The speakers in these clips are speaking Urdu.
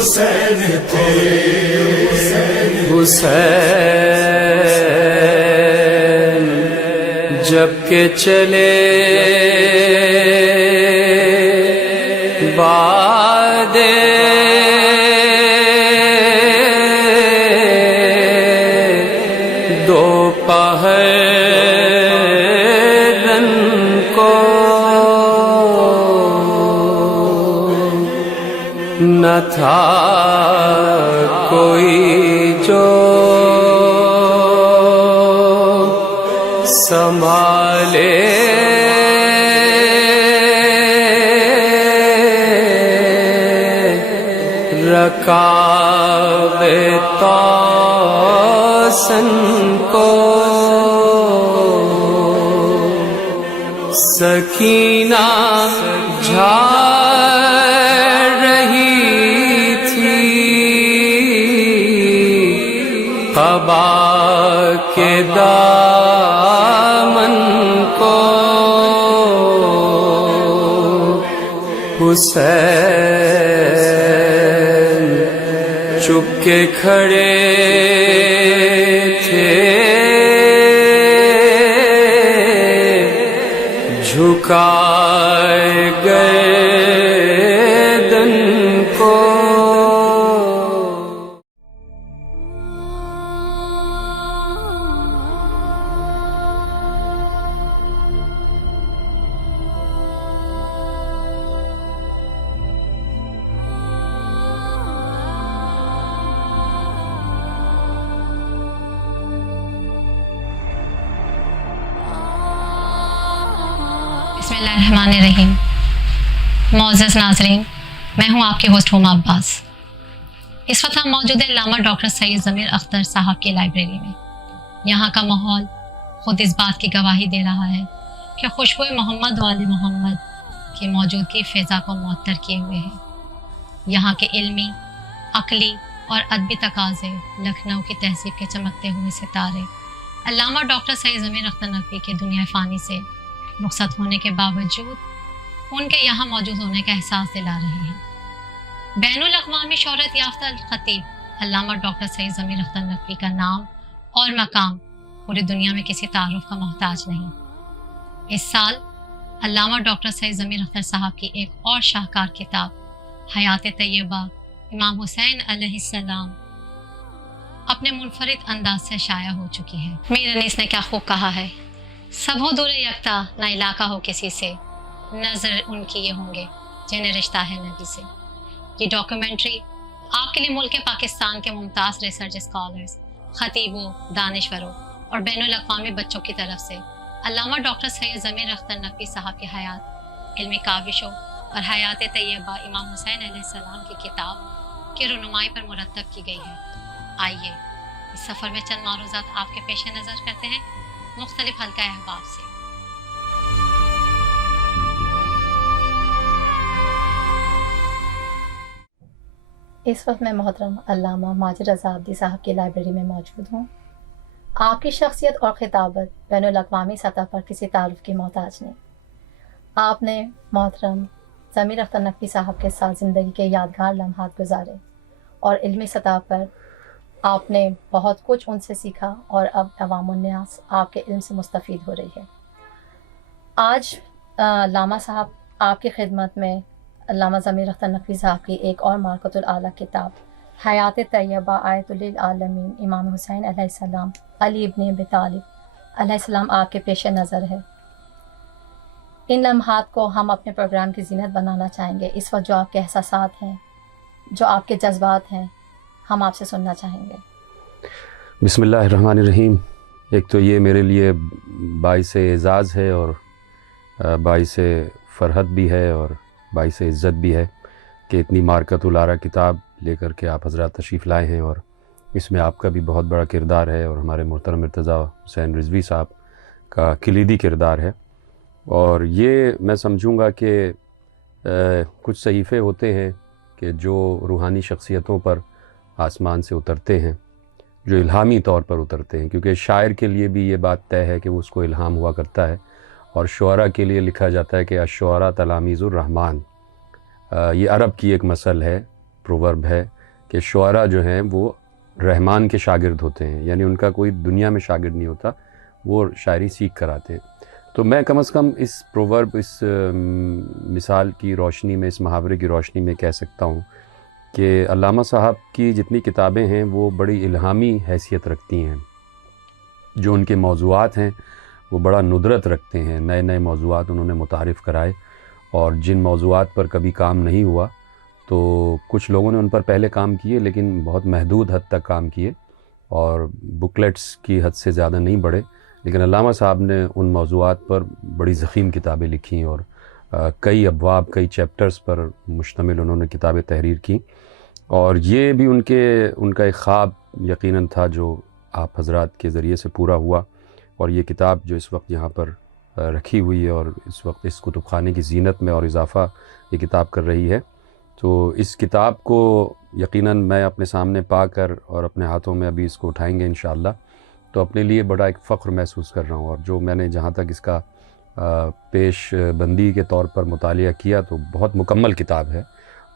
حسین تھے، حسین جب کہ چلے بادے دوپہر کو نہ تھا کوئی جو سنبھالے رکاب توسن کو، سکینہ جھاڑ رہی تھی قبا کے دامن کو، حسین چپ کے کھڑے تھے جھکائے گردن کو۔ بسم اللہ الرحمن الرحیم۔ معزز ناظرین، میں ہوں آپ کے ہوسٹ ہما عباس۔ اس وقت ہم موجود ہیں علامہ ڈاکٹر سید ضمیر اختر صاحب کی لائبریری میں۔ یہاں کا ماحول خود اس بات کی گواہی دے رہا ہے کہ خوشبو محمد و آل محمد کی موجودگی فضا کو معطر کیے ہوئے ہے۔ یہاں کے علمی، عقلی اور ادبی تقاضے، لکھنؤ کی تہذیب کے چمکتے ہوئے ستارے علامہ ڈاکٹر سید ضمیر اختر نقوی کے دنیا فانی سے رخصت ہونے کے باوجود ان کے یہاں موجود ہونے کا احساس دلا رہے ہیں۔ بین الاقوامی شہرت یافتہ خطیب علامہ ڈاکٹر سید ضمیر اختر نقوی کا نام اور مقام پوری دنیا میں کسی تعارف کا محتاج نہیں۔ اس سال علامہ ڈاکٹر سید ضمیر اختر صاحب کی ایک اور شاہکار کتاب حیات طیبہ امام حسین علیہ السلام اپنے منفرد انداز سے شائع ہو چکی ہے۔ میر انیس نے کیا خوب کہا ہے، سب ہو دور یکتا نہ علاقہ ہو کسی سے، نظر ان کی یہ ہوں گے جنہیں رشتہ ہے نبی سے۔ یہ ڈاکیومنٹری آپ کے لیے ملک پاکستان کے ممتاز ریسرچ اسکالرز، خطیبوں، دانشوروں اور بین الاقوامی بچوں کی طرف سے علامہ ڈاکٹر سید ضمیر اختر نقوی صاحب کی حیات، علمی کاوشوں اور حیات طیبہ امام حسین علیہ السلام کی کتاب کی رونمائی پر مرتب کی گئی ہے۔ آئیے اس سفر میں چند معروضات آپ کے پیش نظر کرتے ہیں مختلف حلقہ احباب سے۔ اس وقت میں محترم علامہ ماجد رضا عابدی صاحب کی لائبریری میں موجود ہوں۔ آپ کی شخصیت اور خطابت بین الاقوامی سطح پر کسی تعارف کی محتاج نہیں۔ آپ نے محترم ضمیر اختر نقوی صاحب کے ساتھ زندگی کے یادگار لمحات گزارے اور علمی سطح پر آپ نے بہت کچھ ان سے سیکھا اور اب عوام الناس آپ کے علم سے مستفید ہو رہی ہے۔ آج علامہ صاحب آپ کی خدمت میں علامہ ضمیر اختر نقوی صاحب کی ایک اور مارکۃ الاعلیٰ کتاب حیات طیبہ آیۃ للعالمین امام حسین علیہ السلام علی ابن ابی طالب علیہ السلام آپ کے پیش نظر ہے۔ ان لمحات کو ہم اپنے پروگرام کی زینت بنانا چاہیں گے۔ اس وقت جو آپ کے احساسات ہیں، جو آپ کے جذبات ہیں، ہم آپ سے سننا چاہیں گے۔ بسم اللہ الرحمن الرحیم۔ ایک تو یہ میرے لیے باعث اعزاز ہے اور باعث فرحت بھی ہے اور باعث عزت بھی ہے کہ اتنی مارکۃ الاعلیٰ کتاب لے کر کے آپ حضرات تشریف لائے ہیں، اور اس میں آپ کا بھی بہت بڑا کردار ہے اور ہمارے محترم مرتضیٰ حسین رضوی صاحب کا کلیدی کردار ہے۔ اور یہ میں سمجھوں گا کہ کچھ صحیفے ہوتے ہیں کہ جو روحانی شخصیتوں پر آسمان سے اترتے ہیں، جو الہامی طور پر اترتے ہیں، کیونکہ شاعر کے لیے بھی یہ بات طے ہے کہ وہ اس کو الہام ہوا کرتا ہے، اور شعراء کے لیے لکھا جاتا ہے کہ الشعراء تلاميذ الرحمن۔ یہ عرب کی ایک مثل ہے، پروورب ہے کہ شعراء جو ہیں وہ رحمان کے شاگرد ہوتے ہیں، یعنی ان کا کوئی دنیا میں شاگرد نہیں ہوتا، وہ شاعری سیکھ کر آتے ہیں۔ تو میں کم از کم اس پروورب، اس مثال کی روشنی میں، اس محاورے کی روشنی میں کہہ سکتا ہوں کہ علامہ صاحب کی جتنی کتابیں ہیں وہ بڑی الہامی حیثیت رکھتی ہیں۔ جو ان کے موضوعات ہیں وہ بڑا ندرت رکھتے ہیں، نئے نئے موضوعات انہوں نے متعارف کرائے، اور جن موضوعات پر کبھی کام نہیں ہوا تو کچھ لوگوں نے ان پر پہلے کام کیے لیکن بہت محدود حد تک کام کیے اور بکلیٹس کی حد سے زیادہ نہیں بڑھے، لیکن علامہ صاحب نے ان موضوعات پر بڑی ضخیم کتابیں لکھیں اور کئی ابواب، کئی چیپٹرز پر مشتمل انہوں نے کتابیں تحریر کیں، اور یہ بھی ان کا ایک خواب یقیناً تھا جو آپ حضرات کے ذریعے سے پورا ہوا، اور یہ کتاب جو اس وقت یہاں پر رکھی ہوئی ہے اور اس وقت اس کتب خانے کی زینت میں اور اضافہ یہ کتاب کر رہی ہے، تو اس کتاب کو یقیناً میں اپنے سامنے پا کر اور اپنے ہاتھوں میں ابھی اس کو اٹھائیں گے انشاءاللہ، تو اپنے لیے بڑا ایک فخر محسوس کر رہا ہوں، اور جو میں نے جہاں تک اس کا پیش بندی کے طور پر مطالعہ کیا تو بہت مکمل کتاب ہے،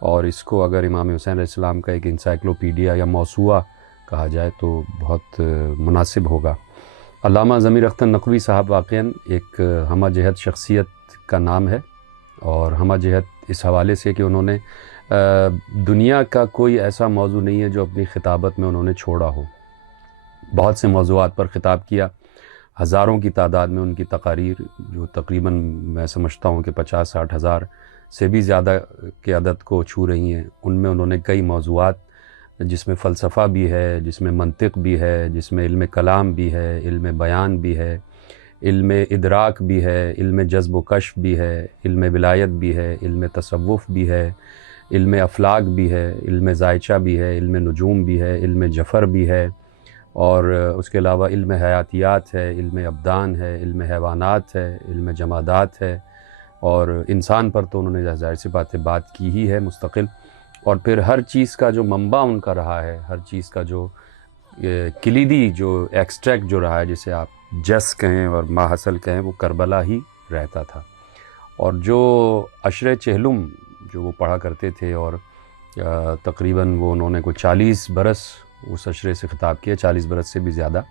اور اس کو اگر امام حسین علیہ السلام کا ایک انسائکلوپیڈیا یا موسوعہ کہا جائے تو بہت مناسب ہوگا۔ علامہ ضمیر اختر نقوی صاحب واقعاً ایک ہمہ جہت شخصیت کا نام ہے، اور ہمہ جہت اس حوالے سے کہ انہوں نے دنیا کا کوئی ایسا موضوع نہیں ہے جو اپنی خطابت میں انہوں نے چھوڑا ہو، بہت سے موضوعات پر خطاب کیا، ہزاروں کی تعداد میں ان کی تقاریر جو تقریباً میں سمجھتا ہوں کہ 50-60 ہزار سے بھی زیادہ کے عدد کو چھو رہی ہیں، ان میں انہوں نے کئی موضوعات جس میں فلسفہ بھی ہے، جس میں منطق بھی ہے، جس میں علم کلام بھی ہے، علم بیان بھی ہے، علم ادراک بھی ہے، علم جذب و کشف بھی ہے، علم ولایت بھی ہے، علم تصوف بھی ہے، علم افلاک بھی ہے، علم ذائچہ بھی ہے، علم نجوم بھی ہے، علم جفر بھی ہے، اور اس کے علاوہ علم حیاتیات ہے، علم ابدان ہے، علم حیوانات ہے، علم جمادات ہے، اور انسان پر تو انہوں نے ظاہر سی بات کی ہی ہے مستقل، اور پھر ہر چیز کا جو منبع ان کا رہا ہے، ہر چیز کا جو کلیدی جو ایکسٹریکٹ جو رہا ہے، جسے آپ جس کہیں اور ماحصل کہیں، وہ کربلا ہی رہتا تھا، اور جو عشر چہلم جو وہ پڑھا کرتے تھے، اور تقریباً وہ انہوں نے کوئی 40 برس اس عشرے سے خطاب کیا، 40 برس سے بھی زیادہ،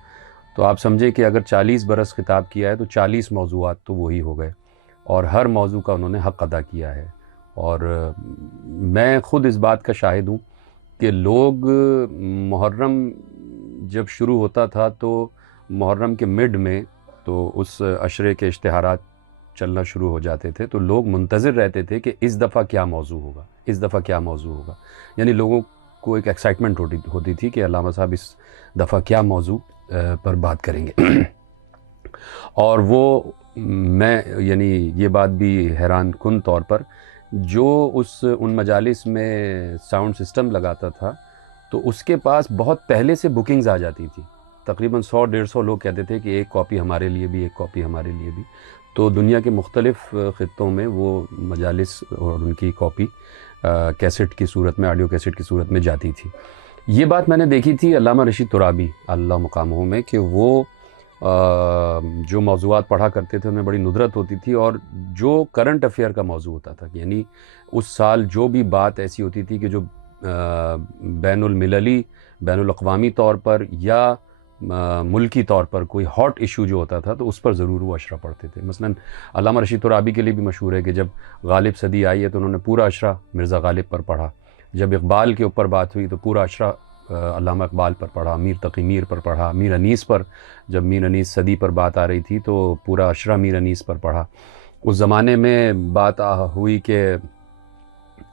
تو آپ سمجھے کہ اگر 40 برس خطاب کیا ہے تو 40 موضوعات تو وہی ہو گئے، اور ہر موضوع کا انہوں نے حق ادا کیا ہے، اور میں خود اس بات کا شاہد ہوں کہ لوگ محرم جب شروع ہوتا تھا تو محرم کے مڈ میں تو اس عشرے کے اشتہارات چلنا شروع ہو جاتے تھے، تو لوگ منتظر رہتے تھے کہ اس دفعہ کیا موضوع ہوگا، اس دفعہ کیا موضوع ہوگا، یعنی لوگوں کو ایک ایکسائٹمنٹ ہوتی تھی کہ علامہ صاحب اس دفعہ کیا موضوع پر بات کریں گے، اور وہ میں یعنی یہ بات بھی حیران کن طور پر جو ان مجالس میں ساؤنڈ سسٹم لگاتا تھا تو اس کے پاس بہت پہلے سے بکنگز آ جاتی تھی، تقریباً 100-150 لوگ کہتے تھے کہ ایک کاپی ہمارے لیے بھی، ایک کاپی ہمارے لیے بھی، تو دنیا کے مختلف خطوں میں وہ مجالس اور ان کی کاپی کیسٹ کی صورت میں، آڈیو کیسٹ کی صورت میں جاتی تھی۔ یہ بات میں نے دیکھی تھی علامہ رشید ترابی اللہ مقامہ میں، کہ وہ جو موضوعات پڑھا کرتے تھے ان میں بڑی ندرت ہوتی تھی، اور جو کرنٹ افیئر کا موضوع ہوتا تھا، یعنی اس سال جو بھی بات ایسی ہوتی تھی کہ جو بین المللی، بین الاقوامی طور پر یا ملکی طور پر کوئی ہاٹ ایشو جو ہوتا تھا تو اس پر ضرور وہ اشرا پڑھتے تھے۔ مثلا علامہ رشید ترابی کے لیے بھی مشہور ہے کہ جب غالب صدی آئی ہے تو انہوں نے پورا اشرا مرزا غالب پر پڑھا، جب اقبال کے اوپر بات ہوئی تو پورا اشرا علامہ اقبال پر پڑھا، میر تقی میر پر پڑھا، میر انیس پر، جب میر انیس صدی پر بات آ رہی تھی تو پورا اشرا میر انیس پر پڑھا۔ اس زمانے میں بات ہوئی کہ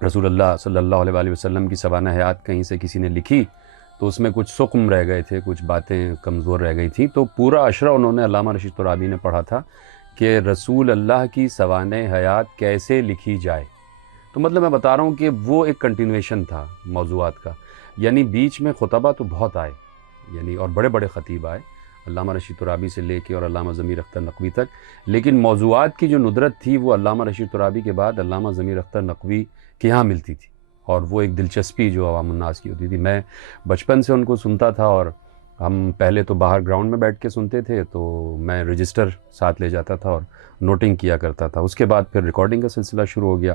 رسول اللہ صلی اللہ علیہ وآلہ وسلم کی سوانح حیات کہیں سے کسی نے لکھی تو اس میں کچھ سقم رہ گئے تھے، کچھ باتیں کمزور رہ گئی تھیں، تو پورا اشرا انہوں نے علامہ رشید ترابی نے پڑھا تھا کہ رسول اللہ کی سوانح حیات کیسے لکھی جائے۔ تو مطلب میں بتا رہا ہوں کہ وہ ایک کنٹینویشن تھا موضوعات کا، یعنی بیچ میں خطبہ تو بہت آئے، یعنی اور بڑے بڑے خطیب آئے علامہ رشید ترابی سے لے کے اور علامہ ضمیر اختر نقوی تک، لیکن موضوعات کی جو ندرت تھی وہ علامہ رشید ترابی کے بعد علامہ ضمیر اختر نقوی کے یہاں ملتی تھی، اور وہ ایک دلچسپی جو عوام الناس کی ہوتی تھی۔ میں بچپن سے ان کو سنتا تھا اور ہم پہلے تو باہر گراؤنڈ میں بیٹھ کے سنتے تھے، تو میں رجسٹر ساتھ لے جاتا تھا اور نوٹنگ کیا کرتا تھا. اس کے بعد پھر ریکارڈنگ کا سلسلہ شروع ہو گیا.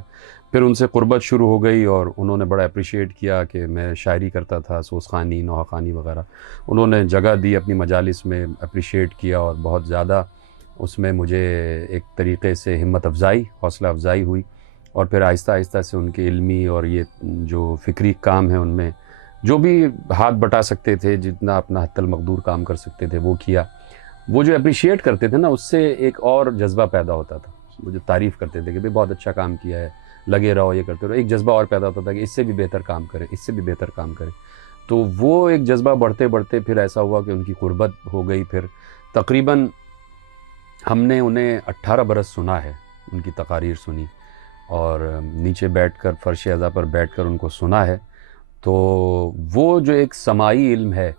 پھر ان سے قربت شروع ہو گئی اور انہوں نے بڑا اپریشیٹ کیا کہ میں شاعری کرتا تھا، سوز خوانی، نوحہ خوانی وغیرہ. انہوں نے جگہ دی اپنی مجالس میں، اپریشیٹ کیا اور بہت زیادہ اس میں مجھے ایک طریقے سے ہمت افزائی، حوصلہ افزائی ہوئی. اور پھر آہستہ آہستہ سے ان کے علمی اور یہ جو فکری کام ہے ان میں جو بھی ہاتھ بٹا سکتے تھے، جتنا اپنا حد المقدور کام کر سکتے تھے وہ کیا. وہ جو اپریشیٹ کرتے تھے نا، اس سے ایک اور جذبہ پیدا ہوتا تھا. وہ جو تعریف کرتے تھے کہ بھئی بہت اچھا کام کیا ہے، لگے رہو، یہ کرتے رہو، ایک جذبہ اور پیدا ہوتا تھا کہ اس سے بھی بہتر کام کریں، اس سے بھی بہتر کام کریں. تو وہ ایک جذبہ بڑھتے بڑھتے پھر ایسا ہوا کہ ان کی قربت ہو گئی. پھر تقریباً ہم نے انہیں 18 برس سنا ہے، ان کی تقاریر سنی اور نیچے بیٹھ کر فرش عزا پر بیٹھ کر ان کو سنا ہے. تو وہ جو ایک سماعی علم ہے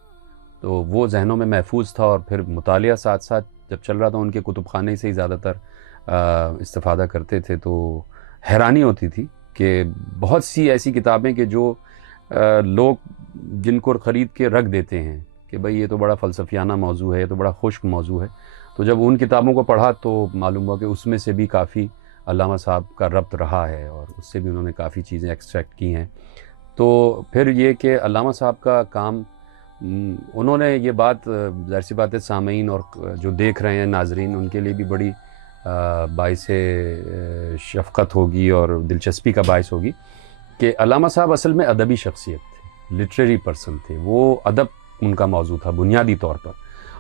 تو وہ ذہنوں میں محفوظ تھا. اور پھر مطالعہ ساتھ ساتھ جب چل رہا تھا، ان کے کتب خانے سے ہی زیادہ تر استفادہ کرتے تھے. تو حیرانی ہوتی تھی کہ بہت سی ایسی کتابیں کہ جو لوگ جن کو خرید کے رکھ دیتے ہیں کہ بھئی یہ تو بڑا فلسفیانہ موضوع ہے، یہ تو بڑا خشک موضوع ہے. تو جب ان کتابوں کو پڑھا تو معلوم ہوا کہ اس میں سے بھی کافی علامہ صاحب کا ربط رہا ہے اور اس سے بھی انہوں نے کافی چیزیں ایکسٹریکٹ کی ہیں. تو پھر یہ کہ علامہ صاحب کا کام، انہوں نے یہ بات ظاہر سی بات ہے سامعین اور جو دیکھ رہے ہیں ناظرین ان کے لیے بھی بڑی باعث شفقت ہوگی اور دلچسپی کا باعث ہوگی کہ علامہ صاحب اصل میں ادبی شخصیت تھے، لٹریری پرسن تھے. وہ ادب ان کا موضوع تھا بنیادی طور پر.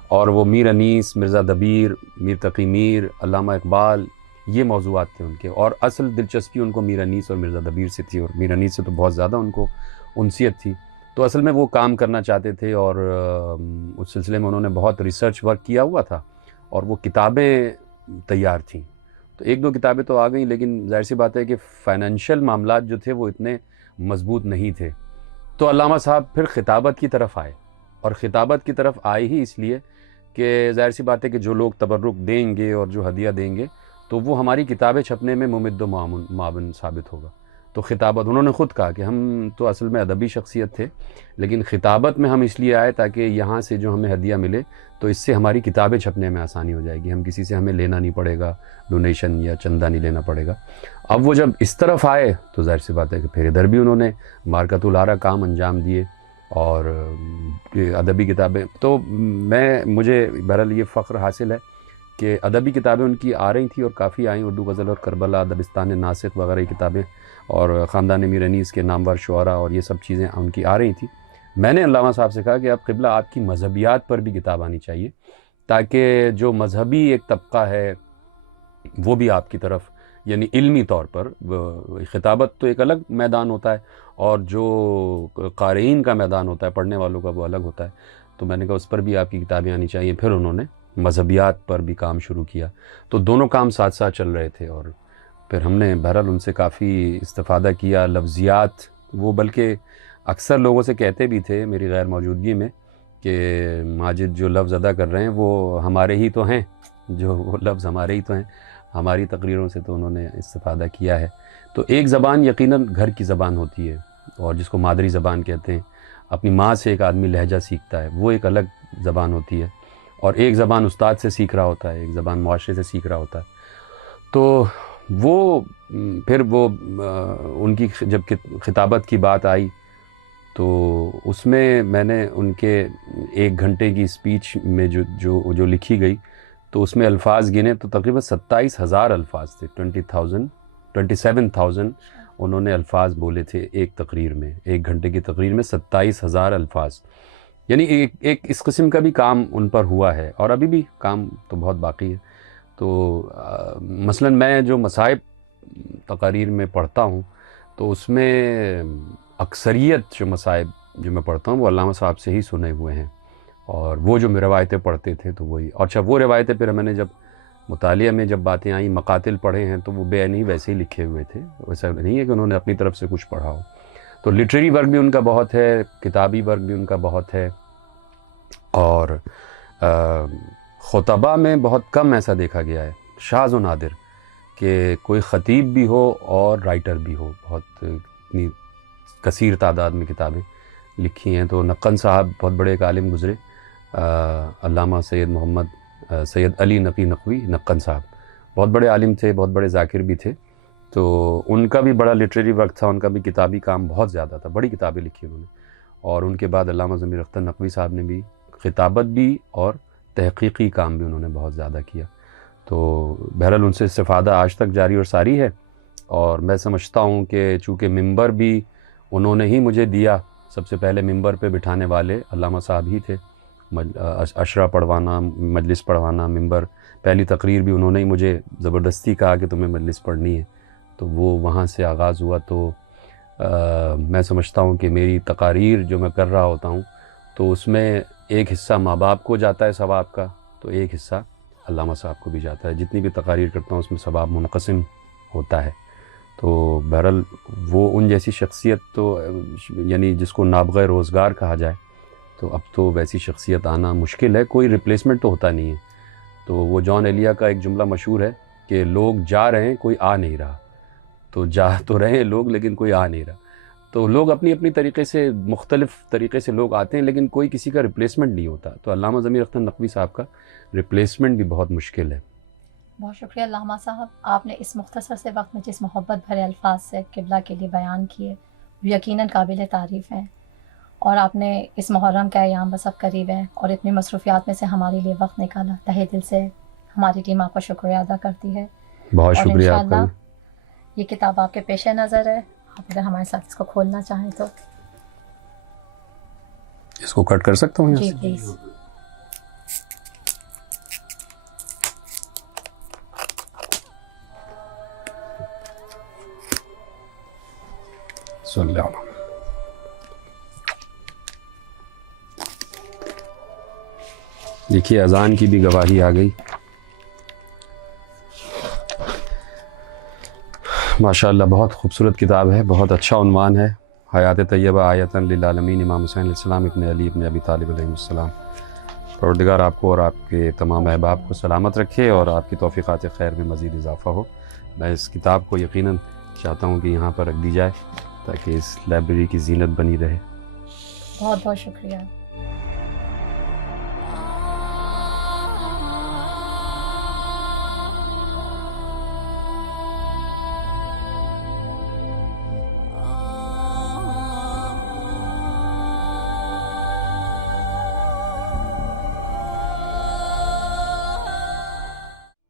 اور وہ میر انیس، مرزا دبیر، میر تقی میر، علامہ اقبال، یہ موضوعات تھے ان کے. اور اصل دلچسپی ان کو میر انیس اور مرزا دبیر سے تھی، اور میر انیس سے تو بہت زیادہ ان کو انسیت تھی. تو اصل میں وہ کام کرنا چاہتے تھے اور اس سلسلے میں انہوں نے بہت ریسرچ ورک کیا ہوا تھا اور وہ کتابیں تیار تھیں. تو ایک دو کتابیں تو آ گئیں، لیکن ظاہر سی بات ہے کہ فائنینشیل معاملات جو تھے وہ اتنے مضبوط نہیں تھے. تو علامہ صاحب پھر خطابت کی طرف آئے، اور خطابت کی طرف آئے ہی اس لیے کہ ظاہر سی بات ہے کہ جو لوگ تبرک دیں گے اور جو ہدیہ دیں گے تو وہ ہماری کتابیں چھپنے میں ممد و معاون ثابت ہوگا. تو خطابت، انہوں نے خود کہا کہ ہم تو اصل میں ادبی شخصیت تھے، لیکن خطابت میں ہم اس لیے آئے تاکہ یہاں سے جو ہمیں ہدیہ ملے تو اس سے ہماری کتابیں چھپنے میں آسانی ہو جائے گی، ہم کسی سے ہمیں لینا نہیں پڑے گا، ڈونیشن یا چندہ نہیں لینا پڑے گا. اب وہ جب اس طرف آئے تو ظاہر سی بات ہے کہ پھر ادھر بھی انہوں نے مارکۃ الارا کام انجام دیے اور ادبی کتابیں. تو مجھے بہرحال یہ فخر حاصل ہے کہ ادبی کتابیں ان کی آ رہی تھیں اور کافی آئیں، اردو غزل اور کربلا، دبستان ناسک وغیرہ کی کتابیں، اور خاندان میر انیس کے نامور شعراء اور یہ سب چیزیں ان کی آ رہی تھیں. میں نے علامہ صاحب سے کہا کہ آپ قبلہ، آپ کی مذہبیات پر بھی کتاب آنی چاہیے تاکہ جو مذہبی ایک طبقہ ہے وہ بھی آپ کی طرف، یعنی علمی طور پر خطابت تو ایک الگ میدان ہوتا ہے اور جو قارئین کا میدان ہوتا ہے، پڑھنے والوں کا، وہ الگ ہوتا ہے. تو میں نے کہا اس پر بھی آپ کی کتابیں آنی چاہیے. پھر انہوں نے مذہبیات پر بھی کام شروع کیا. تو دونوں کام ساتھ ساتھ چل رہے تھے اور پھر ہم نے بہرحال ان سے کافی استفادہ کیا. لفظیات وہ بلکہ اکثر لوگوں سے کہتے بھی تھے میری غیر موجودگی میں کہ ماجد جو لفظ ادا کر رہے ہیں وہ ہمارے ہی تو ہیں، جو وہ لفظ ہمارے ہی تو ہیں، ہماری تقریروں سے تو انہوں نے استفادہ کیا ہے. تو ایک زبان یقیناً گھر کی زبان ہوتی ہے اور جس کو مادری زبان کہتے ہیں. اپنی ماں سے ایک آدمی لہجہ سیکھتا ہے، وہ ایک الگ زبان ہوتی ہے. اور ایک زبان استاد سے سیکھ رہا ہوتا ہے، ایک زبان معاشرے سے سیکھ رہا ہوتا ہے. تو وہ پھر وہ ان کی جب خطابت کی بات آئی تو اس میں نے ان کے 1 گھنٹے کی اسپیچ میں جو لکھی گئی تو اس میں الفاظ گنے تو تقریباً 27,000 الفاظ تھے. 27,000 انہوں نے الفاظ بولے تھے ایک تقریر میں. 1 گھنٹے کی تقریر میں 27,000 الفاظ، یعنی ایک اس قسم کا بھی کام ان پر ہوا ہے اور ابھی بھی کام تو بہت باقی ہے. تو مثلا میں جو مصائب تقاریر میں پڑھتا ہوں تو اس میں اکثریت جو مصائب جو میں پڑھتا ہوں وہ علامہ صاحب سے ہی سنے ہوئے ہیں، اور وہ جو روایتیں پڑھتے تھے تو وہی. اور اچھا وہ روایتیں پھر میں نے جب مطالعہ میں جب باتیں آئیں، مقاتل پڑھے ہیں تو وہ بے عینی ویسے ہی لکھے ہوئے تھے، ویسا نہیں ہے کہ انہوں نے اپنی طرف سے کچھ پڑھا ہو. تو لٹریری ورک بھی ان کا بہت ہے، کتابی ورک بھی ان کا بہت ہے. اور خطبہ میں بہت کم ایسا دیکھا گیا ہے، شاذ و نادر، کہ کوئی خطیب بھی ہو اور رائٹر بھی ہو. بہت اتنی کثیر تعداد میں کتابیں لکھی ہیں. تو نقن صاحب بہت بڑے ایک عالم گزرے علامہ سید محمد سید علی نقی نقوی نقن صاحب، بہت بڑے عالم تھے، بہت بڑے ذاکر بھی تھے. تو ان کا بھی بڑا لٹریری ورک تھا، ان کا بھی کتابی کام بہت زیادہ تھا، بڑی کتابیں لکھی انہوں نے. اور ان کے بعد علامہ ضمیر اختر نقوی صاحب نے بھی خطابت بھی اور تحقیقی کام بھی انہوں نے بہت زیادہ کیا. تو بہرحال ان سے استفادہ آج تک جاری اور ساری ہے. اور میں سمجھتا ہوں کہ چونکہ ممبر بھی انہوں نے ہی مجھے دیا، سب سے پہلے ممبر پہ بٹھانے والے علامہ صاحب ہی تھے. عشرہ پڑھوانا، مجلس پڑھوانا، ممبر، پہلی تقریر بھی انہوں نے ہی مجھے زبردستی کہا کہ تمہیں مجلس پڑھنی ہے، تو وہ وہاں سے آغاز ہوا. تو میں سمجھتا ہوں کہ میری تقاریر جو میں کر رہا ہوتا ہوں تو اس میں ایک حصہ ماں باپ کو جاتا ہے ثواب کا، تو ایک حصہ علامہ صاحب کو بھی جاتا ہے. جتنی بھی تقاریر کرتا ہوں اس میں ثواب منقسم ہوتا ہے. تو بہرحال وہ ان جیسی شخصیت تو یعنی جس کو نابغہ روزگار کہا جائے، تو اب تو ویسی شخصیت آنا مشکل ہے، کوئی ریپلیسمنٹ تو ہوتا نہیں ہے. تو وہ جان ایلیا کا ایک جملہ مشہور ہے کہ لوگ جا رہے ہیں، کوئی آ نہیں رہا. تو جا تو رہے ہیں لوگ لیکن کوئی آ نہیں رہا. تو لوگ اپنی اپنی طریقے سے، مختلف طریقے سے لوگ آتے ہیں لیکن کوئی کسی کا ریپلیسمنٹ نہیں ہوتا. تو علامہ ضمیر اختر نقوی صاحب کا ریپلیسمنٹ بھی بہت مشکل ہے. بہت شکریہ علامہ صاحب، آپ نے اس مختصر سے وقت میں جس محبت بھرے الفاظ سے قبلہ کے لیے بیان کیے وہ یقیناً قابل تعریف ہیں. اور آپ نے اس محرم کا ایام بس اب قریب ہے اور اتنی مصروفیات میں سے ہمارے لیے وقت نکالا، تہہ دل سے ہماری ٹیم آپ کا شکریہ ادا کرتی ہے. بہت اور شکریہ آپ کا. یہ کتاب آپ کے پیش نظر ہے، آپ اگر ہمارے ساتھ اس کو کھولنا چاہیں تو. اس کو کٹ کر سکتا ہوں جی یہاں سے؟ پلیز. صلی اللہ علیہ وسلم. دیکھیے اذان کی بھی گواہی آ گئی. ماشاءاللہ بہت خوبصورت کتاب ہے، بہت اچھا عنوان ہے، حیات طیبہ آیۃ للعالمین، امام حسین علیہ السلام ابن علی ابن ابی طالب علیہ السلام. پروردگار آپ کو اور آپ کے تمام احباب کو سلامت رکھے اور آپ کی توفیقات خیر میں مزید اضافہ ہو. میں اس کتاب کو یقیناً چاہتا ہوں کہ یہاں پر رکھ دی جائے تاکہ اس لائبریری کی زینت بنی رہے. بہت بہت شکریہ.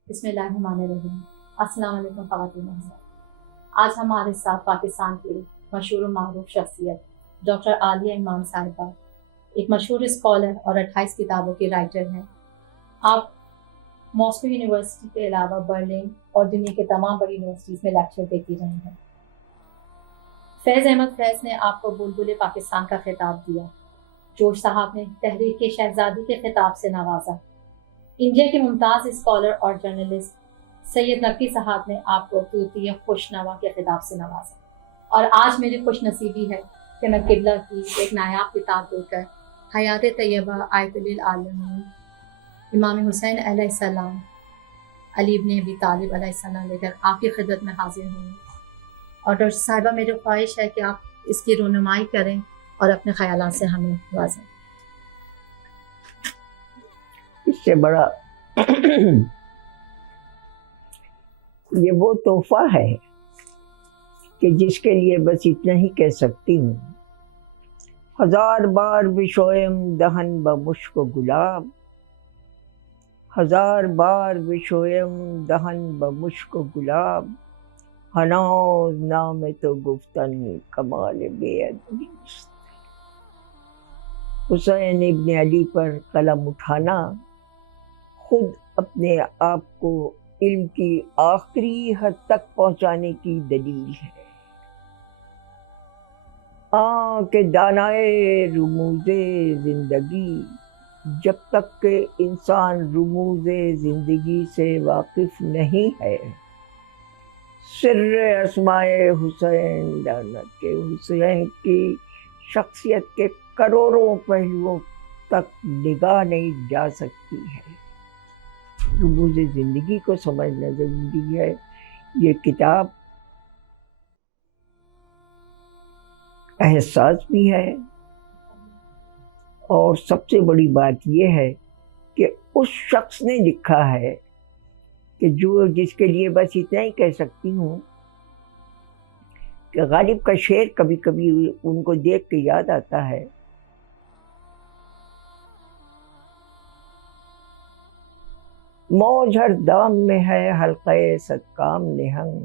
بسم اللہ الرحمن الرحیم. السلام علیکم خواتین حضرات. آج ہمارے ساتھ پاکستان کی مشہور و معروف شخصیت ڈاکٹر عالیہ امام صاحبہ، ایک مشہور اسکالر اور 28 کتابوں کی رائٹر ہیں. آپ ماسکو یونیورسٹی کے علاوہ برلن اور دنیا کے تمام بڑی یونیورسٹیز میں لیکچر دیتی رہی ہیں. فیض احمد فیض نے آپ کو بلبل پاکستان کا خطاب دیا. جوش صاحب نے تحریک کے شہزادی کے خطاب سے نوازا. انڈیا کے ممتاز اسکالر اور جرنلسٹ سید نقوی صاحب نے آپ کو طوطی خوشنوا کے خطاب سے نوازا. اور آج میری خوش نصیبی ہے کہ میں قبلہ کی ایک نایاب کتاب دے کر حیات طیبہ آیۃ للعالمین امام حسین علیہ السلام علی ابن ابی طالب علیہ السلام لے کر آپ کی خدمت میں حاضر ہوں. اور ڈاکٹر صاحبہ میری خواہش ہے کہ آپ اس کی رونمائی کریں اور اپنے خیالات سے ہمیں نوازیں. اس سے بڑا یہ وہ تحفہ ہے کہ جس کے لیے بس اتنا ہی کہہ سکتی ہوں. 1000 بار بشویم دہن بمشک و گلاب، 1000 بار بشویم دہن بمشک و گلاب، ہنوز نام تو گفتن کمال بے ادبی است. حسین ابن علی پر قلم اٹھانا خود اپنے آپ کو علم کی آخری حد تک پہنچانے کی دلیل ہے. کہ دانائے رموز زندگی، جب تک کہ انسان رموز زندگی سے واقف نہیں ہے، سر اسمائے حسین لعنت کے حسین کی شخصیت کے کروڑوں پہلوؤں تک نگاہ نہیں جا سکتی ہے. رموز زندگی کو سمجھنا ضروری ہے. یہ کتاب احساس بھی ہے اور سب سے بڑی بات یہ ہے کہ اس شخص نے لکھا ہے کہ جس کے لیے بس اتنا ہی کہہ سکتی ہوں کہ غالب کا شعر کبھی کبھی ان کو دیکھ کے یاد آتا ہے. موج ہر دام میں ہے حلقہ صد کام نہنگ،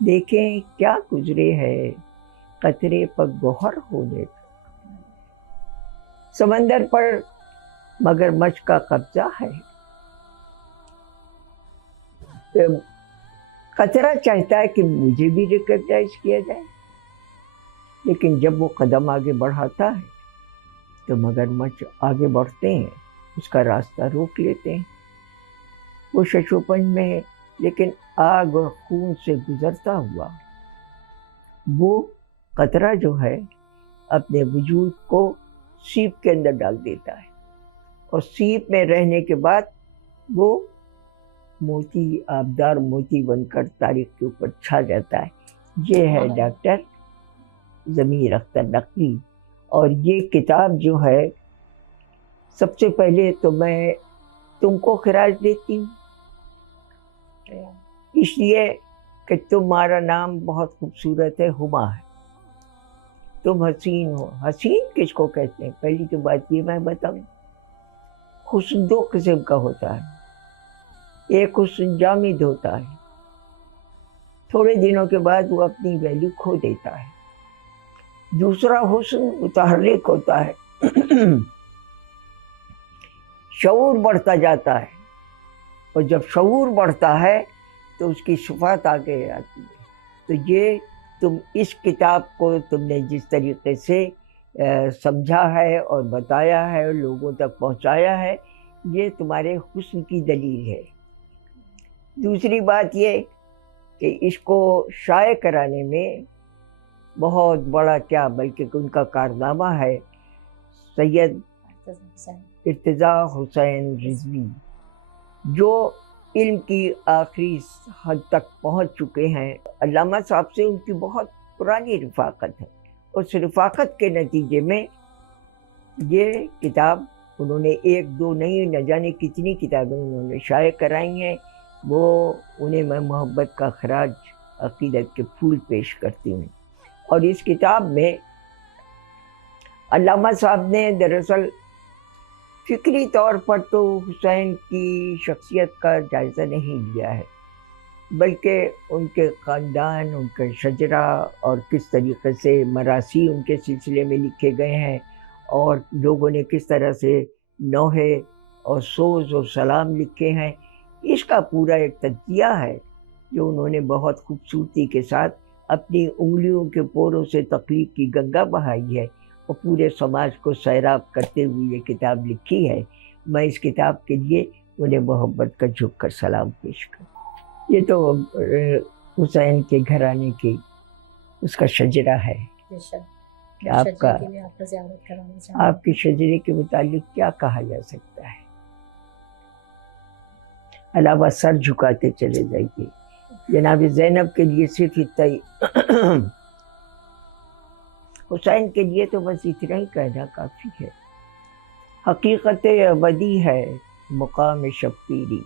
دیکھیں کیا گزرے ہے قطرے پر گوہر ہونے تک. سمندر پر مگر مچھ کا قبضہ ہے، قطرہ چاہتا ہے کہ مجھے بھی ریکگنائز کیا جائے، لیکن جب وہ قدم آگے بڑھاتا ہے تو مگرمچھ آگے بڑھتے ہیں، اس کا راستہ روک لیتے ہیں. وہ ششوپنج میں ہے، لیکن آگ اور خون سے گزرتا ہوا وہ قطرہ جو ہے اپنے وجود کو سیپ کے اندر ڈال دیتا ہے، اور سیپ میں رہنے کے بعد وہ موتی، آبدار موتی بن کر تاریخ کے اوپر چھا جاتا ہے. یہ ہے ڈاکٹر ضمیر اختر نقوی. اور یہ کتاب جو ہے، سب سے پہلے تو میں تم کو خراج دیتی ہوں، اس لیے کہ تمہارا نام بہت خوبصورت ہے، ہما ہے. تم حسین ہو. حسین کس کو کہتے ہیں؟ پہلی تو بات یہ میں بتاؤں. حسن دو قسم کا ہوتا ہے. ایک حسن جامد ہوتا ہے، تھوڑے دنوں کے بعد وہ اپنی ویلیو کھو دیتا ہے. دوسرا حسن متحرک ہوتا ہے، شعور بڑھتا جاتا ہے، اور جب شعور بڑھتا ہے تو اس کی صفات آگے آتی ہے. تو یہ تم اس کتاب کو تم نے جس طریقے سے سمجھا ہے اور بتایا ہے اور لوگوں تک پہنچایا ہے، یہ تمہارے حسن کی دلیل ہے. دوسری بات یہ کہ اس کو شائع کرانے میں بہت بڑا کیا بلکہ ان کا کارنامہ ہے سید ارتضیٰ حسین رضوی، جو علم کی آخری حد تک پہنچ چکے ہیں. علامہ صاحب سے ان کی بہت پرانی رفاقت ہے، اس رفاقت کے نتیجے میں یہ کتاب انہوں نے ایک دو نہیں نہ جانے کتنی کتابیں انہوں نے شائع کرائی ہیں. وہ انہیں میں محبت کا خراج عقیدت کے پھول پیش کرتی ہوں. اور اس کتاب میں علامہ صاحب نے دراصل فکری طور پر تو حسین کی شخصیت کا جائزہ نہیں لیا ہے، بلکہ ان کے خاندان، ان کا شجرہ اور کس طریقے سے مراثی ان کے سلسلے میں لکھے گئے ہیں، اور لوگوں نے کس طرح سے نوحے اور سوز اور سلام لکھے ہیں، اس کا پورا ایک تجزیہ ہے جو انہوں نے بہت خوبصورتی کے ساتھ اپنی انگلیوں کے پوروں سے تخلیق کی گنگا بہائی ہے، اور پورے سماج کو سیراب کرتے ہوئے یہ کتاب لکھی ہے. میں اس کتاب کے لیے انہیں محبت کا جھک کر سلام پیش کروں. یہ تو حسین کے گھرانے کی اس کا شجرہ ہے. کہ آپ کے شجرے کے متعلق کیا کہا جا سکتا ہے؟ علاوہ سر جھکاتے چلے جائیے. جناب زینب کے لیے صرف اتنا ہی، حسین کے لیے تو بس اتنا ہی کہنا کافی ہے. حقیقت ابدی ہے مقام شبیری،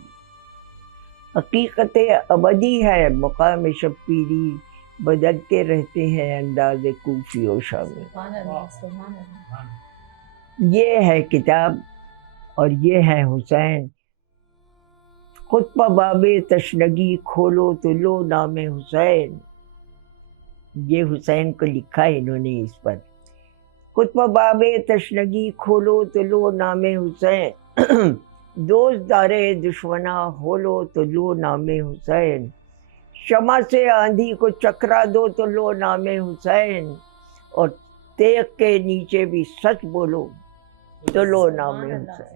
حقیقت ابدی ہے مقام شبیری، بدلتے رہتے ہیں انداز کوفی و شامی. یہ ہے کتاب اور یہ ہے حسین. خطبہ باب تشنگی کھولو تو لو نام حسین. یہ حسین کو لکھا ہے انہوں نے اس پر. خطبہ باب تشنگی کھولو تو لو نام حسین، دوست دارے دشمنا ہو لو تو لو نام حسین. شمع سے آندھی کو چکرا دو تو لو نام حسین، اور تیغ کے نیچے بھی سچ بولو تو لو نام حسین.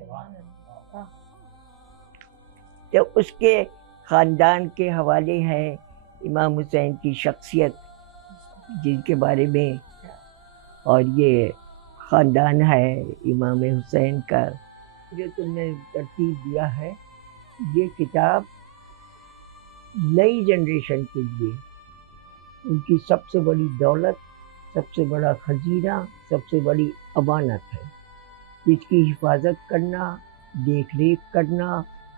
تو اس کے خاندان کے حوالے ہیں امام حسین کی شخصیت جن کے بارے میں، اور یہ خاندان ہے امام حسین کا جو تم نے ترتیب دیا ہے. یہ کتاب نئی جنریشن کے لیے ان کی سب سے بڑی دولت، سب سے بڑا خزینہ، سب سے بڑی امانت ہے. جس کی حفاظت کرنا، دیکھ ریکھ کرنا،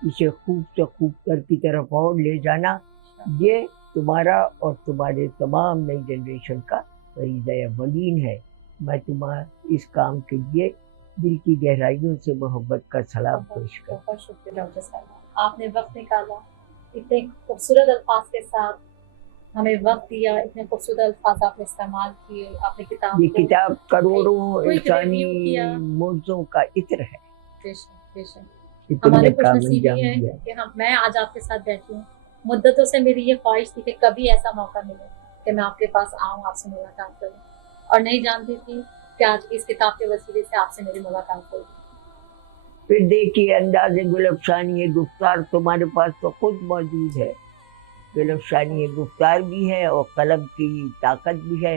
اسے خوب سے خوب تر کی طرف اور لے جانا، یہ تمہارا اور تمہارے تمام نئی جنریشن کا فریضہ اولین ہے۔ میں تمہارا اس کام کے لیے دل کی گہرائیوں سے محبت کا سلام پیش کرتا ہوں۔ بہت شکریہ ڈاکٹر صاحبہ، آپ نے وقت نکالا، اتنے خوبصورت الفاظ کے ساتھ ہمیں وقت دیا، اتنے خوبصورت الفاظ آپ نے استعمال کیے، آپ نے کتاب یہ کتاب کروڑوں کوئی انسانی review کیا۔ موضوعوں کا عطر ہے۔ بے شک بے شک۔ کہ تم ہماری نے خوش کام نصیبی انجام ہے دیا۔ کہ میں آج آپ کے ساتھ بیٹھی ہوں۔ مدتوں سے میری یہ خواہش تھی کہ کبھی ایسا موقع ملے کہ میں آپ کے پاس آؤں، آپ سے ملاقات کروں، اور نہیں جانتی تھی کہ آج اس کتاب کے وسیلے سے آپ سے میری ملاقات ہوگی۔ پھر دیکھیے انداز گل افشانی گفتار تمہارے پاس تو خود موجود ہے۔ گل افشانی گفتار بھی ہے اور قلم کی طاقت بھی ہے،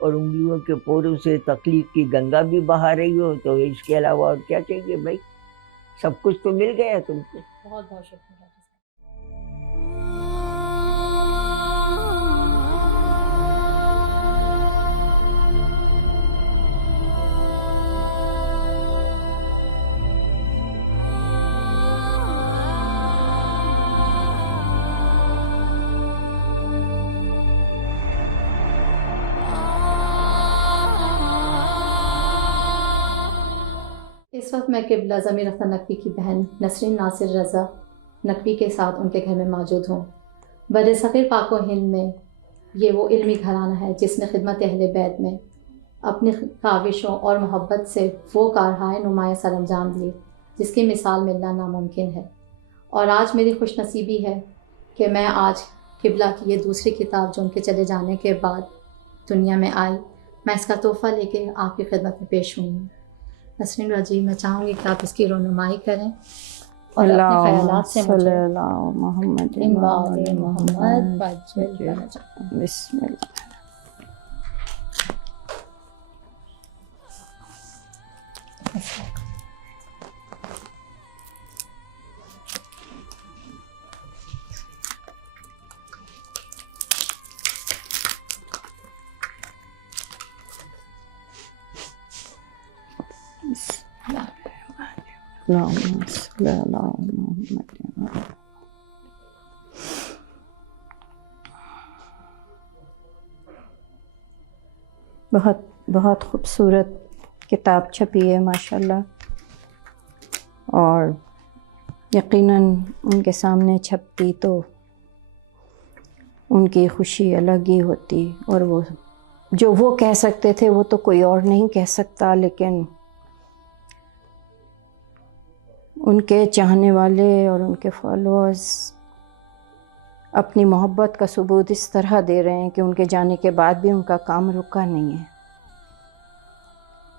اور انگلیوں کے پوروں سے تخلیق کی گنگا بھی بہا رہی ہو، تو اس کے علاوہ اور کیا چاہیے بھائی؟ سب کچھ تو مل گیا تم کو۔ بہت بہت شکریہ ڈاکٹر صاحب۔ اس وقت میں قبلہ ضمیر اختر نقوی کی بہن نسرین ناصر رضا نقوی کے ساتھ ان کے گھر میں موجود ہوں۔ بر صغیر پاک و ہند میں یہ وہ علمی گھرانہ ہے جس نے خدمت اہل بیت میں اپنی کاوشوں اور محبت سے وہ کارہائے نمایاں سر انجام دیے جس کی مثال ملنا ناممکن ہے۔ اور آج میری خوش نصیبی ہے کہ میں آج قبلہ کی یہ دوسری کتاب جو ان کے چلے جانے کے بعد دنیا میں آئی، میں اس کا تحفہ لے کے آپ کی خدمت میں پیش ہوئی ہوں۔ نسرین جی، میں چاہوں گی کہ آپ اس کی رونمائی کریں اور اپنے خیالات سے مجھے محمد بسم اللہ۔ اللہم صلی علی محمد۔ بہت خوبصورت کتاب چھپی ہے ماشاءاللہ، اور یقیناً ان کے سامنے چھپتی تو ان کی خوشی الگ ہی ہوتی، اور وہ جو وہ کہہ سکتے تھے وہ تو کوئی اور نہیں کہہ سکتا، لیکن ان کے چاہنے والے اور ان کے فالوورز اپنی محبت کا ثبوت اس طرح دے رہے ہیں کہ ان کے جانے کے بعد بھی ان کا کام رکا نہیں ہے،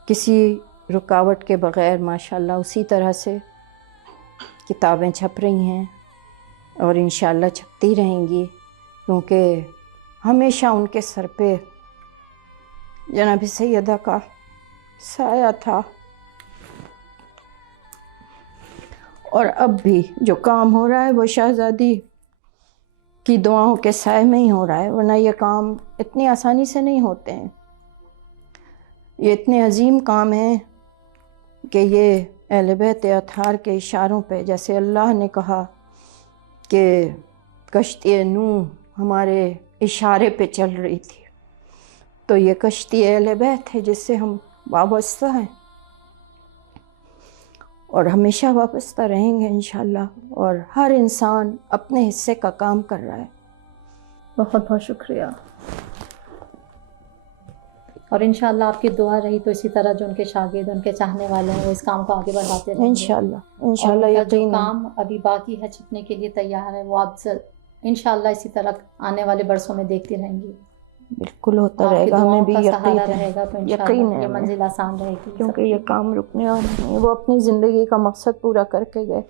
کسی رکاوٹ کے بغیر ماشاءاللہ اسی طرح سے کتابیں چھپ رہی ہیں اور انشاءاللہ چھپتی رہیں گی، کیونکہ ہمیشہ ان کے سر پہ جناب سیدہ کا سایہ تھا، اور اب بھی جو کام ہو رہا ہے وہ شہزادی کی دعاؤں کے سائے میں ہی ہو رہا ہے، ورنہ یہ کام اتنی آسانی سے نہیں ہوتے ہیں، یہ اتنے عظیم کام ہیں کہ یہ اہل بیت اطہار کے اشاروں پہ، جیسے اللہ نے کہا کہ کشتی نوح ہمارے اشارے پہ چل رہی تھی، تو یہ کشتی اہل بیت ہے جس سے ہم وابستہ ہیں اور ہمیشہ وابستہ رہیں گے انشاءاللہ، اور ہر انسان اپنے حصے کا کام کر رہا ہے۔ بہت بہت شکریہ، اور انشاءاللہ آپ کی دعا رہی تو اسی طرح جو ان کے شاگرد، ان کے چاہنے والے ہیں، وہ اس کام کو آگے بڑھاتے رہیں گے انشاءاللہ اور انشاءاللہ ان کا جو یقین ہے۔ کام ابھی باقی ہے چھپنے کے لیے تیار ہے، وہ آپ انشاءاللہ اسی طرح آنے والے برسوں میں دیکھتی رہیں گی، بالکل ہوتا آپ کی رہے گا، ہمیں دعاؤں بھی کا یقین سہارا ہے، رہے گا تو یقین انشاءاللہ ہے یہ ہمیں، منزل آسان رہے گی۔ کیونکہ یہ کام رکنے والا نہیں ہے، وہ اپنی زندگی کا مقصد پورا کر کے گئے۔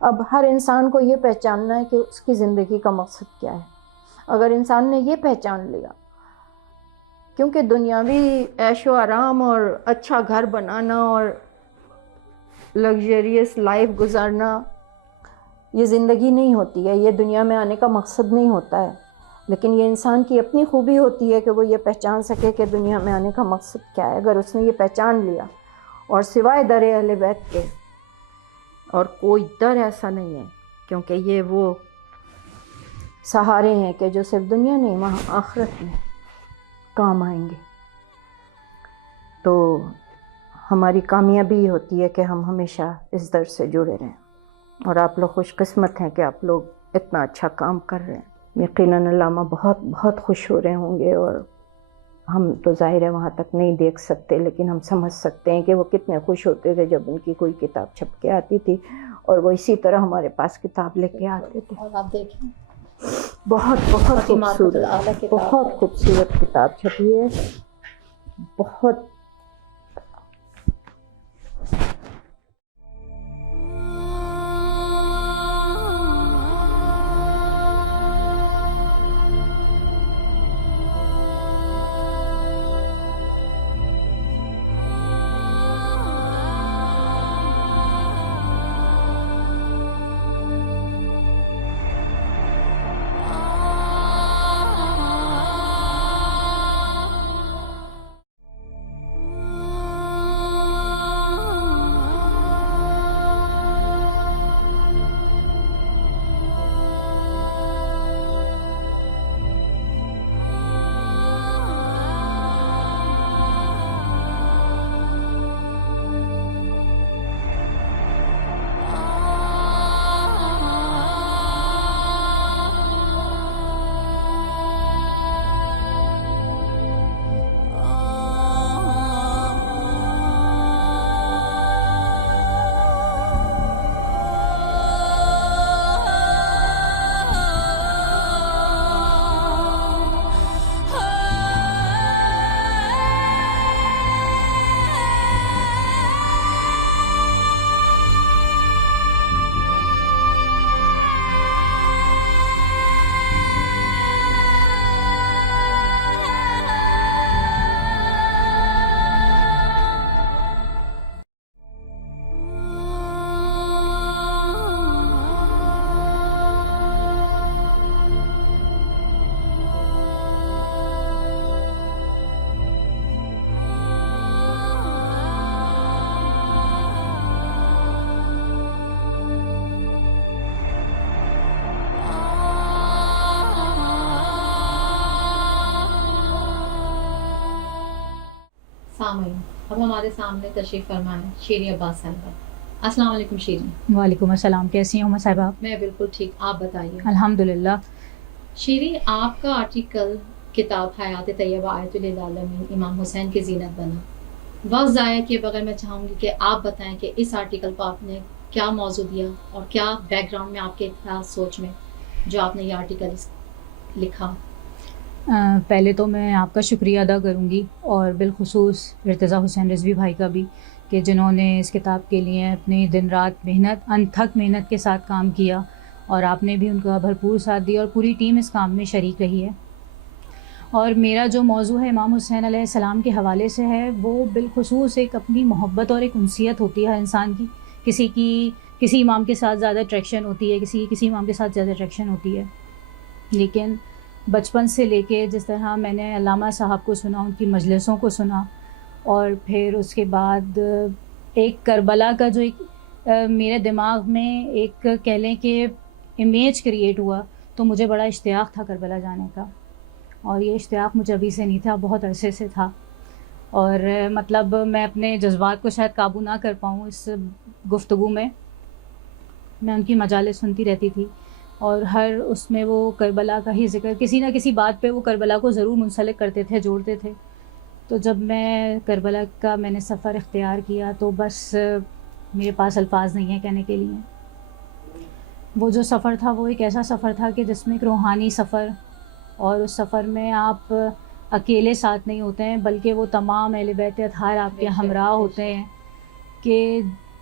اب ہر انسان کو یہ پہچاننا ہے کہ اس کی زندگی کا مقصد کیا ہے۔ اگر انسان نے یہ پہچان لیا، کیونکہ دنیاوی عیش و آرام اور اچھا گھر بنانا اور لگژریس لائف گزارنا یہ زندگی نہیں ہوتی ہے، یہ دنیا میں آنے کا مقصد نہیں ہوتا ہے، لیکن یہ انسان کی اپنی خوبی ہوتی ہے کہ وہ یہ پہچان سکے کہ دنیا میں آنے کا مقصد کیا ہے۔ اگر اس نے یہ پہچان لیا اور سوائے در اہل بیت کے اور کوئی در ایسا نہیں ہے، کیونکہ یہ وہ سہارے ہیں کہ جو صرف دنیا نہیں وہاں آخرت میں کام آئیں گے۔ تو ہماری کامیابی یہ ہوتی ہے کہ ہم ہمیشہ اس در سے جڑے رہیں، اور آپ لوگ خوش قسمت ہیں کہ آپ لوگ اتنا اچھا کام کر رہے ہیں۔ یقیناً علامہ بہت بہت خوش ہو رہے ہوں گے، اور ہم تو ظاہر ہے وہاں تک نہیں دیکھ سکتے، لیکن ہم سمجھ سکتے ہیں کہ وہ کتنے خوش ہوتے تھے جب ان کی کوئی کتاب چھپ کے آتی تھی، اور وہ اسی طرح ہمارے پاس کتاب لے کے آتے تھے۔ اور آپ دیکھیں بہت بہت خاتمات العالیٰ خوبصورت، کتاب بہت خوبصورت کتاب چھپی ہے، بہت۔ سامعین، اب ہمارے سامنے تشریف فرما ہے شیری عباس صاحبہ۔ السلام علیکم شیری۔ وعلیکم السلام، کیسی ہیں عمر صاحبہ؟ میں بالکل ٹھیک، آپ بتائیے۔ الحمدللہ۔ شیری، آپ کا آرٹیکل کتاب حیات طیبہ آیت للعالمین امام حسین کی زینت بنا۔ وقت ضائع کیے بغیر میں چاہوں گی کہ آپ بتائیں کہ اس آرٹیکل کو آپ نے کیا موضوع دیا اور کیا بیک گراؤنڈ میں آپ کے تھا سوچ میں جو آپ نے یہ آرٹیکل لکھا۔ پہلے تو میں آپ کا شکریہ ادا کروں گی، اور بالخصوص ارتضیٰ حسین رضوی بھائی کا بھی، کہ جنہوں نے اس کتاب کے لیے اپنی دن رات محنت، انتھک محنت کے ساتھ کام کیا، اور آپ نے بھی ان کا بھرپور ساتھ دیا، اور پوری ٹیم اس کام میں شریک رہی ہے۔ اور میرا جو موضوع ہے امام حسین علیہ السلام کے حوالے سے ہے، وہ بالخصوص ایک اپنی محبت اور ایک انسیت ہوتی ہے انسان کی، کسی امام کے ساتھ زیادہ اٹریکشن ہوتی ہے، کسی امام کے ساتھ زیادہ اٹریکشن ہوتی ہے، لیکن بچپن سے لے کے جس طرح میں نے علامہ صاحب کو سنا، ان کی مجلسوں کو سنا، اور پھر اس کے بعد ایک کربلا کا جو ایک میرے دماغ میں ایک کہہ لیں کہ امیج کریٹ ہوا، تو مجھے بڑا اشتیاق تھا کربلا جانے کا، اور یہ اشتیاق مجھے ابھی سے نہیں تھا، بہت عرصے سے تھا، اور مطلب میں اپنے جذبات کو شاید قابو نہ کر پاؤں اس گفتگو میں ان کی مجالس سنتی رہتی تھی، اور ہر اس میں وہ کربلا کا ہی ذکر، کسی نہ کسی بات پہ وہ کربلا کو ضرور منسلک کرتے تھے، جوڑتے تھے۔ تو جب میں کربلا کا میں نے سفر اختیار کیا تو بس میرے پاس الفاظ نہیں ہیں کہنے کے لیے۔ وہ جو سفر تھا وہ ایک ایسا سفر تھا کہ جس میں ایک روحانی سفر، اور اس سفر میں آپ اکیلے ساتھ نہیں ہوتے ہیں، بلکہ وہ تمام اہل بیت اطہار آپ کے ہمراہ ہوتے ہیں، کہ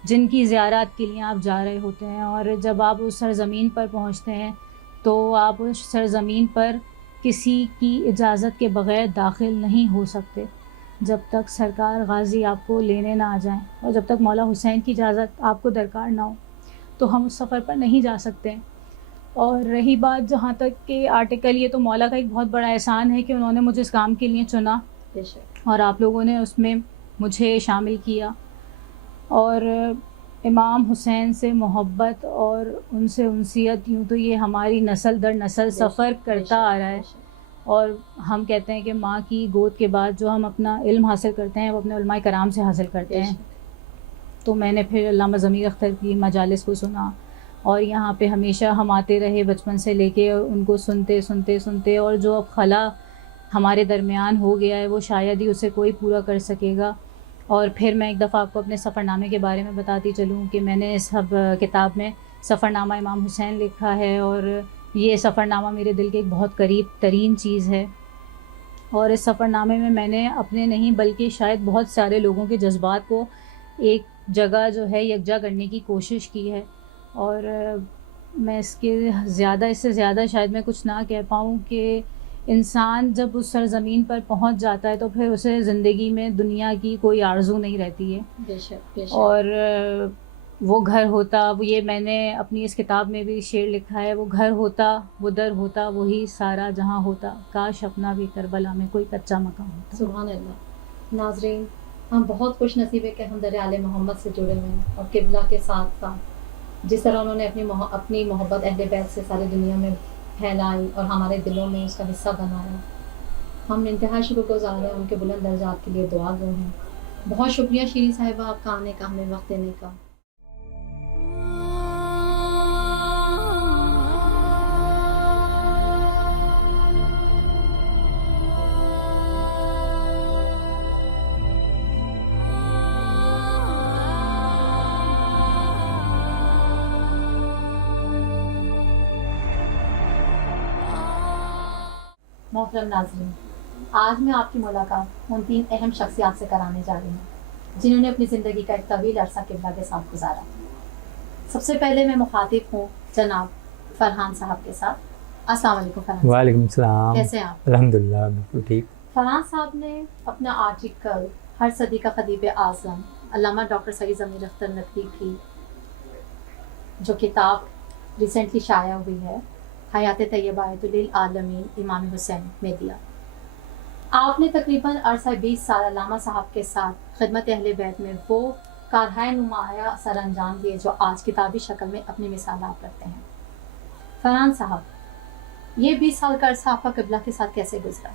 جن کی زیارت کے لیے آپ جا رہے ہوتے ہیں، اور جب آپ اس سرزمین پر پہنچتے ہیں تو آپ اس سرزمین پر کسی کی اجازت کے بغیر داخل نہیں ہو سکتے جب تک سرکار غازی آپ کو لینے نہ آ جائیں، اور جب تک مولا حسین کی اجازت آپ کو درکار نہ ہو تو ہم اس سفر پر نہیں جا سکتے۔ اور رہی بات جہاں تک کہ آرٹیکل، یہ تو مولا کا ایک بہت بڑا احسان ہے کہ انہوں نے مجھے اس کام کے لیے چنا، اور آپ لوگوں نے اس میں مجھے شامل کیا، اور امام حسین سے محبت اور ان سے انسیت یوں تو یہ ہماری نسل در نسل سفر کرتا آ رہا ہے، اور ہم کہتے ہیں کہ ماں کی گود کے بعد جو ہم اپنا علم حاصل کرتے ہیں وہ اپنے علماء کرام سے حاصل کرتے ہیں. تو میں نے پھر علامہ ضمیر اختر کی مجالس کو سنا، اور یہاں پہ ہمیشہ ہم آتے رہے بچپن سے لے کے، اور ان کو سنتے سنتے سنتے، اور جو اب خلا ہمارے درمیان ہو گیا ہے وہ شاید ہی اسے کوئی پورا کر سکے گا. اور پھر میں ایک دفعہ آپ کو اپنے سفر نامے کے بارے میں بتاتی چلوں کہ میں نے اس کتاب میں سفر نامہ امام حسین لکھا ہے، اور یہ سفر نامہ میرے دل کے ایک بہت قریب ترین چیز ہے. اور اس سفر نامے میں میں نے اپنے نہیں بلکہ شاید بہت سارے لوگوں کے جذبات کو ایک جگہ جو ہے یکجا کرنے کی کوشش کی ہے. اور میں اس سے زیادہ شاید میں کچھ نہ کہہ پاؤں کہ انسان جب اس سرزمین پر پہنچ جاتا ہے تو پھر اسے زندگی میں دنیا کی کوئی آرزو نہیں رہتی ہے. بے شک بے شک. اور وہ گھر ہوتا، یہ میں نے اپنی اس کتاب میں بھی شعر لکھا ہے، وہ گھر ہوتا، وہ در ہوتا، وہی سارا جہاں ہوتا، کاش اپنا بھی کربلا میں کوئی کچا مکان ہوتا. سبحان اللہ. ناظرین، ہم بہت خوش نصیب ہے کہ ہم در آل محمد سے جڑے ہوئے ہیں، اور قبلہ کے ساتھ ساتھ جس طرح انہوں نے اپنی محبت اہل بیت سے ساری دنیا میں پھیلائی اور ہمارے دلوں میں اس کا حصہ بنایا. ہم انتہائی شکر گزار ہیں، ان کے بلند درجات کے لیے دعا گو ہیں. بہت شکریہ شیریں صاحبہ آپ کا آنے کا، ہمیں وقت دینے کا. محترم ناظرین، آج میں آپ کی ملاقات ان 3 اہم شخصیات سے کرانے جا رہی ہوں جنہوں نے اپنی زندگی کا ایک طویل عرصہ قبلہ کے ساتھ گزارا. سب سے پہلے میں مخاطب ہوں جناب فرحان صاحب کے ساتھ. السلام علیکم فرحان. وعلیکم السلام. کیسے ہیں آپ؟ الحمدللہ بالکل ٹھیک. فرحان صاحب نے اپنا آرٹیکل ہر صدی کا خطیب اعظم علامہ ڈاکٹر سید ضمیر اختر نقوی کی جو کتاب ریسنٹلی شائع ہوئی ہے، حیات طیبہ للعالمین امام حسین میں دیا. آپ نے تقریباً عرصہ 20 سال علامہ صاحب کے ساتھ خدمت اہل بیت میں وہ کارہائے نمایاں سر انجام دیے جو آج کتابی شکل میں اپنی مثال آپ رکھتے ہیں. فرحان صاحب، یہ 20 سال کا عرصہ آپ کا قبلہ کے ساتھ کیسے گزرا؟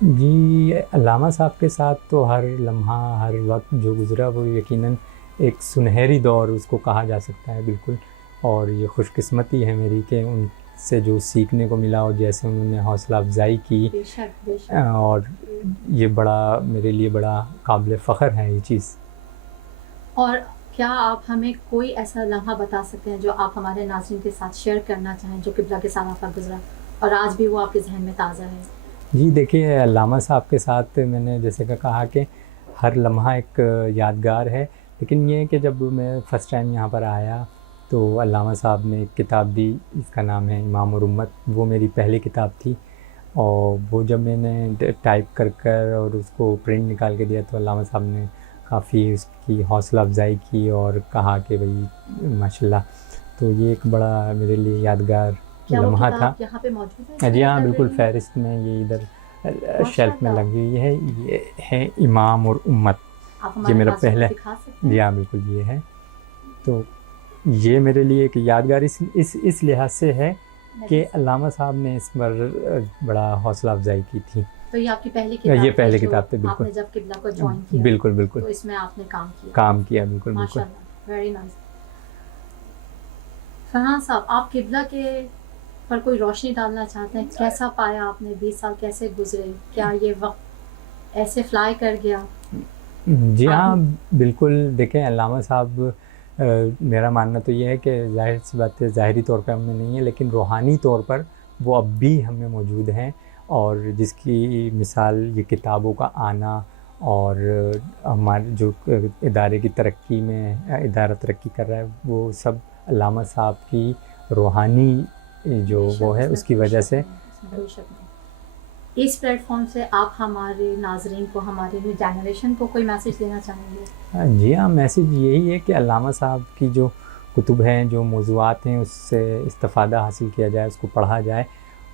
جی، علامہ صاحب کے ساتھ تو ہر لمحہ ہر وقت جو گزرا وہ یقیناً ایک سنہری دور اس کو کہا جا سکتا ہے بالکل. اور یہ خوش قسمتی ہے میری کہ ان سے جو سیکھنے کو ملا اور جیسے انہوں نے حوصلہ افزائی کی، بے شک بے شک. اور یہ بڑا میرے لیے بڑا قابل فخر ہے یہ چیز. اور کیا آپ ہمیں کوئی ایسا لمحہ بتا سکتے ہیں جو آپ ہمارے ناظرین کے ساتھ شیئر کرنا چاہیں جو قبلہ کے ساتھ آپ کا گزرا اور آج بھی وہ آپ کے ذہن میں تازہ ہے؟ جی دیکھیے، علامہ صاحب کے ساتھ میں نے جیسے کہ کہا کہ ہر لمحہ ایک یادگار ہے، لیکن یہ کہ جب میں فرسٹ ٹائم یہاں پر آیا تو علامہ صاحب نے ایک کتاب دی، اس کا نام ہے امام اور امت. وہ میری پہلی کتاب تھی، اور وہ جب میں نے ٹائپ کر اور اس کو پرنٹ نکال کے دیا تو علامہ صاحب نے کافی اس کی حوصلہ افزائی کی اور کہا کہ بھائی ماشاءاللہ. تو یہ ایک بڑا میرے لیے یادگار لمحہ تھا. یہاں پہ موجود ہے؟ جی ہاں بالکل، فہرست میں یہ ادھر شیلف میں لگی ہوئی ہے. یہ ہے امام اور امت، یہ میرا پہلا. جی ہاں بالکل یہ ہے. تو یہ میرے لیے ایک یادگار اس لحاظ سے ہے کہ علامہ صاحب نے اس پر بڑا حوصلہ افزائی کی تھی. تو یہ آپ کی پہلی کتاب؟ یہ پہلی کتاب تھی بالکل. آپ نے جب قبلہ کو جوائن کیا؟ بالکل بالکل. تو اس میں آپ نے کام کیا بالکل بالکل. ماشاءاللہ، ویری نائس. فرحان صاحب، آپ قبلہ کے پر کوئی روشنی ڈالنا چاہتے ہیں؟ کیسا پایا آپ نے 20 سال، کیسے گزرے؟ کیا یہ وقت ایسے فلائی کر گیا؟ جی ہاں بالکل. دیکھیں علامہ صاحب، میرا ماننا تو یہ ہے کہ ظاہر سی بات ہے ظاہری طور پر ہم میں نہیں ہے، لیکن روحانی طور پر وہ اب بھی ہم میں موجود ہیں. اور جس کی مثال یہ کتابوں کا آنا اور ہمارے جو ادارے کی ترقی میں ادارہ ترقی کر رہا ہے، وہ سب علامہ صاحب کی روحانی جو وہ ہے اس کی وجہ سے. اس پلیٹ فارم سے آپ ہمارے ناظرین کو، ہماری نیو جنریشن کو کوئی میسیج دینا چاہیں گے؟ جی ہاں، میسیج یہی ہے کہ علامہ صاحب کی جو کتب ہیں، جو موضوعات ہیں، اس سے استفادہ حاصل کیا جائے، اس کو پڑھا جائے.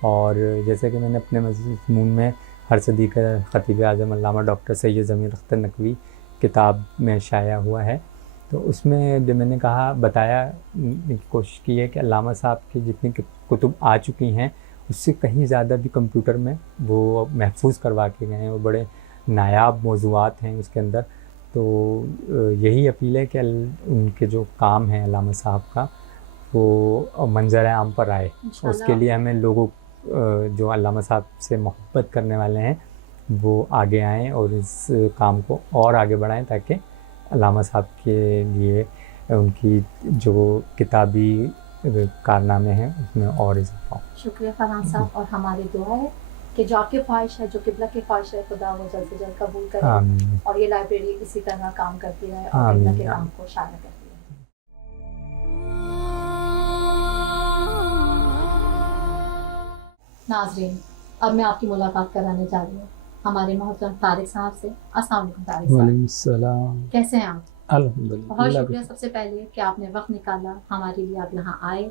اور جیسے کہ میں نے اپنے مضمون میں ہر صدی کا خطیب اعظم علامہ ڈاکٹر سید ضمیر اختر نقوی کتاب میں شائع ہوا ہے، تو اس میں جو میں نے کہا بتایا کوشش کی ہے کہ علامہ صاحب کی جتنی کتب آ چکی ہیں اس سے کہیں زیادہ بھی کمپیوٹر میں وہ محفوظ کروا کے گئے ہیں، وہ بڑے نایاب موضوعات ہیں اس کے اندر. تو یہی اپیل ہے کہ ان کے جو کام ہے علامہ صاحب کا وہ منظر عام پر آئے. اس کے لیے ہمیں لوگوں جو علامہ صاحب سے محبت کرنے والے ہیں وہ آگے آئیں اور اس کام کو اور آگے بڑھائیں تاکہ علامہ صاحب کے لیے ان کی جو کتابی کارنامے ہیں اس میں اور اضافہ ہو. شکریہ فرحان صاحب، اور ہماری دعا ہے کہ جو آپ کی خواہش ہے، جو قبلہ کی خواہش ہے، خدا وہ جلد سے جلد قبول کرے آمین. اور یہ لائبریری اسی طرح کام کرتی رہے اور قبلہ کے کام کو شائع کرتی رہے. ناظرین، اب میں آپ کی ملاقات کرانے جا رہی ہوں ہمارے محترم طارق صاحب سے. السلام علیکم طارق صاحب. وعلیکم السلام. کیسے ہیں آپ؟ الحمدللہ. بہت شکریہ سب سے پہلے کہ آپ نے وقت نکالا ہمارے لیے، آپ یہاں آئے.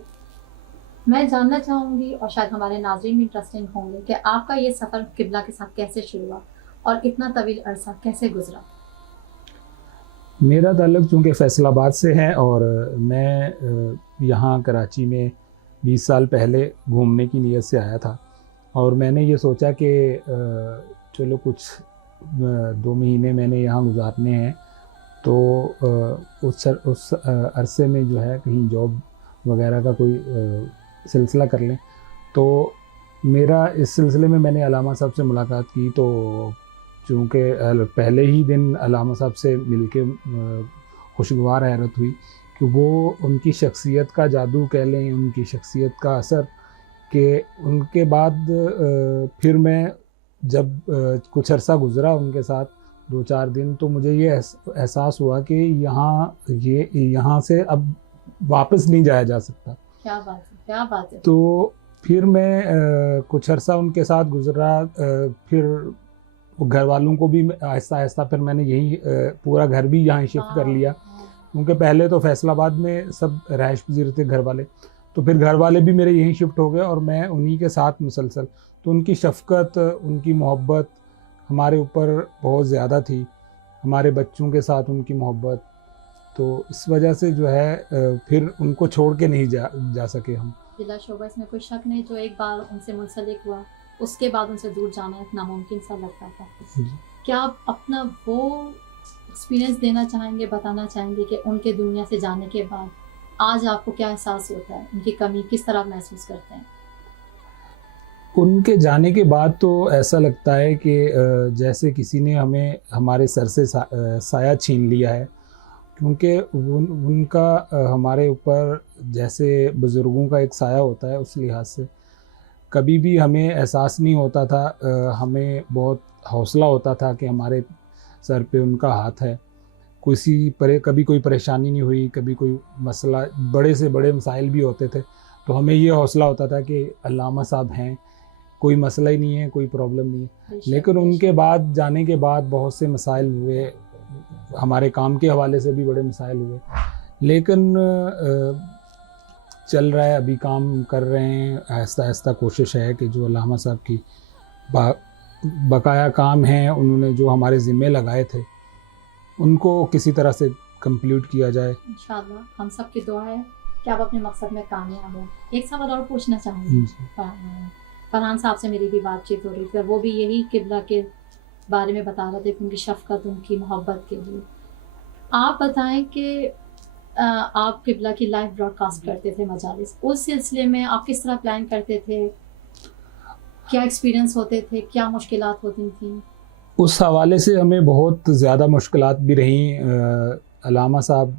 میں جاننا چاہوں گی اور شاید ہمارے ناظرین بھی انٹرسٹنگ ہوں گے کہ آپ کا یہ سفر قبلہ کے ساتھ کیسے شروع ہوا اور اتنا طویل عرصہ کیسے گزرا؟ میرا تعلق چونکہ فیصل آباد سے ہے اور میں یہاں کراچی میں 20 سال پہلے گھومنے کی نیت سے آیا تھا، اور میں نے یہ سوچا کہ چلو کچھ 2 مہینے میں نے یہاں گزارنے ہیں، تو اس عرصے میں جو ہے کہیں جاب وغیرہ کا کوئی سلسلہ کر لیں. تو میرا اس سلسلے میں نے علامہ صاحب سے ملاقات کی، تو چونکہ پہلے ہی دن علامہ صاحب سے مل کے خوشگوار حیرت ہوئی کہ وہ ان کی شخصیت کا جادو کہہ لیں، ان کی شخصیت کا اثر، کہ ان کے بعد پھر میں جب کچھ عرصہ گزرا ان کے ساتھ 2-4 دن، تو مجھے یہ احساس ہوا کہ یہاں سے اب واپس نہیں جایا جا سکتا. کیا بات ہے، کیا بات ہے. تو پھر میں کچھ عرصہ ان کے ساتھ گزرا، پھر گھر والوں کو بھی آہستہ آہستہ پھر میں نے یہی پورا گھر بھی یہاں شفٹ کر لیا، کیونکہ پہلے تو فیصل آباد میں سب رہائش پذیر تھے گھر والے، تو پھر گھر والے بھی میرے یہیں شفٹ ہو گئے اور میں انہی کے ساتھ مسلسل. تو ان کی شفقت، ان کی محبت ہمارے اوپر بہت زیادہ تھی، ہمارے بچوں کے ساتھ ان کی محبت، تو اس وجہ سے جو ہے پھر ان کو چھوڑ کے نہیں جا سکے ہم. بلا شبہ اس میں کوئی شک نہیں، جو ایک بار ان سے منسلک ہوا اس کے بعد ان سے دور جانا ایک ناممکن سا لگتا تھا. کیا آپ اپنا وہ ایکسپیرینس دینا چاہیں گے، بتانا چاہیں گے کہ ان کے دنیا سے جانے کے بعد آج آپ کو کیا احساس ہوتا ہے، ان کی کمی کس طرح محسوس کرتے ہیں؟ ان کے جانے کے بعد تو ایسا لگتا ہے کہ جیسے کسی نے ہمارے سر سے سایہ چھین لیا ہے، کیونکہ ان کا ہمارے اوپر جیسے بزرگوں کا ایک سایہ ہوتا ہے، اس لحاظ سے کبھی بھی ہمیں احساس نہیں ہوتا تھا، ہمیں بہت حوصلہ ہوتا تھا کہ ہمارے سر پہ ان کا ہاتھ ہے. کبھی کوئی پریشانی نہیں ہوئی، کبھی کوئی مسئلہ، بڑے سے بڑے مسائل بھی ہوتے تھے تو ہمیں یہ حوصلہ ہوتا تھا کہ علامہ صاحب ہیں، کوئی مسئلہ ہی نہیں ہے، کوئی پرابلم نہیں ہے. لیکن ان کے بعد جانے کے بعد بہت سے مسائل ہوئے، ہمارے کام کے حوالے سے بھی بڑے مسائل ہوئے، لیکن چل رہا ہے، ابھی کام کر رہے ہیں، آہستہ آہستہ کوشش ہے کہ جو علامہ صاحب کی بقایا کام ہیں، انہوں نے جو ہمارے ذمے لگائے تھے ان کو کسی طرح سے کمپلیٹ کیا جائے. انشاءاللہ ہم سب کی دعا ہے کہ آپ اپنے مقصد میں کامیاب ہوں. ایک سوال اور پوچھنا چاہوں گی. فرحان صاحب سے میری بھی بات چیت ہو رہی تھی، وہ بھی یہی قبلہ کے بارے میں بتا رہے تھے کہ ان کی شفقت، ان کی محبت کے لیے. آپ بتائیں کہ آپ قبلہ کی لائیو براڈ کاسٹ کرتے تھے مجالس، اس سلسلے میں آپ کس طرح پلان کرتے تھے، کیا ایکسپیرینس ہوتے تھے، کیا مشکلات ہوتی تھیں؟ اس حوالے سے ہمیں بہت زیادہ مشکلات بھی رہیں. علامہ صاحب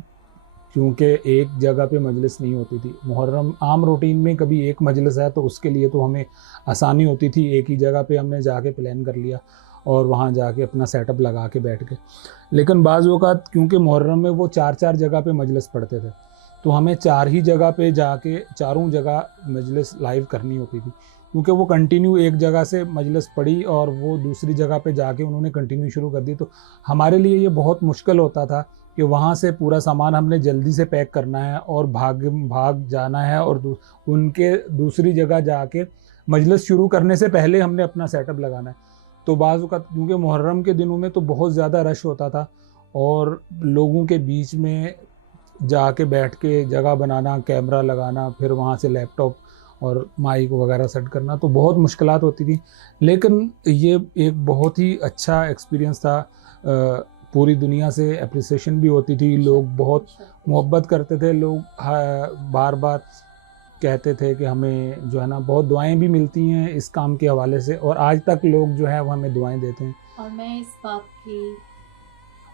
کیونکہ ایک جگہ پہ مجلس نہیں ہوتی تھی، محرم عام روٹین میں کبھی ایک مجلس ہے تو اس کے لیے تو ہمیں آسانی ہوتی تھی، ایک ہی جگہ پہ ہم نے جا کے پلان کر لیا اور وہاں جا کے اپنا سیٹ اپ لگا کے بیٹھ گئے. لیکن بعض اوقات کیونکہ محرم میں وہ 4 جگہ پہ مجلس پڑھتے تھے تو ہمیں 4 ہی جگہ پہ جا کے چاروں جگہ مجلس لائیو کرنی ہوتی تھی، کیونکہ وہ کنٹینیو ایک جگہ سے مجلس پڑھی اور وہ دوسری جگہ پہ جا کے انہوں نے کنٹینیو شروع کر دی. تو ہمارے لیے یہ بہت مشکل ہوتا تھا کہ وہاں سے پورا سامان ہم نے جلدی سے پیک کرنا ہے اور بھاگ جانا ہے، اور ان کے دوسری جگہ جا کے مجلس شروع کرنے سے پہلے ہم نے اپنا سیٹ اپ لگانا ہے. تو بعض اوقات کیونکہ محرم کے دنوں میں تو بہت زیادہ رش ہوتا تھا اور لوگوں کے بیچ میں جا کے بیٹھ کے جگہ بنانا, کیمرہ لگانا, پھر وہاں سے لیپ ٹاپ اور مائک وغیرہ سیٹ کرنا, تو بہت مشکلات ہوتی تھیں. لیکن یہ ایک بہت ہی اچھا ایکسپیرینس تھا. پوری دنیا سے اپریسیشن بھی ہوتی تھی, لوگ بہت محبت کرتے تھے, لوگ بار بار کہتے تھے کہ ہمیں جو ہے نا بہت دعائیں بھی ملتی ہیں اس کام کے حوالے سے, اور آج تک لوگ جو ہے وہ ہمیں دعائیں دیتے ہیں. اور میں اس بات کی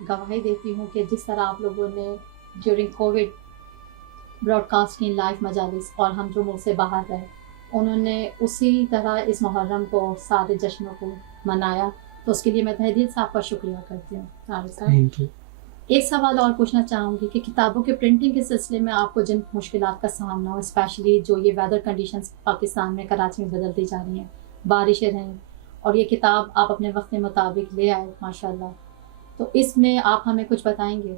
گواہی دیتی ہوں کہ جس طرح آپ لوگوں نے during COVID broadcasting live مجالس اور ہم جو ملک سے باہر رہے, انہوں نے اسی طرح اس محرم کو سارے جشنوں کو منایا, تو اس کے لیے میں تہ دل سے آپ کا شکریہ کرتی ہوں. طارق صاحب, ایک سوال اور پوچھنا چاہوں گی کہ کتابوں کے پرنٹنگ کے سلسلے میں آپ کو جن مشکلات کا سامنا ہو, اسپیشلی جو یہ ویدر کنڈیشنز پاکستان میں کراچی میں بدلتی جا رہی ہیں, بارشیں رہیں, اور یہ کتاب آپ اپنے وقت کے مطابق لے آئے ماشاءاللہ, تو اس میں آپ ہمیں کچھ بتائیں گے؟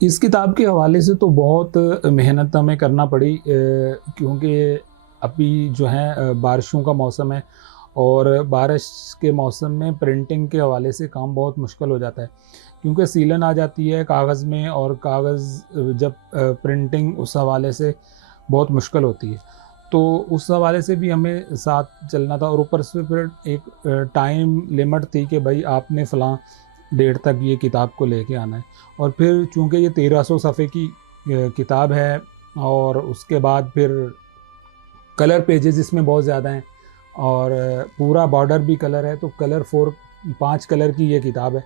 اس کتاب کے حوالے سے تو بہت محنت ہمیں کرنا پڑی, کیونکہ ابھی جو ہے بارشوں کا موسم ہے, اور بارش کے موسم میں پرنٹنگ کے حوالے سے کام بہت مشکل ہو جاتا ہے, کیونکہ سیلن آ جاتی ہے کاغذ میں, اور کاغذ جب پرنٹنگ اس حوالے سے بہت مشکل ہوتی ہے, تو اس حوالے سے بھی ہمیں ساتھ چلنا تھا. اور اوپر سے پھر ایک ٹائم لمٹ تھی کہ بھائی آپ نے فلاں ڈیٹ تک یہ کتاب کو لے کے آنا ہے. اور پھر چونکہ یہ 1300 صفحے کی کتاب ہے, اور اس کے بعد پھر کلر پیجز اس میں بہت زیادہ ہیں, اور پورا بارڈر بھی کلر ہے, تو کلر 5 کلر کی یہ کتاب ہے.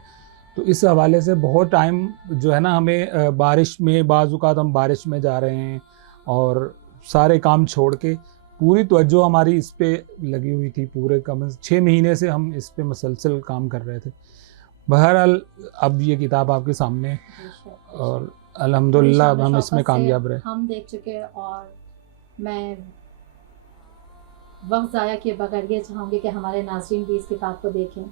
تو اس حوالے سے بہت ٹائم جو ہے نا ہمیں بارش میں, بعض اوقات ہم بارش میں جا رہے ہیں, اور سارے کام چھوڑ کے پوری توجہ ہماری اس پہ لگی ہوئی تھی. پورے کم از 6 مہینے سے ہم اس پہ مسلسل کام کر رہے تھے. بہرحال اب یہ کتاب آپ کے سامنے ہے, اور الحمدللہ اب ہم اس میں کامیاب رہے. ہم دیکھ چکے, اور میں وقت ضائع کیے بغیر یہ چاہوں گی کہ ہمارے ناظرین بھی اس کتاب کو دیکھیں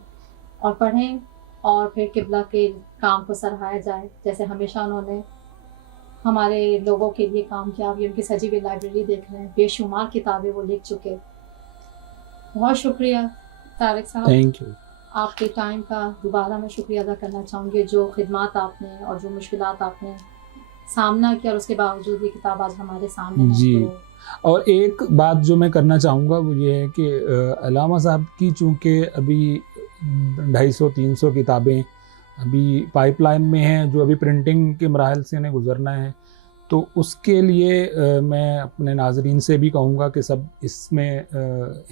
اور پڑھیں, اور پھر قبلہ کے کام کو سراہا جائے. جیسے ہمیشہ انہوں نے ہمارے لوگوں کے لیے کام کیا, ابھی ان کی سجی ہوئی لائبریری دیکھ رہے ہیں, بے شمار کتابیں وہ لکھ چکے. بہت شکریہ طارق صاحب, تھینک یو. آپ کے ٹائم کا دوبارہ میں شکریہ ادا کرنا چاہوں گی. جو خدمات آپ نے اور جو مشکلات آپ نے سامنا کیا, اور اس کے باوجود یہ کتاب آج ہمارے سامنے ہے. جی, اور ایک بات جو میں کرنا چاہوں گا وہ یہ ہے کہ علامہ صاحب کی چونکہ ابھی 250-300 کتابیں ابھی پائپ لائن میں ہیں, جو ابھی پرنٹنگ کے مراحل سے انہیں گزرنا ہے, تو اس کے لیے میں اپنے ناظرین سے بھی کہوں گا کہ سب اس میں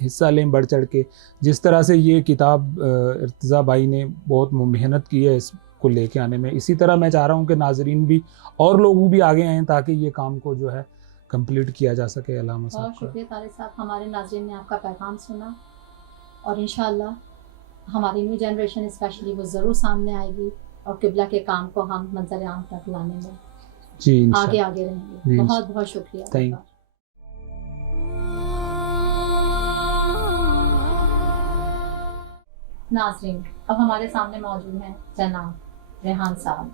حصہ لیں بڑھ چڑھ کے. جس طرح سے یہ کتاب ارتضیٰ بھائی نے بہت محنت کی ہے اس کو لے کے آنے میں, اسی طرح میں چاہ رہا ہوں کہ ناظرین بھی اور لوگ بھی آگے آئیں, تاکہ یہ کام کو جو ہے کمپلیٹ کیا جا سکے. علامہ صاحب بہت شکریہ طارق صاحب, ہمارے ناظرین نے آپ کا پیغام سنا, اور انشاءاللہ ہماری نیو جنریشن اسپیشلی وہ ضرور سامنے آئے گی, اور قبلہ کے کام کو ہم منظر عام تک لانے میں جی آگے رہیں گے. بہت بہت شکریہ. تھینک. ناظرین, اب ہمارے سامنے موجود ہیں جناب ریحان صاحب.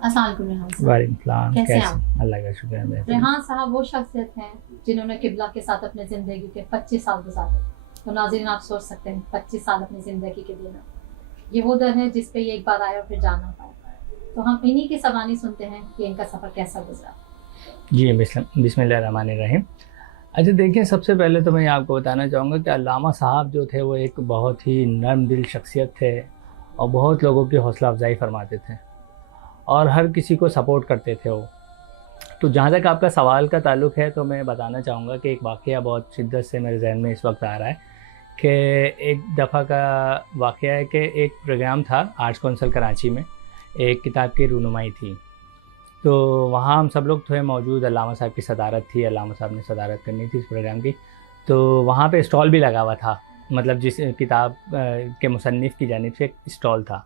السلام علیکم ریحان صاحب. وعلیکم السلام. کیسے ہیں آپ؟ اللہ کا شکر ہے. ریحان صاحب وہ شخصیت ہیں جنہوں نے قبلہ کے ساتھ اپنے زندگی کے 25 سال گزارے. تو ناظرین آپ سوچ سکتے ہیں 25 سال اپنی زندگی کے دینا, یہ وہ در ہے جس پہ یہ ایک بار آیا اور پھر جانا پائے. تو ہم انہی کی زبانی سنتے ہیں کہ ان کا سفر کیسا گزرا. جی, بسم اللہ الرحمن الرحیم. اچھا دیکھیں, سب سے پہلے تو میں آپ کو بتانا چاہوں گا کہ علامہ صاحب جو تھے وہ ایک بہت ہی نرم دل شخصیت تھے, اور بہت لوگوں کی حوصلہ افزائی فرماتے تھے, اور ہر کسی کو سپورٹ کرتے تھے وہ. تو جہاں تک آپ کا سوال کا تعلق ہے, تو میں بتانا چاہوں گا کہ ایک واقعہ بہت شدت سے میرے ذہن میں اس وقت آ رہا ہے, کہ ایک دفعہ کا واقعہ ہے کہ ایک پروگرام تھا آرٹس کونسل کراچی میں, ایک کتاب کی رونمائی تھی. تو وہاں ہم سب لوگ تھے موجود, علامہ صاحب کی صدارت تھی, علامہ صاحب نے صدارت کرنی تھی اس پروگرام کی. تو وہاں پہ اسٹال بھی لگا ہوا تھا, مطلب جس کتاب کے مصنف کی جانب سے ایک اسٹال تھا.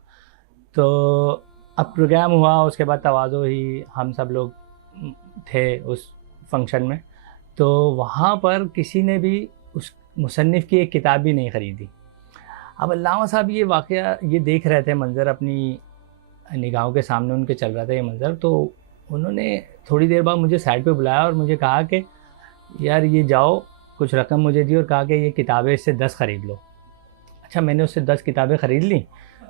تو اب پروگرام ہوا, اس کے بعد تواضع ہی ہم سب لوگ تھے اس فنکشن میں. تو وہاں پر کسی نے بھی اس مصنف کی ایک کتاب بھی نہیں خریدی. اب علامہ صاحب یہ واقعہ یہ دیکھ رہے تھے, منظر اپنی نگاہوں کے سامنے ان کے چل رہا تھا یہ منظر. تو انہوں نے تھوڑی دیر بعد مجھے سائڈ پہ بلایا اور مجھے کہا کہ یار یہ جاؤ, کچھ رقم مجھے دی اور کہا کہ یہ کتابیں اس سے 10 خرید لو. اچھا, میں نے اس سے 10 کتابیں خرید لیں,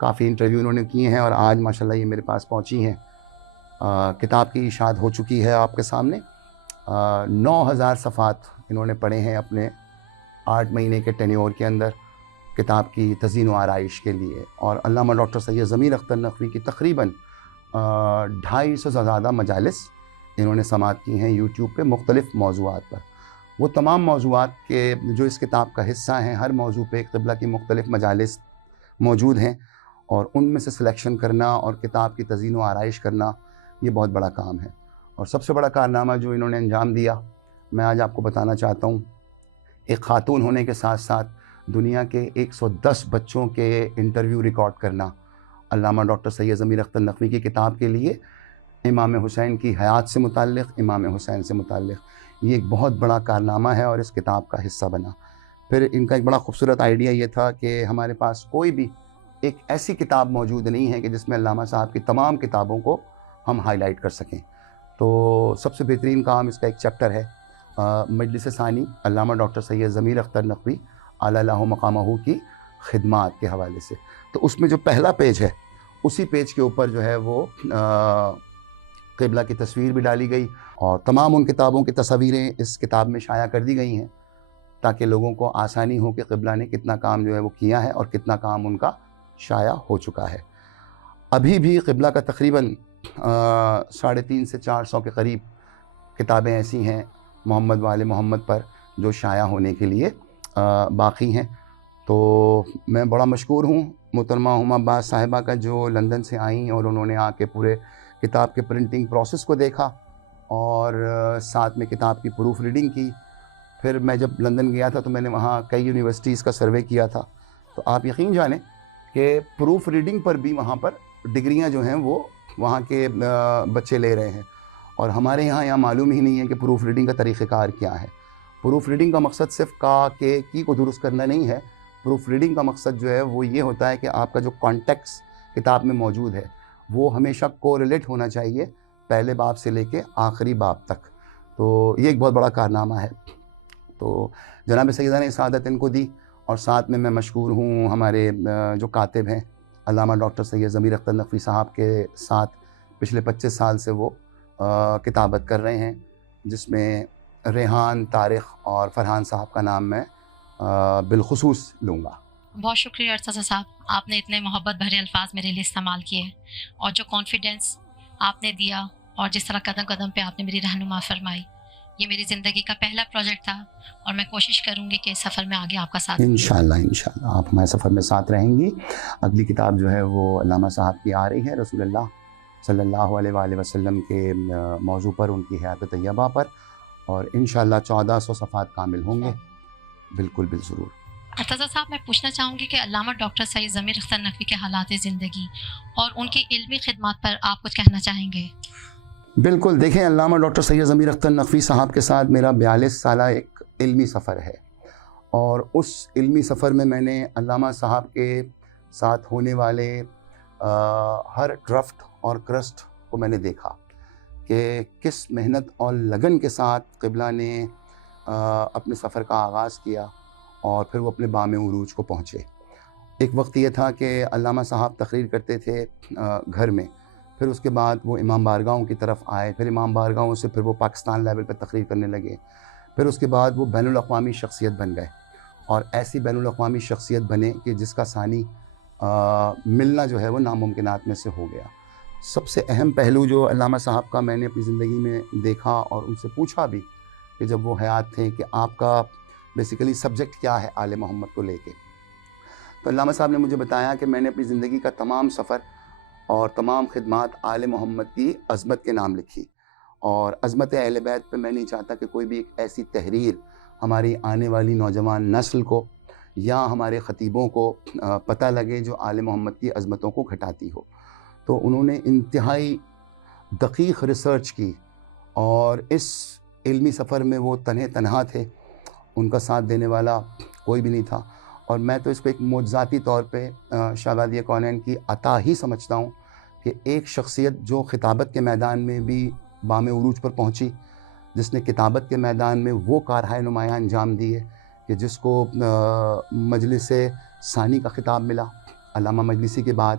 کافی انٹرویو انہوں نے کیے ہیں اور آج ماشاءاللہ یہ میرے پاس پہنچی ہیں. کتاب کی اشاعت ہو چکی ہے آپ کے سامنے. 9000 صفحات انہوں نے پڑھے ہیں اپنے 8 مہینے کے ٹینیور کے اندر کتاب کی تزئین و آرائش کے لیے. اور علامہ ڈاکٹر سید ضمیر اختر نقوی کی تقریباً 250 سے زیادہ مجالس انہوں نے سماعت کی ہیں یوٹیوب پہ مختلف موضوعات پر. وہ تمام موضوعات کے جو اس کتاب کا حصہ ہیں، ہر موضوع پہ قبلہ کی مختلف مجالس موجود ہیں، اور ان میں سے سلیکشن کرنا اور کتاب کی تزئین و آرائش کرنا یہ بہت بڑا کام ہے. اور سب سے بڑا کارنامہ جو انہوں نے انجام دیا میں آج آپ کو بتانا چاہتا ہوں. ایک خاتون ہونے کے ساتھ ساتھ دنیا کے 110 بچوں کے انٹرویو ریکارڈ کرنا علامہ ڈاکٹر سید ضمیر اختر نقوی کی کتاب کے لیے، امام حسین کی حیات سے متعلق، امام حسین سے متعلق، یہ ایک بہت بڑا کارنامہ ہے اور اس کتاب کا حصہ بنا. پھر ان کا ایک بڑا خوبصورت آئیڈیا یہ تھا کہ ہمارے پاس کوئی بھی ایک ایسی کتاب موجود نہیں ہے کہ جس میں علامہ صاحب کی تمام کتابوں کو ہم ہائی لائٹ کر سکیں. تو سب سے بہترین کام اس کا ایک چیپٹر ہے مجلس ثانی علامہ ڈاکٹر سید ضمیر اختر نقوی اعلیٰ لہ مقامہ کی خدمات کے حوالے سے. تو اس میں جو پہلا پیج ہے اسی پیج کے اوپر جو ہے وہ قبلہ کی تصویر بھی ڈالی گئی، اور تمام ان کتابوں کی تصاویریں اس کتاب میں شائع کر دی گئی ہیں تاکہ لوگوں کو آسانی ہو کہ قبلہ نے کتنا کام جو ہے وہ کیا ہے اور کتنا کام ان کا شائع ہو چکا ہے. ابھی بھی قبلہ کا تقریباً 350 سے 400 کے قریب کتابیں ایسی ہیں محمد وآل محمد پر جو شائع ہونے کے لیے باقی ہیں. تو میں بڑا مشکور ہوں محترمہ ہما عباس صاحبہ کا جو لندن سے آئیں اور انہوں نے آ کے پورے کتاب کے پرنٹنگ پروسیس کو دیکھا اور ساتھ میں کتاب کی پروف ریڈنگ کی. پھر میں جب لندن گیا تھا تو میں نے وہاں کئی یونیورسٹیز کا سروے کیا تھا. تو آپ یقین جانیں کہ پروف ریڈنگ پر بھی وہاں پر ڈگریاں جو ہیں وہ وہاں کے بچے لے رہے ہیں، اور ہمارے یہاں معلوم ہی نہیں ہے کہ پروف ریڈنگ کا طریقہ کار کیا ہے. پروف ریڈنگ کا مقصد صرف کا کے کی کو درست کرنا نہیں ہے. پروف ریڈنگ کا مقصد جو ہے وہ یہ ہوتا ہے کہ آپ کا جو کانٹیکس کتاب میں موجود ہے وہ ہمیشہ کوریلیٹ ہونا چاہیے پہلے باب سے لے کے آخری باب تک. تو یہ ایک بہت بڑا کارنامہ ہے. تو جناب سیدہ نے سعادت ان کو دی، اور ساتھ میں مشکور ہوں ہمارے جو کاتب ہیں علامہ ڈاکٹر سید ضمیر اختر نقوی صاحب کے ساتھ پچھلے 25 سال سے وہ کتابت کر رہے ہیں، جس میں ریحان، طارق اور فرحان صاحب کا نام میں بالخصوص لوں گا. بہت شکریہ ارتضیٰ صاحب، آپ نے اتنے محبت بھرے الفاظ میرے لیے استعمال کیے، اور جو کانفیڈنس آپ نے دیا اور جس طرح قدم قدم پہ آپ نے میری رہنما فرمائی. یہ میری زندگی کا پہلا پروجیکٹ تھا، اور میں کوشش کروں گی کہ اس سفر میں آگے آپ کا ساتھ انشاءاللہ آپ ہمارے سفر میں ساتھ رہیں گی. اگلی کتاب جو ہے وہ علامہ صاحب کی آ رہی ہے رسول اللہ صلی اللہ علیہ وآلہ وسلم کے موضوع پر، ان کی حیات طیبہ پر، اور انشاءاللہ 1400 صفحات کامل ہوں گے. بالکل بالضرور. ارتضیٰ صاحب، میں پوچھنا چاہوں گی کہ علامہ ڈاکٹر سید ضمیر اختر نقوی کے حالات زندگی اور ان کی علمی خدمات پر آپ کچھ کہنا چاہیں گے؟ بالکل. دیکھیں، علامہ ڈاکٹر سید ضمیر اختر نقوی صاحب کے ساتھ میرا 42 سالہ ایک علمی سفر ہے، اور اس علمی سفر میں میں نے علامہ صاحب کے ساتھ ہونے والے ہر ڈرفٹ اور کرسٹ کو میں نے دیکھا کہ کس محنت اور لگن کے ساتھ قبلہ نے اپنے سفر کا آغاز کیا اور پھر وہ اپنے بام عروج کو پہنچے. ایک وقت یہ تھا کہ علامہ صاحب تقریر کرتے تھے گھر میں، پھر اس کے بعد وہ امام بارگاہوں کی طرف آئے، پھر امام بارگاہوں سے پھر وہ پاکستان لیول پہ تقریر کرنے لگے، پھر اس کے بعد وہ بین الاقوامی شخصیت بن گئے، اور ایسی بین الاقوامی شخصیت بنے کہ جس کا ثانی ملنا جو ہے وہ ناممکنات میں سے ہو گیا. سب سے اہم پہلو جو علامہ صاحب کا میں نے اپنی زندگی میں دیکھا اور ان سے پوچھا بھی کہ جب وہ حیات تھے کہ آپ کا بیسیکلی سبجیکٹ کیا ہے آل محمد کو لے کے، تو علامہ صاحب نے مجھے بتایا کہ میں نے اپنی زندگی کا تمام سفر اور تمام خدمات آل محمد کی عظمت کے نام لکھی، اور عظمت اہل بیت پہ میں نہیں چاہتا کہ کوئی بھی ایک ایسی تحریر ہماری آنے والی نوجوان نسل کو یا ہمارے خطیبوں کو پتہ لگے جو آل محمد کی عظمتوں کو گھٹاتی ہو. تو انہوں نے انتہائی دقیق ریسرچ کی، اور اس علمی سفر میں وہ تنہا تھے، ان کا ساتھ دینے والا کوئی بھی نہیں تھا. اور میں تو اس کو ایک معجزاتی طور پہ شہزادی کونین کی عطا ہی سمجھتا ہوں کہ ایک شخصیت جو خطابت کے میدان میں بھی بام عروج پر پہنچی، جس نے کتابت کے میدان میں وہ کارہائے نمایاں انجام دی ہے کہ جس کو مجلس ثانی کا خطاب ملا، علامہ مجلسی کے بعد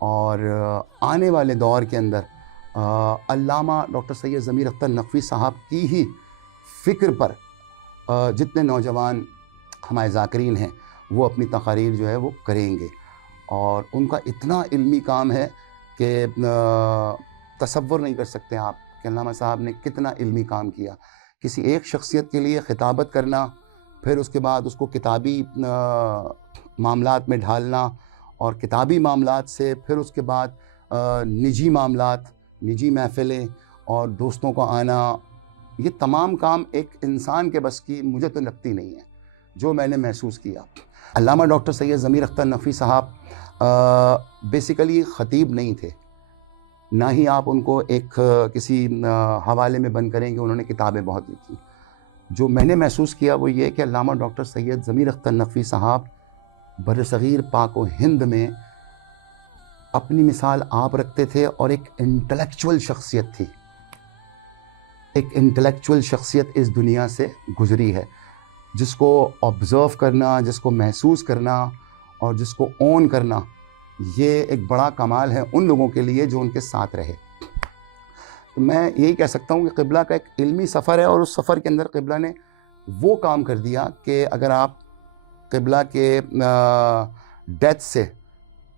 اور آنے والے دور کے اندر علامہ ڈاکٹر سید ضمیر اختر نقوی صاحب کی ہی فکر پر جتنے نوجوان ہمارے ذاکرین ہیں وہ اپنی تقاریر جو ہے وہ کریں گے، اور ان کا اتنا علمی کام ہے کہ تصور نہیں کر سکتے آپ کہ علامہ صاحب نے کتنا علمی کام کیا. کسی ایک شخصیت کے لیے خطابت کرنا، پھر اس کے بعد اس کو کتابی معاملات میں ڈھالنا، اور کتابی معاملات سے پھر اس کے بعد نجی معاملات، نجی محفلیں اور دوستوں کا آنا، یہ تمام کام ایک انسان کے بس کی مجھے تو لگتی نہیں ہے جو میں نے محسوس کیا. علامہ ڈاکٹر سید ضمیر اختر نقوی صاحب بیسیکلی خطیب نہیں تھے، نہ ہی آپ ان کو ایک کسی حوالے میں بند کریں کہ انہوں نے کتابیں بہت لکھی. جو میں نے محسوس کیا وہ یہ کہ علامہ ڈاکٹر سید ضمیر اختر نقوی صاحب برصغیر پاک و ہند میں اپنی مثال آپ رکھتے تھے، اور ایک انٹلیکچول شخصیت تھی. ایک انٹلیکچول شخصیت اس دنیا سے گزری ہے، جس کو آبزرو کرنا، جس کو محسوس کرنا اور جس کو اون کرنا، یہ ایک بڑا کمال ہے ان لوگوں کے لیے جو ان کے ساتھ رہے. تو میں یہی کہہ سکتا ہوں کہ قبلہ کا ایک علمی سفر ہے، اور اس سفر کے اندر قبلہ نے وہ کام کر دیا کہ اگر آپ قبلہ کے ڈیتھ سے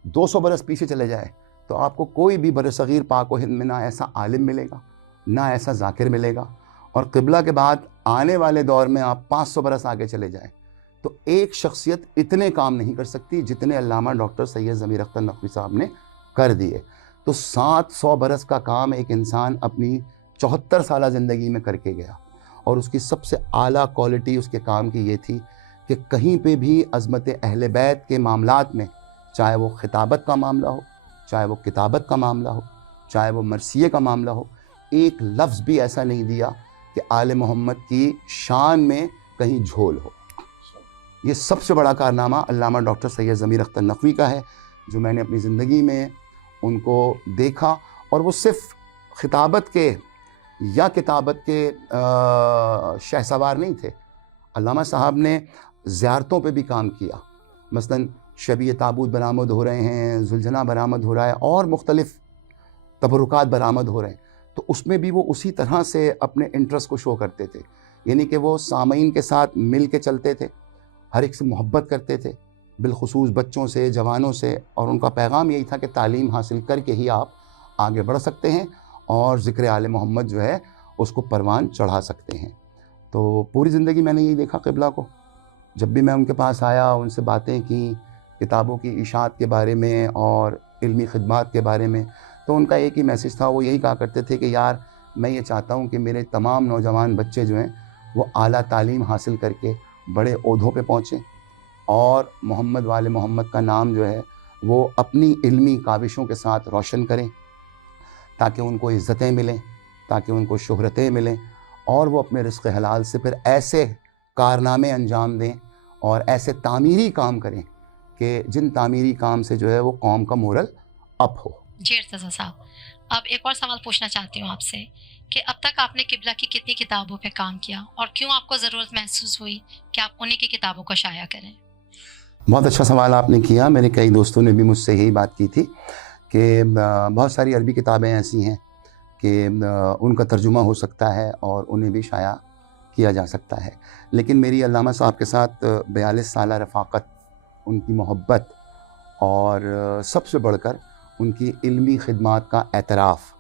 200 برس پیچھے چلے جائے تو آپ کو کوئی بھی برصغیر پاک و ہند میں نہ ایسا عالم ملے گا، نہ ایسا ذاکر ملے گا. اور قبلہ کے بعد آنے والے دور میں آپ 500 برس آگے چلے جائیں تو ایک شخصیت اتنے کام نہیں کر سکتی جتنے علامہ ڈاکٹر سید ضمیر اختر نقوی صاحب نے کر دیے. تو 700 برس کا کام ایک انسان اپنی 74 سالہ زندگی میں کر کے گیا، اور اس کی سب سے اعلیٰ کوالٹی اس کے کام کی یہ تھی کہ کہیں پہ بھی عظمت اہل بیت کے معاملات میں، چاہے وہ خطابت کا معاملہ ہو، چاہے وہ کتابت کا معاملہ ہو، چاہے وہ مرثیے کا معاملہ ہو، ایک لفظ بھی ایسا نہیں دیا کہ آل محمد کی شان میں کہیں جھول ہو. یہ سب سے بڑا کارنامہ علامہ ڈاکٹر سید ضمیر اختر نقوی کا ہے، جو میں نے اپنی زندگی میں ان کو دیکھا. اور وہ صرف خطابت کے یا کتابت کے شہسوار نہیں تھے. علامہ صاحب نے زیارتوں پہ بھی کام کیا. مثلا شبیہ تابوت برآمد ہو رہے ہیں، ذوالجناح برآمد ہو رہا ہے، اور مختلف تبرکات برآمد ہو رہے ہیں، تو اس میں بھی وہ اسی طرح سے اپنے انٹرسٹ کو شو کرتے تھے. یعنی کہ وہ سامعین کے ساتھ مل کے چلتے تھے، ہر ایک سے محبت کرتے تھے، بالخصوص بچوں سے، جوانوں سے. اور ان کا پیغام یہی تھا کہ تعلیم حاصل کر کے ہی آپ آگے بڑھ سکتے ہیں اور ذکر آل محمد جو ہے اس کو پروان چڑھا سکتے ہیں. تو پوری زندگی میں نے یہی دیکھا قبلہ کو. جب بھی میں ان کے پاس آیا، ان سے باتیں کیں کتابوں کی اشاعت کے بارے میں اور علمی خدمات کے بارے میں، تو ان کا ایک ہی میسیج تھا. وہ یہی کہا کرتے تھے کہ یار میں یہ چاہتا ہوں کہ میرے تمام نوجوان بچے جو ہیں وہ اعلیٰ تعلیم حاصل کر کے بڑے عہدوں پہ پہنچیں، اور محمد والے محمد کا نام جو ہے وہ اپنی علمی کاوشوں کے ساتھ روشن کریں، تاکہ ان کو عزتیں ملیں، تاکہ ان کو شہرتیں ملیں، اور وہ اپنے رزق حلال سے پھر ایسے کارنامے انجام دیں اور ایسے تعمیری کام کریں کہ جن تعمیری کام سے جو ہے وہ قوم کا مورل اپ ہو. جی ارتضیٰ صاحب، اب ایک اور سوال پوچھنا چاہتی ہوں آپ سے کہ اب تک آپ نے قبلہ کی کتنی کتابوں پہ کام کیا، اور کیوں آپ کو ضرورت محسوس ہوئی کہ آپ انہی کی کتابوں کو شائع کریں؟ بہت اچھا سوال آپ نے کیا. میرے کئی دوستوں نے بھی مجھ سے یہی بات کی تھی کہ بہت ساری عربی کتابیں ایسی ہیں کہ ان کا ترجمہ ہو سکتا ہے اور انہیں بھی شائع کیا جا سکتا ہے، لیکن میری علامہ صاحب کے ساتھ 42 سالہ رفاقت، ان کی محبت، اور سب سے بڑھ کر ان کی علمی خدمات کا اعتراف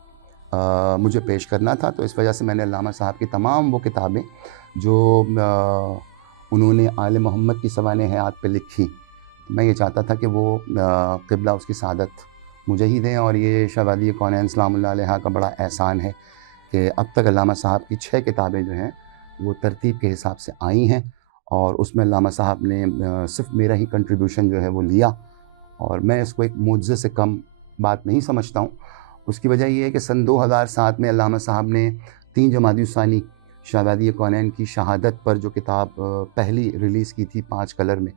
مجھے پیش کرنا تھا. تو اس وجہ سے میں نے علامہ صاحب کی تمام وہ کتابیں جو انہوں نے آل محمد کی سوانح حیات پہ لکھی، میں یہ چاہتا تھا کہ وہ قبلہ اس کی سعادت مجھے ہی دیں. اور یہ شہوادی کونین سلام اللہ علیہ کا بڑا احسان ہے کہ اب تک علامہ صاحب کی 6 کتابیں جو ہیں وہ ترتیب کے حساب سے آئی ہیں، اور اس میں علامہ صاحب نے صرف میرا ہی کنٹریبیوشن جو ہے وہ لیا، اور میں اس کو ایک معجزے سے کم بات نہیں سمجھتا ہوں. اس کی وجہ یہ ہے کہ سن 2007 میں علامہ صاحب نے 3 جمادی الثانی شہوادی کونین کی شہادت پر جو کتاب پہلی ریلیز کی تھی 5 کلر میں،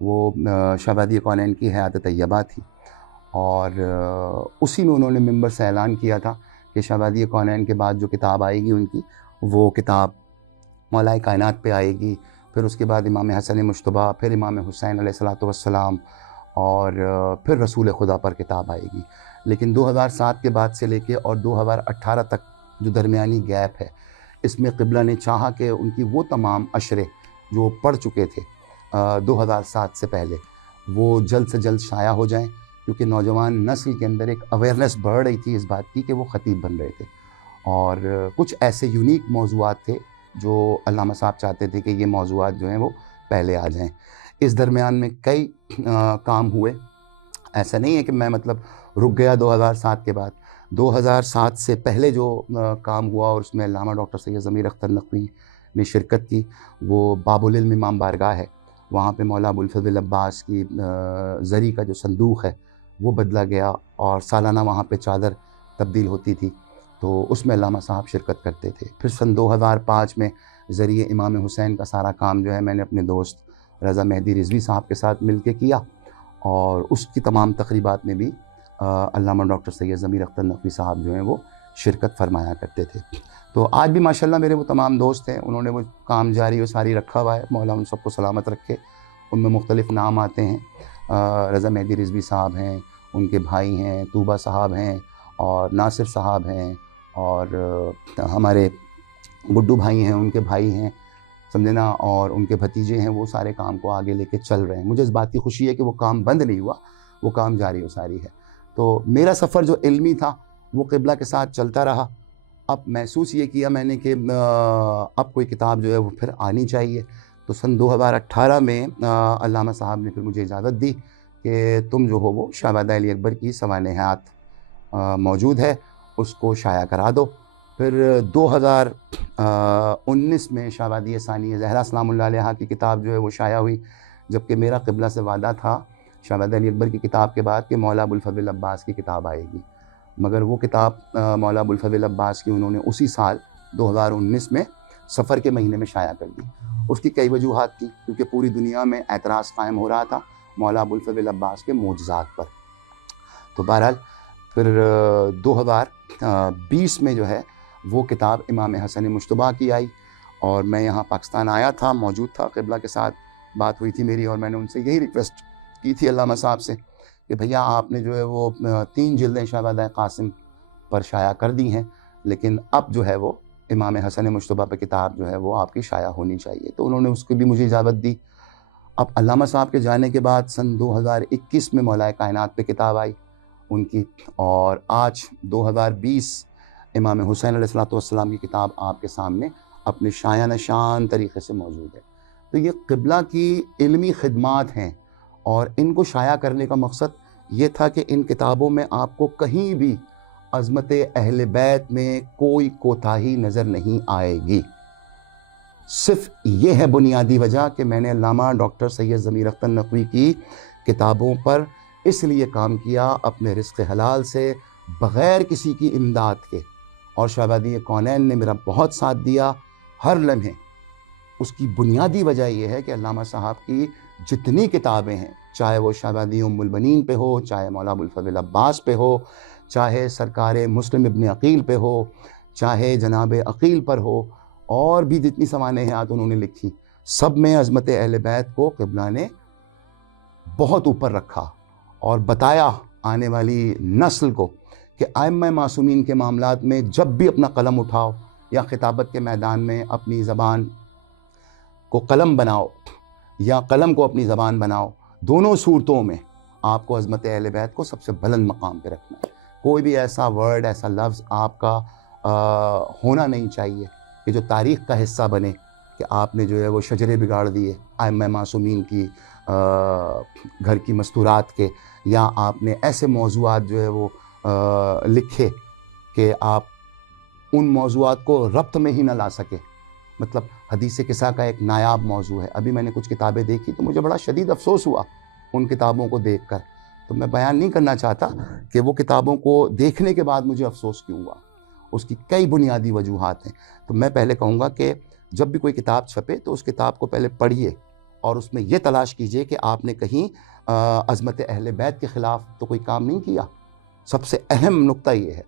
وہ شہوادی کونین کی حیات طیبہ تھی. اور اسی میں انہوں نے ممبر سے اعلان کیا تھا کہ شہوادی کونین کے بعد جو کتاب آئے گی ان کی، وہ کتاب مولائے کائنات پہ آئے گی. پھر اس کے بعد امام حسن مجتبیٰ، پھر امام حسین علیہ الصلوۃ والسلام، اور پھر رسول خدا پر کتاب آئے گی. لیکن 2007 کے بعد سے لے کے اور 2018 تک جو درمیانی گیپ ہے، اس میں قبلہ نے چاہا کہ ان کی وہ تمام اشرے جو پڑھ چکے تھے 2007 سے پہلے وہ جلد سے جلد شائع ہو جائیں، کیونکہ نوجوان نسل کے اندر ایک اویئرنیس بڑھ رہی تھی اس بات کی کہ وہ خطیب بن رہے تھے. اور کچھ ایسے یونیک موضوعات تھے جو علامہ صاحب چاہتے تھے کہ یہ موضوعات جو ہیں وہ پہلے آ جائیں. اس درمیان میں کئی کام ہوئے. ایسا نہیں ہے کہ میں مطلب رک گیا 2007 کے بعد. 2007 سے پہلے جو کام ہوا اور اس میں علامہ ڈاکٹر سید ضمیر اختر نقوی نے شرکت کی، وہ باب العلم امام بارگاہ ہے. وہاں پہ مولا ابوالفضل عباس کی زری کا جو صندوق ہے وہ بدلا گیا اور سالانہ وہاں پہ چادر تبدیل ہوتی تھی، تو اس میں علامہ صاحب شرکت کرتے تھے. پھر سن 2005 میں ذریعے امام حسین کا سارا کام جو ہے میں نے اپنے دوست رضا مہدی رضوی صاحب کے ساتھ مل کے کیا، اور اس کی تمام تقریبات میں بھی علامہ ڈاکٹر سید ضمیر اختر نقوی صاحب جو ہیں وہ شرکت فرمایا کرتے تھے. تو آج بھی ماشاءاللہ میرے وہ تمام دوست ہیں، انہوں نے وہ کام جاری و ساری رکھا ہوا ہے. مولا ان سب کو سلامت رکھے. ان میں مختلف نام آتے ہیں. رضا مہدی رضوی صاحب ہیں، ان کے بھائی ہیں طوبہ صاحب ہیں، اور ناصر صاحب ہیں، اور ہمارے گڈو بھائی ہیں، ان کے بھائی ہیں، سمجھے نا، اور ان کے بھتیجے ہیں. وہ سارے کام کو آگے لے کے چل رہے ہیں. مجھے اس بات کی خوشی ہے کہ وہ کام بند نہیں ہوا، وہ کام جاری و ساری ہے. تو میرا سفر جو علمی تھا وہ قبلہ کے ساتھ چلتا رہا. اب محسوس یہ کیا میں نے کہ اب کوئی کتاب جو ہے وہ پھر آنی چاہیے. تو سن 2018 میں علامہ صاحب نے پھر مجھے اجازت دی کہ تم جو ہو وہ شہبادہ علی اکبر کی سوانحات موجود ہے، اس کو شائع کرا دو. پھر 2019 میں شہبادیہ ثانیہ زہرا سلام اللہ علیہا کی کتاب جو ہے وہ شائع ہوئی، جبکہ میرا قبلہ سے وعدہ تھا شہبادہ علی اکبر کی کتاب کے بعد کہ مولا ابوالفضل عباس کی کتاب آئے گی. مگر وہ کتاب مولا ابوالفضل عباس کی انہوں نے اسی سال 2019 میں سفر کے مہینے میں شائع کر دی. اس کی کئی وجوہات تھیں، کیونکہ پوری دنیا میں اعتراض قائم ہو رہا تھا مولا ابوالفضل عباس کے معجزات پر. تو بہرحال پھر 2020 میں جو ہے وہ کتاب امام حسن مجتبیٰ کی آئی، اور میں یہاں پاکستان آیا تھا، موجود تھا. قبلہ کے ساتھ بات ہوئی تھی میری، اور میں نے ان سے یہی ریکویسٹ کی تھی علامہ صاحب سے کہ بھیا آپ نے جو ہے وہ 3 جلدیں شہبادہ قاسم پر شائع کر دی ہیں، لیکن اب جو ہے وہ امام حسن مجتبیٰ پہ کتاب جو ہے وہ آپ کی شائع ہونی چاہیے. تو انہوں نے اس کی بھی مجھے اجازت دی. اب علامہ صاحب کے جانے کے بعد سن 2021 میں مولا کائنات پہ کتاب آئی ان کی، اور آج 2020 امام حسین علیہ السلام کی کتاب آپ کے سامنے اپنے شایع نشان طریقے سے موجود ہے. تو یہ قبلہ کی علمی خدمات ہیں، اور ان کو شائع کرنے کا مقصد یہ تھا کہ ان کتابوں میں آپ کو کہیں بھی عظمت اہل بیت میں کوئی کوتاہی نظر نہیں آئے گی. صرف یہ ہے بنیادی وجہ کہ میں نے علامہ ڈاکٹر سید ضمیر اختر نقوی کی کتابوں پر اس لیے کام کیا اپنے رزق حلال سے، بغیر کسی کی امداد کے، اور شہبادی کونین نے میرا بہت ساتھ دیا ہر لمحے. اس کی بنیادی وجہ یہ ہے کہ علامہ صاحب کی جتنی کتابیں ہیں، چاہے وہ شہبادی ام البنین پہ ہو، چاہے مولا ابوالفضل عباس پہ ہو، چاہے سرکار مسلم ابن عقیل پہ ہو، چاہے جناب عقیل پر ہو، اور بھی جتنی سوانحات انہوں نے لکھی، سب میں عظمت اہل بیت کو قبلہ نے بہت اوپر رکھا، اور بتایا آنے والی نسل کو کہ ائمہ معصومین کے معاملات میں جب بھی اپنا قلم اٹھاؤ یا خطابت کے میدان میں اپنی زبان کو قلم بناؤ یا قلم کو اپنی زبان بناؤ، دونوں صورتوں میں آپ کو عظمت اہل بیت کو سب سے بلند مقام پہ رکھنا ہے. کوئی بھی ایسا ورڈ، ایسا لفظ آپ کا ہونا نہیں چاہیے کہ جو تاریخ کا حصہ بنے کہ آپ نے جو ہے وہ شجرے بگاڑ دیے ائمہ معصومین کی گھر کی مستورات کے، یا آپ نے ایسے موضوعات جو ہے وہ لکھے کہ آپ ان موضوعات کو ربط میں ہی نہ لا سکے. مطلب حدیث قصہ کا ایک نایاب موضوع ہے. ابھی میں نے کچھ کتابیں دیکھی تو مجھے بڑا شدید افسوس ہوا ان کتابوں کو دیکھ کر. تو میں بیان نہیں کرنا چاہتا کہ وہ کتابوں کو دیکھنے کے بعد مجھے افسوس کیوں ہوا. اس کی کئی بنیادی وجوہات ہیں. تو میں پہلے کہوں گا کہ جب بھی کوئی کتاب چھپے تو اس کتاب کو پہلے پڑھیے، اور اس میں یہ تلاش کیجئے کہ آپ نے کہیں عظمت اہل بیت کے خلاف تو کوئی کام نہیں کیا. سب سے اہم نقطہ یہ ہے.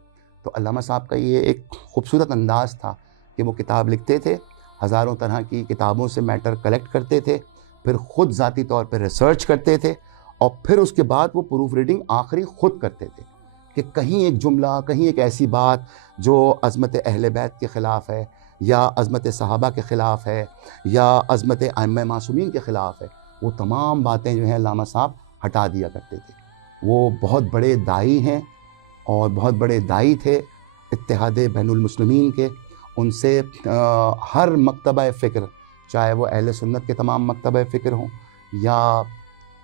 تو علامہ صاحب کا یہ ایک خوبصورت انداز تھا کہ وہ کتاب لکھتے تھے، ہزاروں طرح کی کتابوں سے میٹر کلیکٹ کرتے تھے، پھر خود ذاتی طور پہ ریسرچ کرتے تھے، اور پھر اس کے بعد وہ پروف ریڈنگ آخری خود کرتے تھے کہ کہیں ایک جملہ، کہیں ایک ایسی بات جو عظمت اہل بیت کے خلاف ہے یا عظمت صحابہ کے خلاف ہے یا عظمت ائمہ معصومین کے خلاف ہے، وہ تمام باتیں جو ہیں علامہ صاحب ہٹا دیا کرتے تھے. وہ بہت بڑے داعی ہیں اور بہت بڑے داعی تھے اتحاد بین المسلمین کے. ان سے ہر مکتبہ فکر، چاہے وہ اہل سنت کے تمام مکتبہ فکر ہوں یا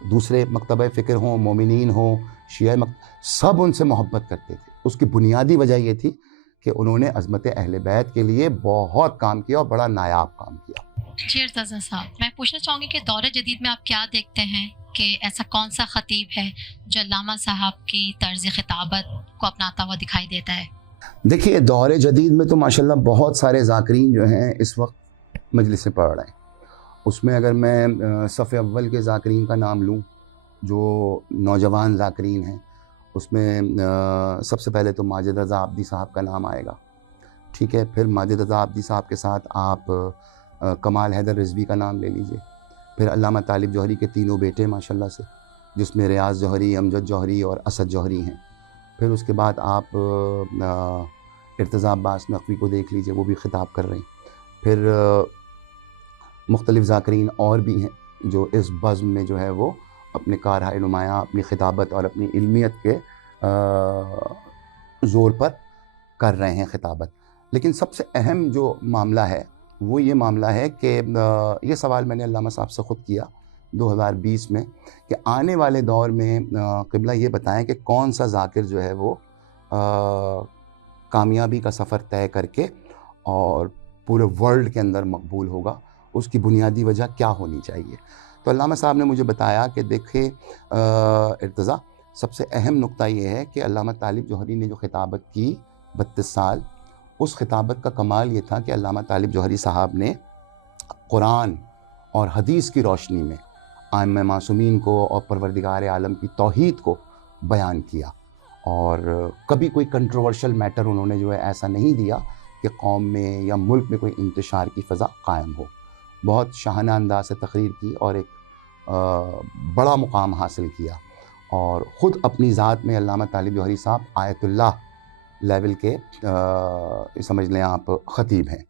دوسرے مکتبہ فکر ہوں، مومنین ہوں، شیعہ سب ان سے محبت کرتے تھے. اس کی بنیادی وجہ یہ تھی کہ انہوں نے عظمت اہل بیت کے لیے بہت کام کیا اور بڑا نایاب کام کیا. جی ارتضیٰ صاحب، میں پوچھنا چاہوں گی کہ دور جدید میں آپ کیا دیکھتے ہیں کہ ایسا کون سا خطیب ہے جو علامہ صاحب کی طرز خطابت کو اپناتا ہوا دکھائی دیتا ہے؟ دیکھیے دور جدید میں تو ماشاءاللہ بہت سارے ذاکرین جو ہیں اس وقت مجلس سے پڑھ رہے ہیں. اس میں اگر میں صف اول کے ذاکرین کا نام لوں جو نوجوان ذاکرین ہیں، اس میں سب سے پہلے تو ماجد رضا عابدی صاحب کا نام آئے گا. ٹھیک ہے، پھر ماجد رضا عابدی صاحب کے ساتھ آپ کمال حیدر رضوی کا نام لے لیجئے. پھر علامہ طالب جوہری کے تینوں بیٹے ماشاءاللہ سے، جس میں ریاض جوہری، امجد جوہری اور اسد جوہری ہیں. پھر اس کے بعد آپ ارتضیٰ عباس نقوی کو دیکھ لیجئے، وہ بھی خطاب کر رہے ہیں. پھر مختلف ذاکرین اور بھی ہیں جو اس بزم میں جو ہے وہ اپنے کارہائے نمایاں، اپنی خطابت اور اپنی علمیت کے زور پر کر رہے ہیں خطابت. لیکن سب سے اہم جو معاملہ ہے وہ یہ معاملہ ہے کہ یہ سوال میں نے علامہ صاحب سے خود کیا 2020 میں کہ آنے والے دور میں قبلہ یہ بتائیں کہ کون سا ذاکر جو ہے وہ کامیابی کا سفر طے کر کے اور پورے ورلڈ کے اندر مقبول ہوگا، اس کی بنیادی وجہ کیا ہونی چاہیے. تو علامہ صاحب نے مجھے بتایا کہ دیکھیں ارتضیٰ، سب سے اہم نقطہ یہ ہے کہ علامہ طالب جوہری نے جو خطابت کی 32 سال، اس خطابت کا کمال یہ تھا کہ علامہ طالب جوہری صاحب نے قرآن اور حدیث کی روشنی میں ائمہ معصومین کو اور پروردگار عالم کی توحید کو بیان کیا. اور کبھی کوئی کنٹروورشل میٹر انہوں نے جو ہے ایسا نہیں دیا کہ قوم میں یا ملک میں کوئی انتشار کی فضا قائم ہو. بہت شاہانہ انداز سے تقریر کی اور ایک بڑا مقام حاصل کیا. اور خود اپنی ذات میں علامہ طالب جوہری صاحب آیت اللہ لیول کے سمجھ لیں آپ خطیب ہیں.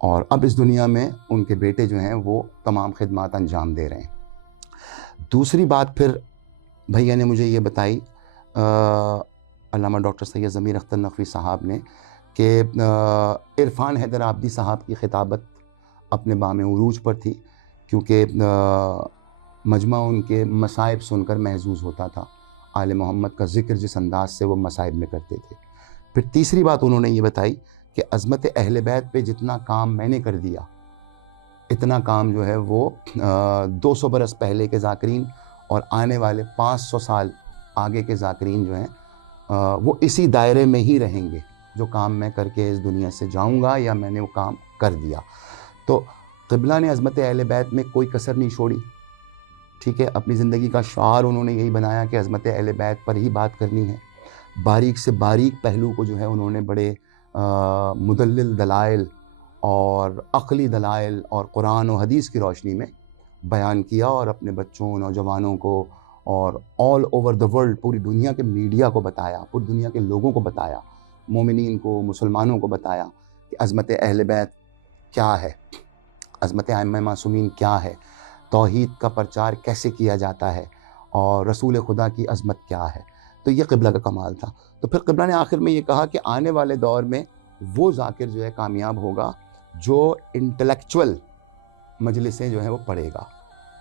اور اب اس دنیا میں ان کے بیٹے جو ہیں وہ تمام خدمات انجام دے رہے ہیں. دوسری بات پھر بھیا نے مجھے یہ بتائی علامہ ڈاکٹر سید ضمیر اختر نقوی صاحب نے کہ عرفان حیدر عابدی صاحب کی خطابت اپنے بام عروج پر تھی، کیونکہ مجمع ان کے مصائب سن کر محظوظ ہوتا تھا. آل محمد کا ذکر جس انداز سے وہ مصائب میں کرتے تھے. پھر تیسری بات انہوں نے یہ بتائی کہ عظمت اہل بیت پہ جتنا کام میں نے کر دیا، اتنا کام جو ہے وہ 200 برس پہلے کے ذاکرین اور آنے والے 500 سال آگے کے ذاکرین جو ہیں وہ اسی دائرے میں ہی رہیں گے جو کام میں کر کے اس دنیا سے جاؤں گا یا میں نے وہ کام کر دیا. تو قبلہ نے عظمت اہل بیت میں کوئی کسر نہیں چھوڑی. ٹھیک ہے، اپنی زندگی کا شعار انہوں نے یہی بنایا کہ عظمت اہل بیت پر ہی بات کرنی ہے. باریک سے باریک پہلو کو جو ہے انہوں نے بڑے مدلل دلائل اور عقلی دلائل اور قرآن و حدیث کی روشنی میں بیان کیا اور اپنے بچوں، نوجوانوں کو اور آل اوور دا ورلڈ، پوری دنیا کے میڈیا کو بتایا، پوری دنیا کے لوگوں کو بتایا، مومنین کو، مسلمانوں کو بتایا کہ عظمت اہل بیت کیا ہے، عظمت ائمہ معصومین کیا ہے، توحید کا پرچار کیسے کیا جاتا ہے اور رسول خدا کی عظمت کیا ہے. تو یہ قبلہ کا کمال تھا. تو پھر قبلہ نے آخر میں یہ کہا کہ آنے والے دور میں وہ ذاکر جو ہے کامیاب ہوگا جو انٹلیکچول مجلسیں جو ہیں وہ پڑھے گا.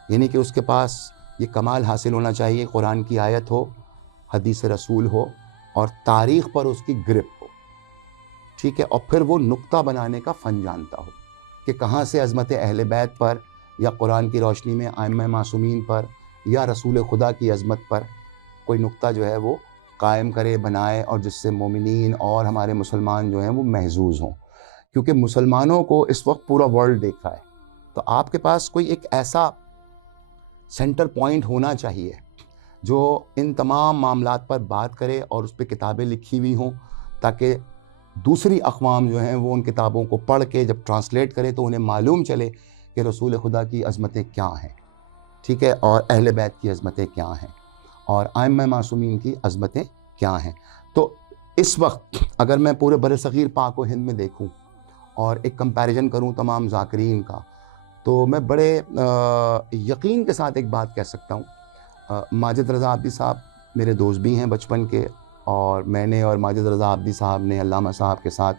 یعنی کہ اس کے پاس یہ کمال حاصل ہونا چاہیے، قرآن کی آیت ہو، حدیث رسول ہو اور تاریخ پر اس کی گرپ ہو. ٹھیک ہے، اور پھر وہ نقطہ بنانے کا فن جانتا ہو کہ کہاں سے عظمت اہل بیت پر یا قرآن کی روشنی میں ائمہ معصومین پر یا رسول خدا کی عظمت پر کوئی نقطہ جو ہے وہ قائم کرے، بنائے، اور جس سے مومنین اور ہمارے مسلمان جو ہیں وہ محظوظ ہوں. کیونکہ مسلمانوں کو اس وقت پورا ورلڈ دیکھ رہا ہے، تو آپ کے پاس کوئی ایک ایسا سینٹر پوائنٹ ہونا چاہیے جو ان تمام معاملات پر بات کرے اور اس پہ کتابیں لکھی ہوئی ہوں، تاکہ دوسری اقوام جو ہیں وہ ان کتابوں کو پڑھ کے جب ٹرانسلیٹ کرے تو انہیں معلوم چلے کہ رسول خدا کی عظمتیں کیا ہیں. ٹھیک ہے، اور اہل بیت کی عظمتیں کیا ہیں اور ائمہ معصومین کی عظمتیں کیا ہیں. تو اس وقت اگر میں پورے بر صغیر پاک و ہند میں دیکھوں اور ایک کمپیریزن کروں تمام ذاکرین کا، تو میں بڑے یقین کے ساتھ ایک بات کہہ سکتا ہوں. ماجد رضا عابدی صاحب میرے دوست بھی ہیں بچپن کے، اور میں نے اور ماجد رضا عابدی صاحب نے علامہ صاحب کے ساتھ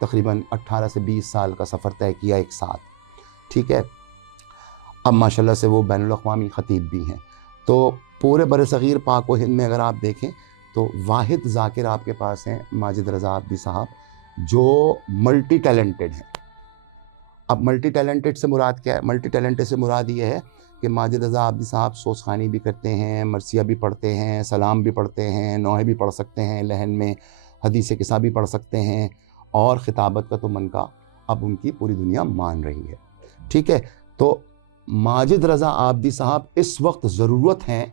تقریباً 18 سے 20 سال کا سفر طے کیا ایک ساتھ. ٹھیک ہے، اب ماشاءاللہ سے وہ بین الاقوامی خطیب بھی ہیں. تو پورے بر صغیر پاک و ہند میں اگر آپ دیکھیں تو واحد ذاکر آپ کے پاس ہیں ماجد رضا عابدی صاحب، جو ملٹی ٹیلنٹڈ ہیں. اب ملٹی ٹیلنٹڈ سے مراد کیا ہے؟ ملٹی ٹیلنٹڈ سے مراد یہ ہے کہ ماجد رضا عابدی صاحب سوز خوانی بھی کرتے ہیں، مرثیہ بھی پڑھتے ہیں، سلام بھی پڑھتے ہیں، نوحے بھی پڑھ سکتے ہیں، لحن میں حدیث قصہ بھی پڑھ سکتے ہیں، اور خطابت کا تو منکا اب ان کی پوری دنیا مان رہی ہے. ٹھیک ہے، تو ماجد رضا عابدی صاحب اس وقت ضرورت ہیں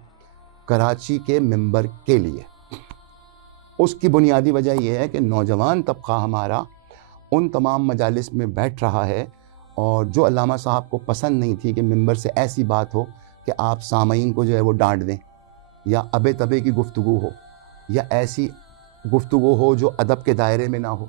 کراچی کے ممبر کے لیے. اس کی بنیادی وجہ یہ ہے کہ نوجوان طبقہ ہمارا ان تمام مجالس میں بیٹھ رہا ہے، اور جو علامہ صاحب کو پسند نہیں تھی کہ ممبر سے ایسی بات ہو کہ آپ سامعین کو جو ہے وہ ڈانٹ دیں، یا ابے تبے کی گفتگو ہو، یا ایسی گفتگو ہو جو ادب کے دائرے میں نہ ہو.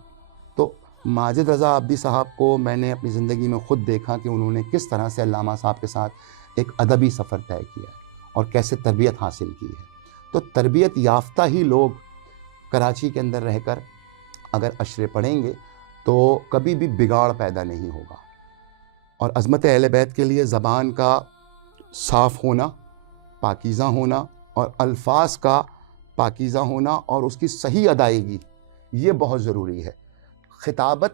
تو ماجد رضا عابدی صاحب کو میں نے اپنی زندگی میں خود دیکھا کہ انہوں نے کس طرح سے علامہ صاحب کے ساتھ ایک ادبی سفر طے کیا ہے اور کیسے تربیت حاصل کی ہے. تو تربیت یافتہ ہی لوگ کراچی کے اندر رہ کر اگر اشرے پڑھیں گے تو کبھی بھی بگاڑ پیدا نہیں ہوگا. اور عظمت اہل بیت کے لیے زبان کا صاف ہونا، پاکیزہ ہونا، اور الفاظ کا پاکیزہ ہونا اور اس کی صحیح ادائیگی، یہ بہت ضروری ہے. خطابت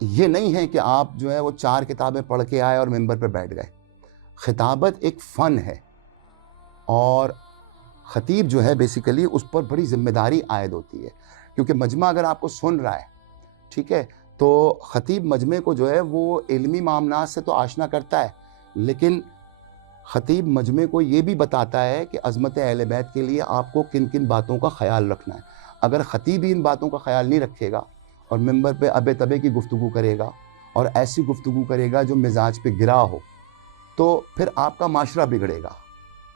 یہ نہیں ہے کہ آپ جو ہے وہ 4 کتابیں پڑھ کے آئے اور ممبر پہ بیٹھ گئے. خطابت ایک فن ہے، اور خطیب جو ہے بیسیکلی اس پر بڑی ذمہ داری عائد ہوتی ہے، کیونکہ مجمع اگر آپ کو سن رہا ہے، ٹھیک ہے، تو خطیب مجمع کو جو ہے وہ علمی معاملات سے تو آشنا کرتا ہے، لیکن خطیب مجمع کو یہ بھی بتاتا ہے کہ عظمت اہل بیت کے لیے آپ کو کن کن باتوں کا خیال رکھنا ہے. اگر خطیب ہی ان باتوں کا خیال نہیں رکھے گا اور ممبر پہ ابے تبے کی گفتگو کرے گا اور ایسی گفتگو کرے گا جو مزاج پہ گرا ہو، تو پھر آپ کا معاشرہ بگڑے گا،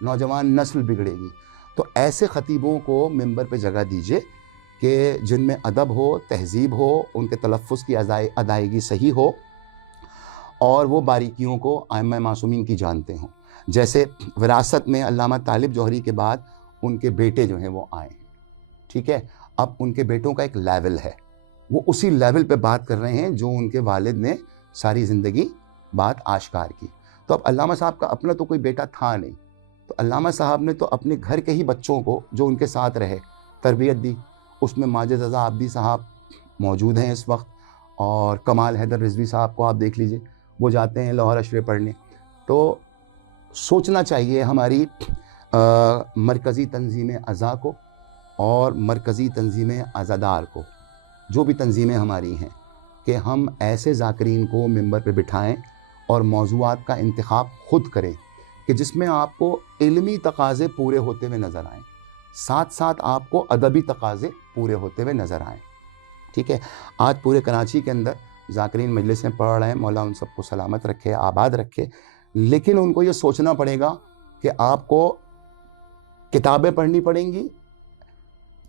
نوجوان نسل بگڑے گی. تو ایسے خطیبوں کو ممبر پہ جگہ دیجئے کہ جن میں ادب ہو، تہذیب ہو، ان کے تلفظ کی ادائیگی صحیح ہو، اور وہ باریکیوں کو ائمہ معصومین کی جانتے ہوں. جیسے وراثت میں علامہ طالب جوہری کے بعد ان کے بیٹے جو ہیں وہ آئے ہیں. ٹھیک ہے، اب ان کے بیٹوں کا ایک لیول ہے، وہ اسی لیول پہ بات کر رہے ہیں جو ان کے والد نے ساری زندگی بات آشکار کی. تو اب علامہ صاحب کا اپنا تو کوئی بیٹا تھا نہیں، تو علامہ صاحب نے تو اپنے گھر کے ہی بچوں کو جو ان کے ساتھ رہے تربیت دی. اس میں ماجد رضا عابدی صاحب موجود ہیں اس وقت، اور کمال حیدر رضوی صاحب کو آپ دیکھ لیجئے، وہ جاتے ہیں لاہور اشرے پڑھنے. تو سوچنا چاہیے ہماری مرکزی تنظیم اعضاء کو اور مرکزی تنظیم عزادار کو، جو بھی تنظیمیں ہماری ہیں، کہ ہم ایسے ذاکرین کو ممبر پہ بٹھائیں اور موضوعات کا انتخاب خود کریں کہ جس میں آپ کو علمی تقاضے پورے ہوتے ہوئے نظر آئیں، ساتھ ساتھ آپ کو ادبی تقاضے پورے ہوتے ہوئے نظر آئیں. ٹھیک ہے، آج پورے کراچی کے اندر ذاکرین مجلسیں پڑھ رہے ہیں، مولا ان سب کو سلامت رکھے، آباد رکھے، لیکن ان کو یہ سوچنا پڑے گا کہ آپ کو کتابیں پڑھنی پڑیں گی،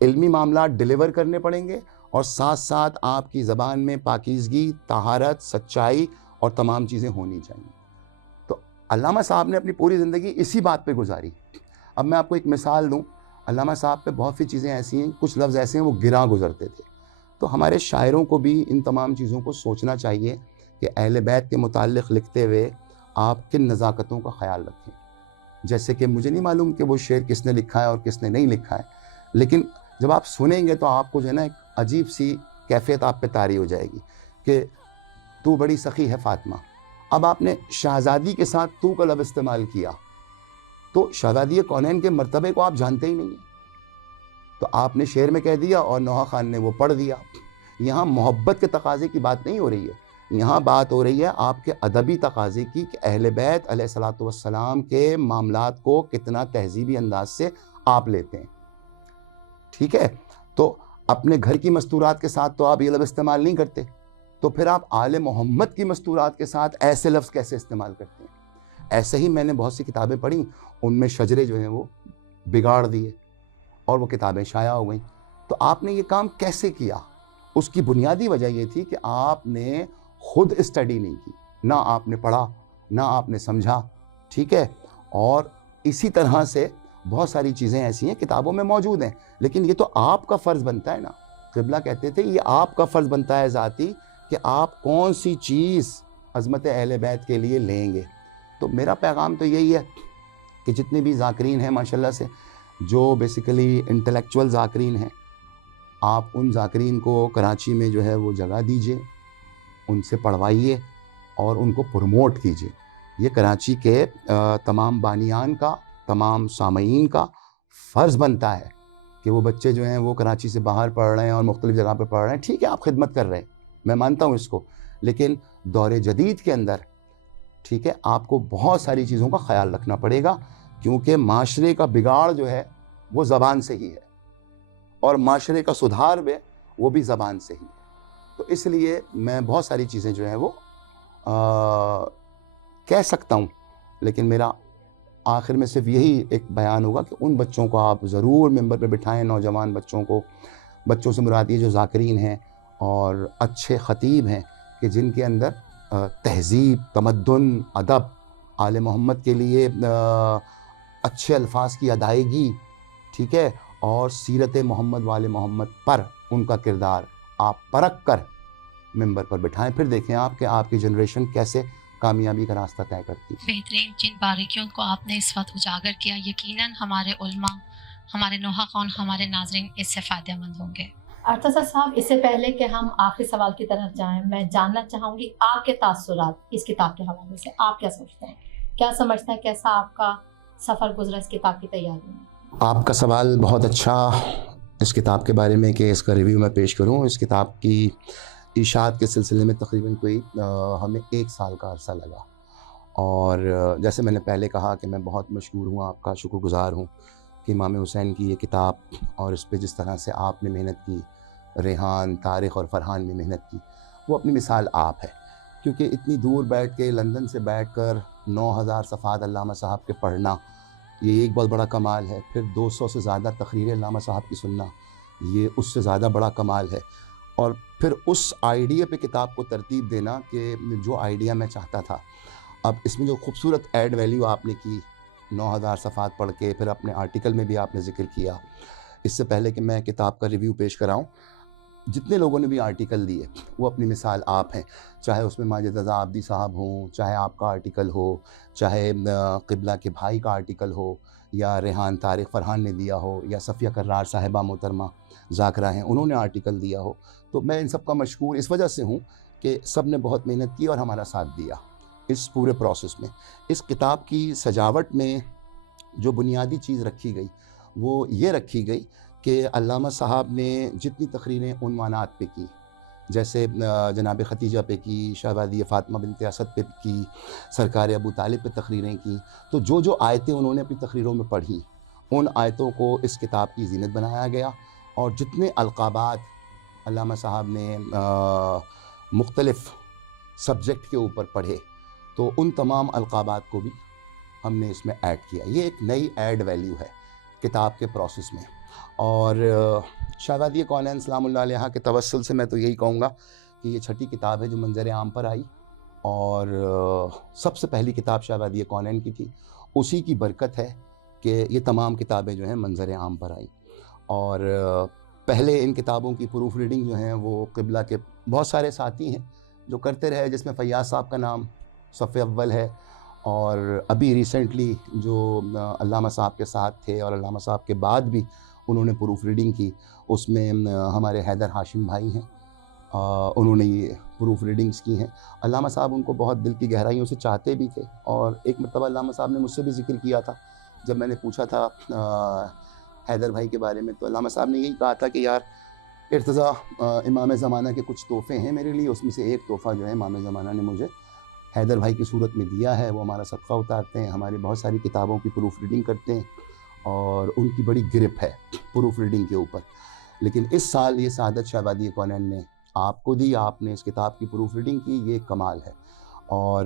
علمی معاملات ڈیلیور کرنے پڑیں گے، اور ساتھ ساتھ آپ کی زبان میں پاکیزگی، طہارت، سچائی اور تمام چیزیں ہونی چاہیے. تو علامہ صاحب نے اپنی پوری زندگی اسی بات پہ گزاری. اب میں آپ کو ایک مثال دوں، علامہ صاحب پہ بہت سی چیزیں ایسی ہیں، کچھ لفظ ایسے ہیں وہ گراں گزرتے تھے. تو ہمارے شاعروں کو بھی ان تمام چیزوں کو سوچنا چاہیے کہ اہل بیت کے متعلق لکھتے ہوئے آپ کن نزاکتوں کا خیال رکھیں. جیسے کہ مجھے نہیں معلوم کہ وہ شعر کس نے لکھا ہے اور کس نے نہیں لکھا ہے، لیکن جب آپ سنیں گے تو آپ کو جو ہے نا ایک عجیب سی کیفیت آپ پہ طاری ہو جائے گی کہ تو بڑی سخی ہے فاطمہ. اب آپ نے شہزادی کے ساتھ تو کا لفظ استعمال کیا، تو شہزادی کونین کے مرتبے کو آپ جانتے ہی نہیں ہیں، تو آپ نے شعر میں کہہ دیا اور نوحہ خان نے وہ پڑھ دیا. یہاں محبت کے تقاضے کی بات نہیں ہو رہی ہے، یہاں بات ہو رہی ہے آپ کے ادبی تقاضے کی کہ اہل بیت علیہ الصلوۃ والسلام کے معاملات کو کتنا تہذیبی انداز سے آپ لیتے ہیں. ٹھیک ہے، تو اپنے گھر کی مستورات کے ساتھ تو آپ یہ لفظ استعمال نہیں کرتے، تو پھر آپ آل محمد کی مستورات کے ساتھ ایسے لفظ کیسے استعمال کرتے ہیں؟ ایسے ہی میں نے بہت سی کتابیں پڑھی، ان میں شجرے جو ہیں وہ بگاڑ دیے اور وہ کتابیں شائع ہو گئیں۔ تو آپ نے یہ کام کیسے کیا؟ اس کی بنیادی وجہ یہ تھی کہ آپ نے خود اسٹڈی نہیں کی، نہ آپ نے پڑھا، نہ آپ نے سمجھا، ٹھیک ہے؟ اور اسی طرح سے بہت ساری چیزیں ایسی ہیں کتابوں میں موجود ہیں، لیکن یہ تو آپ کا فرض بنتا ہے نا۔ قبلہ کہتے تھے یہ آپ کا فرض بنتا ہے ذاتی کہ آپ کون سی چیز عظمت اہل بیت کے لیے لیں گے۔ تو میرا پیغام تو یہی ہے کہ جتنے بھی ذاکرین ہیں ماشاءاللہ سے، جو بیسیکلی انٹلیکچول ذاکرین ہیں، آپ ان ذاکرین کو کراچی میں جو ہے وہ جگہ دیجئے، ان سے پڑھوائیے اور ان کو پروموٹ کیجئے۔ یہ کراچی کے تمام بانیان کا، تمام سامعین کا فرض بنتا ہے کہ وہ بچے جو ہیں وہ کراچی سے باہر پڑھ رہے ہیں اور مختلف جگہ پہ پڑھ رہے ہیں، ٹھیک ہے آپ خدمت کر رہے ہیں، میں مانتا ہوں اس کو، لیکن دور جدید کے اندر ٹھیک ہے آپ کو بہت ساری چیزوں کا خیال رکھنا پڑے گا، کیونکہ معاشرے کا بگاڑ جو ہے وہ زبان سے ہی ہے اور معاشرے کا سدھار بھی وہ بھی زبان سے ہی ہے۔ تو اس لیے میں بہت ساری چیزیں جو ہیں وہ کہہ سکتا ہوں، لیکن میرا آخر میں صرف یہی ایک بیان ہوگا کہ ان بچوں کو آپ ضرور ممبر پہ بٹھائیں، نوجوان بچوں کو، بچوں سے مراد یہ جو ذاکرین ہیں اور اچھے خطیب ہیں کہ جن کے اندر تہذیب، تمدن، ادب، آل محمد کے لیے اچھے الفاظ کی ادائیگی، ٹھیک ہے، اور سیرت محمد وال محمد پر ان کا کردار آپ پرکھ کر ممبر پر بٹھائیں، پھر دیکھیں آپ کہ آپ کی جنریشن کیسے کامیابی کا راستہ طے کرتی ہے۔ بہترین جن باریکیوں کو آپ نے اس وقت اجاگر کیا، یقیناً ہمارے علماء، ہمارے نوحہ خان، ہمارے ناظرین اس سے فائدہ مند ہوں گے۔ ارتضیٰ صاحب، اس سے پہلے کہ ہم آخری سوال کی طرف جائیں، میں جاننا چاہوں گی آپ کے تاثرات اس کتاب کے حوالے سے، آپ کیا سوچتے ہیں، کیا سمجھتے ہیں، کیسا آپ کا سفر گزرا اس کتاب کی تیاری میں؟ آپ کا سوال بہت اچھا اس کتاب کے بارے میں کہ اس کا ریویو میں پیش کروں۔ اس کتاب کی اشاعت کے سلسلے میں تقریباً کوئی ہمیں 1 سال کا عرصہ لگا، اور جیسے میں نے پہلے کہا کہ میں بہت مشکور ہوں، آپ کا شکر گزار ہوں کہ امام حسین کی یہ کتاب اور اس پہ جس طرح سے آپ نے محنت کی، ریحان، طارق اور فرحان نے محنت کی، وہ اپنی مثال آپ ہے، کیونکہ اتنی دور بیٹھ کے لندن سے بیٹھ کر 9000 صفحات علامہ صاحب کے پڑھنا یہ ایک بہت بڑا کمال ہے، پھر 200 سے زیادہ تقریریں علامہ صاحب کی سننا یہ اس سے زیادہ بڑا کمال ہے، اور پھر اس آئیڈیا پہ کتاب کو ترتیب دینا کہ جو آئیڈیا میں چاہتا تھا۔ اب اس میں جو خوبصورت ایڈ ویلیو آپ نے کی 9000 صفحات پڑھ کے، پھر اپنے آرٹیکل میں بھی آپ نے ذکر کیا، اس سے پہلے کہ میں کتاب کا ریویو پیش کراؤں، جتنے لوگوں نے بھی آرٹیکل دیے وہ اپنی مثال آپ ہیں، چاہے اس میں ماجد رضا عابدی صاحب ہوں، چاہے آپ کا آرٹیکل ہو، چاہے قبلہ کے بھائی کا آرٹیکل ہو، یا ریحان طارق فرحان نے دیا ہو، یا صفیہ کرار صاحبہ محترمہ ذاکرہ ہیں انہوں نے آرٹیکل دیا ہو، تو میں ان سب کا مشکور اس وجہ سے ہوں کہ سب نے بہت محنت کی اور ہمارا ساتھ دیا اس پورے پروسیس میں۔ اس کتاب کی سجاوٹ میں جو بنیادی چیز رکھی گئی وہ یہ رکھی گئی کہ علامہ صاحب نے جتنی تقریریں عنوانات پہ کی، جیسے جناب ختیجہ پہ کی، شہزادی فاطمہ بنت اسد پہ کی، سرکار ابو طالب پہ تقریریں کی، تو جو جو آیتیں انہوں نے اپنی تقریروں میں پڑھی ان آیتوں کو اس کتاب کی زینت بنایا گیا، اور جتنے القابات علامہ صاحب نے مختلف سبجیکٹ کے اوپر پڑھے تو ان تمام القابات کو بھی ہم نے اس میں ایڈ کیا۔ یہ ایک نئی ایڈ ویلیو ہے کتاب کے پروسیس میں، اور شہزادی کونین سلام اللہ علیہ کے توسل سے میں تو یہی کہوں گا کہ یہ 6ٹھی کتاب ہے جو منظر عام پر آئی، اور سب سے پہلی کتاب شہزادی کونین کی تھی، اسی کی برکت ہے کہ یہ تمام کتابیں جو ہیں منظر عام پر آئیں۔ اور پہلے ان کتابوں کی پروف ریڈنگ جو ہیں وہ قبلہ کے بہت سارے ساتھی ہیں جو کرتے رہے، جس میں فیاض صاحب کا نام صف اول ہے، اور ابھی ریسنٹلی جو علامہ صاحب کے ساتھ تھے اور علامہ صاحب کے بعد بھی انہوں نے پروف ریڈنگ کی، اس میں ہمارے حیدر ہاشم بھائی ہیں، انہوں نے یہ پروف ریڈنگز کی ہیں۔ علامہ صاحب ان کو بہت دل کی گہرائیوں سے چاہتے بھی تھے، اور ایک مرتبہ علامہ صاحب نے مجھ سے بھی ذکر کیا تھا جب میں نے پوچھا تھا حیدر بھائی کے بارے میں، تو علامہ صاحب نے یہی کہا تھا کہ یار ارتضیٰ امام زمانہ کے کچھ تحفے ہیں میرے لیے، اس میں سے ایک تحفہ جو ہے امام زمانہ نے مجھے حیدر بھائی کی صورت میں دیا ہے، وہ ہمارا صدقہ اتارتے ہیں، ہماری بہت ساری کتابوں کی پروف ریڈنگ کرتے ہیں، اور ان کی بڑی گرپ ہے پروف ریڈنگ کے اوپر۔ لیکن اس سال یہ سعادت شہزادی کونین نے آپ کو دی، آپ نے اس کتاب کی پروف ریڈنگ کی، یہ ایک کمال ہے۔ اور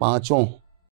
5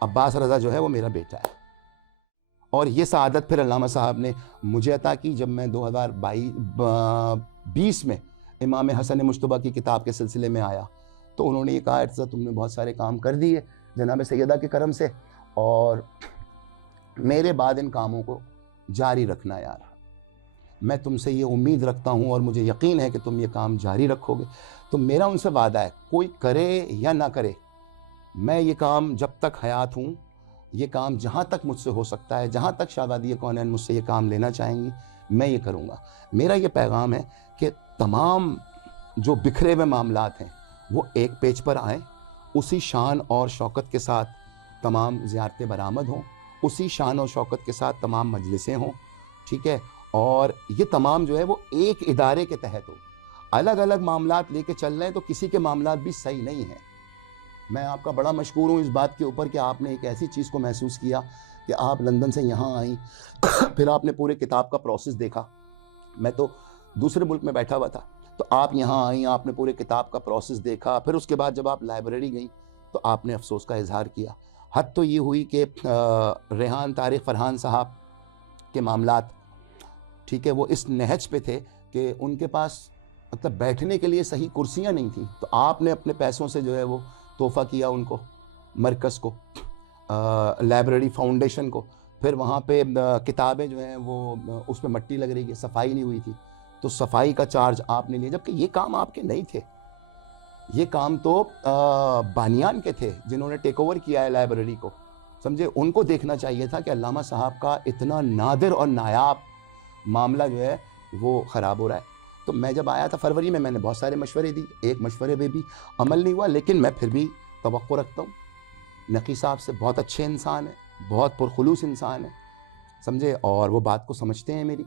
عباس رضا جو ہے وہ میرا بیٹا ہے. اور یہ سعادت پھر علامہ صاحب نے مجھے عطا کی جب میں 2020 میں امام حسن مجتبیٰ کی کتاب کے سلسلے میں آیا. تو انہوں نے یہ کہا ارتضیٰ تم نے بہت سارے کام کر دیے جناب سیدہ کے کرم سے، اور میرے بعد ان کاموں کو جاری رکھنا یار. میں تم سے یہ امید رکھتا ہوں اور مجھے یقین ہے کہ تم یہ کام جاری رکھو گے. تو میرا ان سے وعدہ ہے، کوئی کرے یا نہ کرے، میں یہ کام جب تک حیات ہوں، یہ کام جہاں تک مجھ سے ہو سکتا ہے، جہاں تک شہزادی کونین مجھ سے یہ کام لینا چاہیں گی، میں یہ کروں گا. میرا یہ پیغام ہے کہ تمام جو بکھرے ہوئے معاملات ہیں وہ ایک پیج پر آئیں، اسی شان اور شوکت کے ساتھ تمام زیارتیں برآمد ہوں، اسی شان اور شوکت کے ساتھ تمام مجلسیں ہوں، ٹھیک ہے، اور یہ تمام جو ہے وہ ایک ادارے کے تحت ہو. الگ الگ معاملات لے کے چل رہے ہیں تو کسی کے معاملات بھی صحیح نہیں ہیں. میں آپ کا بڑا مشکور ہوں اس بات کے اوپر کہ آپ نے ایک ایسی چیز کو محسوس کیا کہ آپ لندن سے یہاں آئیں، پھر آپ نے پورے کتاب کا پروسیس دیکھا. میں تو دوسرے ملک میں بیٹھا ہوا تھا، تو آپ یہاں آئیں، آپ نے پورے کتاب کا پروسیس دیکھا. پھر اس کے بعد جب آپ لائبریری گئیں تو آپ نے افسوس کا اظہار کیا. حد تو یہ ہوئی کہ ریحان طارق فرحان صاحب کے معاملات، ٹھیک ہے، وہ اس نہج پہ تھے کہ ان کے پاس مطلب بیٹھنے کے لیے صحیح کرسیاں نہیں تھیں. تو آپ نے اپنے پیسوں سے جو ہے وہ تحفہ کیا ان کو، مرکز کو، لائبریری فاؤنڈیشن کو. پھر وہاں پہ کتابیں جو ہیں وہ اس پہ مٹی لگ رہی ہے، صفائی نہیں ہوئی تھی، تو صفائی کا چارج آپ نے لیا، جبکہ یہ کام آپ کے نہیں تھے. یہ کام تو بانیان کے تھے جنہوں نے ٹیک اوور کیا ہے لائبریری کو، سمجھے. ان کو دیکھنا چاہیے تھا کہ علامہ صاحب کا اتنا نادر اور نایاب معاملہ جو ہے وہ خراب ہو رہا ہے. تو میں جب آیا تھا فروری میں نے بہت سارے مشورے دی، ایک مشورے پہ بھی عمل نہیں ہوا، لیکن میں پھر بھی توقع رکھتا ہوں. نقی صاحب سے بہت اچھے انسان ہیں، بہت پرخلوص انسان ہیں، سمجھے، اور وہ بات کو سمجھتے ہیں میری،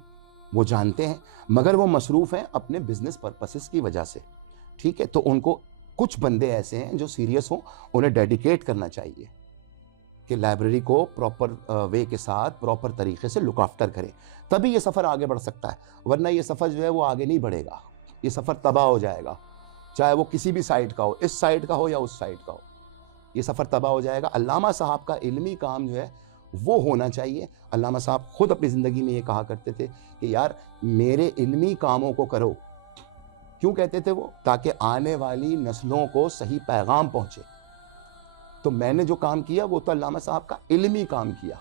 وہ جانتے ہیں، مگر وہ مصروف ہیں اپنے بزنس پرپسز کی وجہ سے، ٹھیک ہے. تو ان کو کچھ بندے ایسے ہیں جو سیریس ہوں، انہیں ڈیڈیکیٹ کرنا چاہیے کہ لائبریری کو پراپر وے کے ساتھ پراپر طریقے سے لک آفٹر کریں، تبھی یہ سفر آگے بڑھ سکتا ہے. ورنہ یہ سفر جو ہے وہ آگے نہیں بڑھے گا، یہ سفر تباہ ہو جائے گا، چاہے وہ کسی بھی سائٹ کا ہو، اس سائٹ کا ہو یا اس سائٹ کا ہو، یہ سفر تباہ ہو جائے گا. علامہ صاحب کا علمی کام جو ہے وہ ہونا چاہیے. علامہ صاحب خود اپنی زندگی میں یہ کہا کرتے تھے کہ یار میرے علمی کاموں کو کرو. کیوں کہتے تھے وہ؟ تاکہ آنے والی نسلوں کو صحیح پیغام پہنچے. تو میں نے جو کام کیا وہ تو علامہ صاحب کا علمی کام کیا.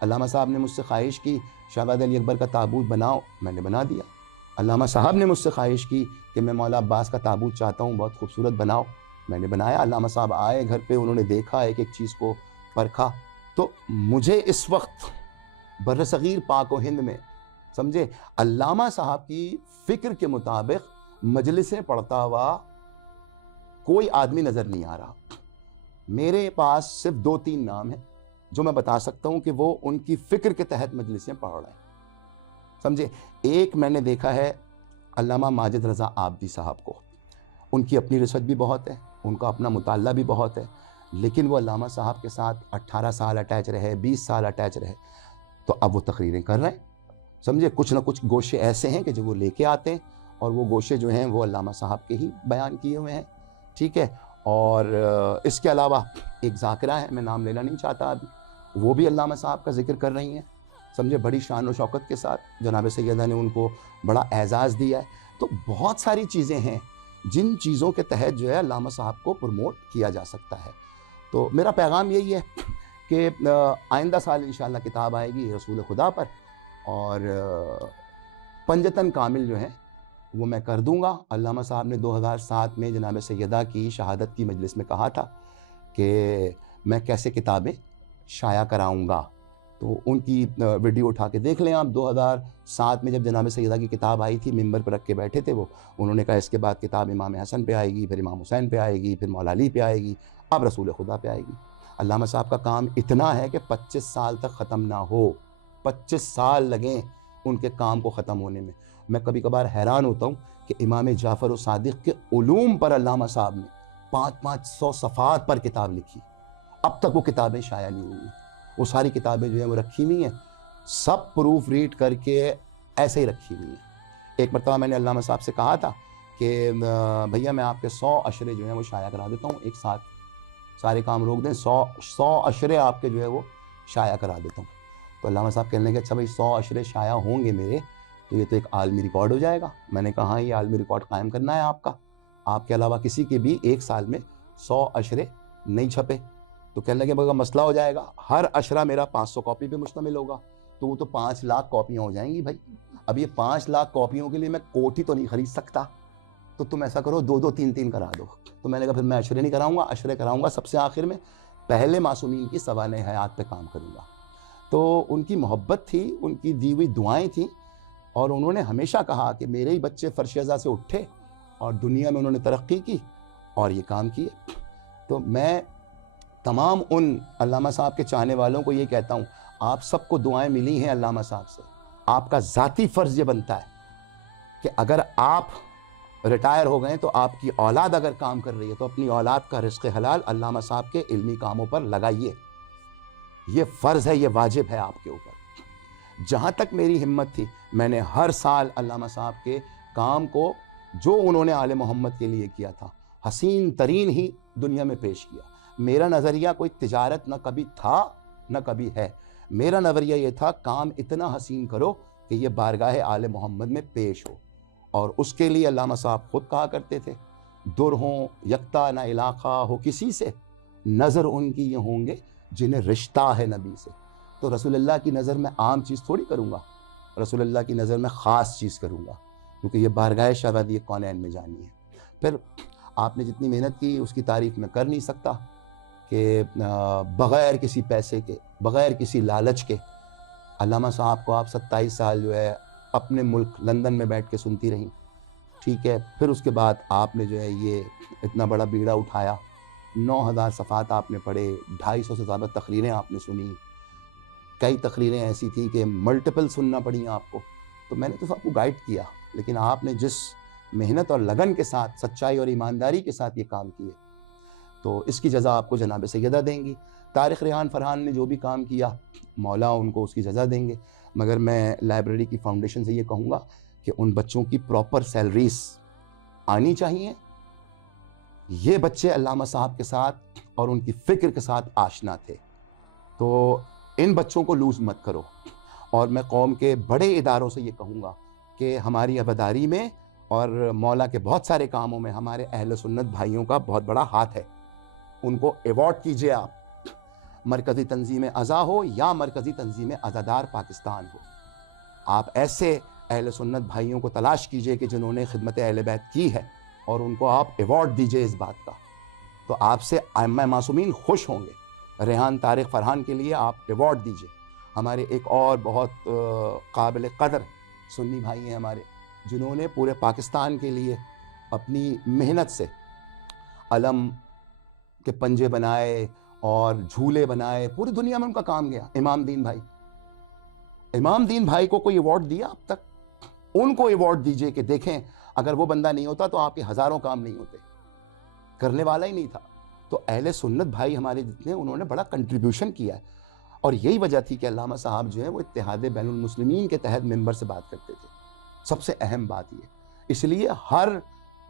علامہ صاحب نے مجھ سے خواہش کی شہباز علی اکبر کا تابوت بناؤ، میں نے بنا دیا. علامہ صاحب نے مجھ سے خواہش کی کہ میں مولا عباس کا تابوت چاہتا ہوں، بہت خوبصورت بناؤ، میں نے بنایا. علامہ صاحب آئے گھر پہ، انہوں نے دیکھا، ایک ایک چیز کو پرکھا. تو مجھے اس وقت برصغیر پاک و ہند میں، سمجھے، علامہ صاحب کی فکر کے مطابق مجلسیں پڑھتا ہوا کوئی آدمی نظر نہیں آ رہا. میرے پاس صرف 2-3 نام ہیں جو میں بتا سکتا ہوں کہ وہ ان کی فکر کے تحت مجلسیں پڑھ رہے ہیں، سمجھے. ایک میں نے دیکھا ہے علامہ ماجد رضا عابدی صاحب کو، ان کی اپنی ریسرچ بھی بہت ہے، ان کا اپنا مطالعہ بھی بہت ہے، لیکن وہ علامہ صاحب کے ساتھ 18 سال اٹیچ رہے، 20 سال اٹیچ رہے. تو اب وہ تقریریں کر رہے ہیں، سمجھے. کچھ نہ کچھ گوشے ایسے ہیں کہ جو وہ لے کے آتے ہیں، اور وہ گوشے جو ہیں وہ علامہ صاحب کے ہی بیان کیے ہوئے ہیں، ٹھیک ہے. اور اس کے علاوہ ایک ذاکرہ ہے، میں نام لینا نہیں چاہتا ابھی، وہ بھی علامہ صاحب کا ذکر کر رہی ہیں، سمجھے، بڑی شان و شوکت کے ساتھ. جناب سیدہ نے ان کو بڑا اعزاز دیا ہے. تو بہت ساری چیزیں ہیں جن چیزوں کے تحت جو ہے علامہ صاحب کو پروموٹ کیا جا سکتا ہے. تو میرا پیغام یہی ہے کہ آئندہ سال انشاءاللہ کتاب آئے گی رسول خدا پر، اور پنجتن کامل جو ہیں وہ میں کر دوں گا. علامہ صاحب نے 2007 میں جناب سیدہ کی شہادت کی مجلس میں کہا تھا کہ میں کیسے کتابیں شائع کراؤں گا. تو ان کی ویڈیو اٹھا کے دیکھ لیں آپ. 2007 میں جب جناب سیدہ کی کتاب آئی تھی، ممبر پر رکھ کے بیٹھے تھے وہ، انہوں نے کہا اس کے بعد کتاب امام حسن پہ آئے گی، پھر امام حسین پہ آئے گی، پھر مولا علی پہ آئے گی، اب رسول خدا پہ آئے گی. علامہ صاحب کا کام اتنا ہے کہ 25 سال تک ختم نہ ہو، 25 سال لگیں ان کے کام کو ختم ہونے میں. میں کبھی کبھار حیران ہوتا ہوں کہ امام جعفر صادق کے علوم پر علامہ صاحب نے 500 صفحات پر کتاب لکھی، اب تک وہ کتابیں شائع نہیں ہوئی. وہ ساری کتابیں جو ہیں وہ رکھی ہوئی ہیں، سب پروف ریڈ کر کے ایسے ہی رکھی ہوئی ہیں. ایک مرتبہ میں نے علامہ صاحب سے کہا تھا کہ بھیا میں آپ کے 100 اشرے جو ہیں وہ شائع کرا دیتا ہوں ایک ساتھ. سارے کام روک دیں, 100 اشرے آپ کے جو ہے وہ شائع کرا دیتا ہوں. تو علامہ صاحب کہنے لگے اچھا بھائی 100 اشرے شائع ہوں گے میرے تو یہ تو ایک عالمی ریکارڈ ہو جائے گا. میں نے کہا ہاں یہ عالمی ریکارڈ قائم کرنا ہے آپ کا, آپ کے علاوہ کسی کے بھی ایک سال میں 100 اشرے نہیں چھپے. تو کہنے لگے مگر مسئلہ ہو جائے گا, ہر اشرہ میرا 500 کاپی پہ مشتمل ہوگا تو وہ تو 5 لاکھ کاپیاں ہو جائیں گی بھائی. اب یہ 5 لاکھ کاپیوں کے لیے میں کوٹھی تو نہیں خرید سکتا, تو تم ایسا کرو 2 3 کرا دو. تو میں نے کہا پھر میں اشرے نہیں کراؤں گا, اشرے کراؤں گا سب سے آخر میں, پہلے معصومین کی سوانح حیات پہ کام کروں گا. تو ان کی محبت تھی, ان کی دی ہوئی دعائیں تھیں, اور انہوں نے ہمیشہ کہا کہ میرے ہی بچے فرش ازا سے اٹھے اور دنیا میں انہوں نے ترقی کی اور یہ کام کیے. تو میں تمام ان علامہ صاحب کے چاہنے والوں کو یہ کہتا ہوں, آپ سب کو دعائیں ملی ہیں علامہ صاحب سے, آپ کا ذاتی فرض یہ بنتا ہے کہ اگر آپ ریٹائر ہو گئے تو آپ کی اولاد اگر کام کر رہی ہے تو اپنی اولاد کا رزق حلال علامہ صاحب کے علمی کاموں پر لگائیے. یہ فرض ہے, یہ واجب ہے آپ کے اوپر. جہاں تک میری ہمت تھی میں نے ہر سال علامہ صاحب کے کام کو جو انہوں نے آل محمد کے لیے کیا تھا حسین ترین ہی دنیا میں پیش کیا. میرا نظریہ کوئی تجارت نہ کبھی تھا نہ کبھی ہے, میرا نظریہ یہ تھا کام اتنا حسین کرو کہ یہ بارگاہ آل محمد میں پیش ہو. اور اس کے لیے علامہ صاحب خود کہا کرتے تھے در ہوں یکتا نہ علاقہ ہو کسی سے, نظر ان کی یہ ہوں گے جنہیں رشتہ ہے نبی سے. تو رسول اللہ کی نظر میں عام چیز تھوڑی کروں گا, رسول اللہ کی نظر میں خاص چیز کروں گا, کیونکہ یہ بارگاہ شہزادی کونین میں جانی ہے. پھر آپ نے جتنی محنت کی اس کی تعریف میں کر نہیں سکتا کہ بغیر کسی پیسے کے, بغیر کسی لالچ کے علامہ صاحب کو آپ 27 سال جو ہے اپنے ملک لندن میں بیٹھ کے سنتی رہیں. ٹھیک ہے, پھر اس کے بعد آپ نے جو ہے یہ اتنا بڑا بیڑا اٹھایا, 9000 صفحات آپ نے پڑھے, 250 سے زیادہ تقریریں آپ نے سنی, کئی تقریریں ایسی تھیں کہ ملٹیپل سننا پڑی آپ کو. تو میں نے تو آپ کو گائیڈ کیا, لیکن آپ نے جس محنت اور لگن کے ساتھ, سچائی اور ایمانداری کے ساتھ یہ کام کیے تو اس کی جزا آپ کو جناب سیدہ دیں گی. طارق ریحان فرحان نے جو بھی کام کیا مولا ان کو اس کی جزا دیں گے. مگر میں لائبریری کی فاؤنڈیشن سے یہ کہوں گا کہ ان بچوں کی پراپر سیلریز آنی چاہیے. یہ بچے علامہ صاحب کے ساتھ اور ان کی فکر کے ساتھ آشنا تھے, تو ان بچوں کو لوز مت کرو. اور میں قوم کے بڑے اداروں سے یہ کہوں گا کہ ہماری عباداری میں اور مولا کے بہت سارے کاموں میں ہمارے اہل سنت بھائیوں کا بہت بڑا ہاتھ ہے. ان کو ایوارڈ کیجئے آپ, مرکزی تنظیم عزا ہو یا مرکزی تنظیم عزادار پاکستان ہو. آپ ایسے اہل سنت بھائیوں کو تلاش کیجئے کہ جنہوں نے خدمت اہل بیت کی ہے اور ان کو آپ ایوارڈ دیجئے اس بات کا, تو آپ سے ائمہ معصومین خوش ہوں گے. ریحان طارق فرحان کے لیے آپ ایوارڈ دیجئے. ہمارے ایک اور بہت قابل قدر سنی بھائی ہیں ہمارے, جنہوں نے پورے پاکستان کے لیے اپنی محنت سے علم کے پنجے بنائے اور جھولے بنائے, پوری دنیا میں ان کا کام گیا. امام دین بھائی, امام دین بھائی کو کوئی ایوارڈ دیا اب تک؟ ان کو ایوارڈ دیجئے کہ دیکھیں اگر وہ بندہ نہیں ہوتا تو آپ کے ہزاروں کام نہیں ہوتے, کرنے والا ہی نہیں تھا. تو اہل سنت بھائی ہمارے جتنے انہوں نے بڑا کنٹریبیوشن کیا ہے, اور یہی وجہ تھی کہ علامہ صاحب جو ہے وہ اتحاد بین المسلمین کے تحت ممبر سے بات کرتے تھے. سب سے اہم بات یہ, اس لیے ہر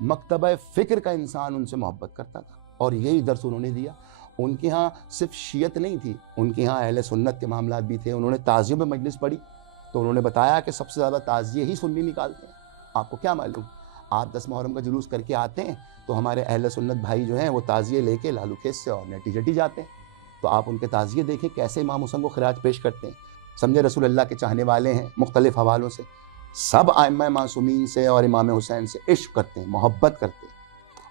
مکتبہ فکر کا انسان ان سے محبت کرتا تھا, اور یہی درس انہوں نے دیا. ان کے ہاں صرف شیعت نہیں تھی, ان کے ہاں اہل سنت کے معاملات بھی تھے. انہوں نے تعزیہ میں مجلس پڑھی تو انہوں نے بتایا کہ سب سے زیادہ تعزیہ ہی سنی نکالتے ہیں. آپ کو کیا معلوم, آپ 10 محرم کا جلوس کر کے آتے ہیں تو ہمارے اہل سنت بھائی جو ہیں وہ تعزیہ لے کے لالو کھیت سے اور نیٹی جٹی جاتے ہیں. تو آپ ان کے تعزیہ دیکھیں کیسے امام حسن کو خراج پیش کرتے ہیں. سمجھے رسول اللہ کے چاہنے والے ہیں, مختلف حوالوں سے سب ائمہ معصومین سے اور امام حسین سے عشق کرتے ہیں, محبت کرتے ہیں,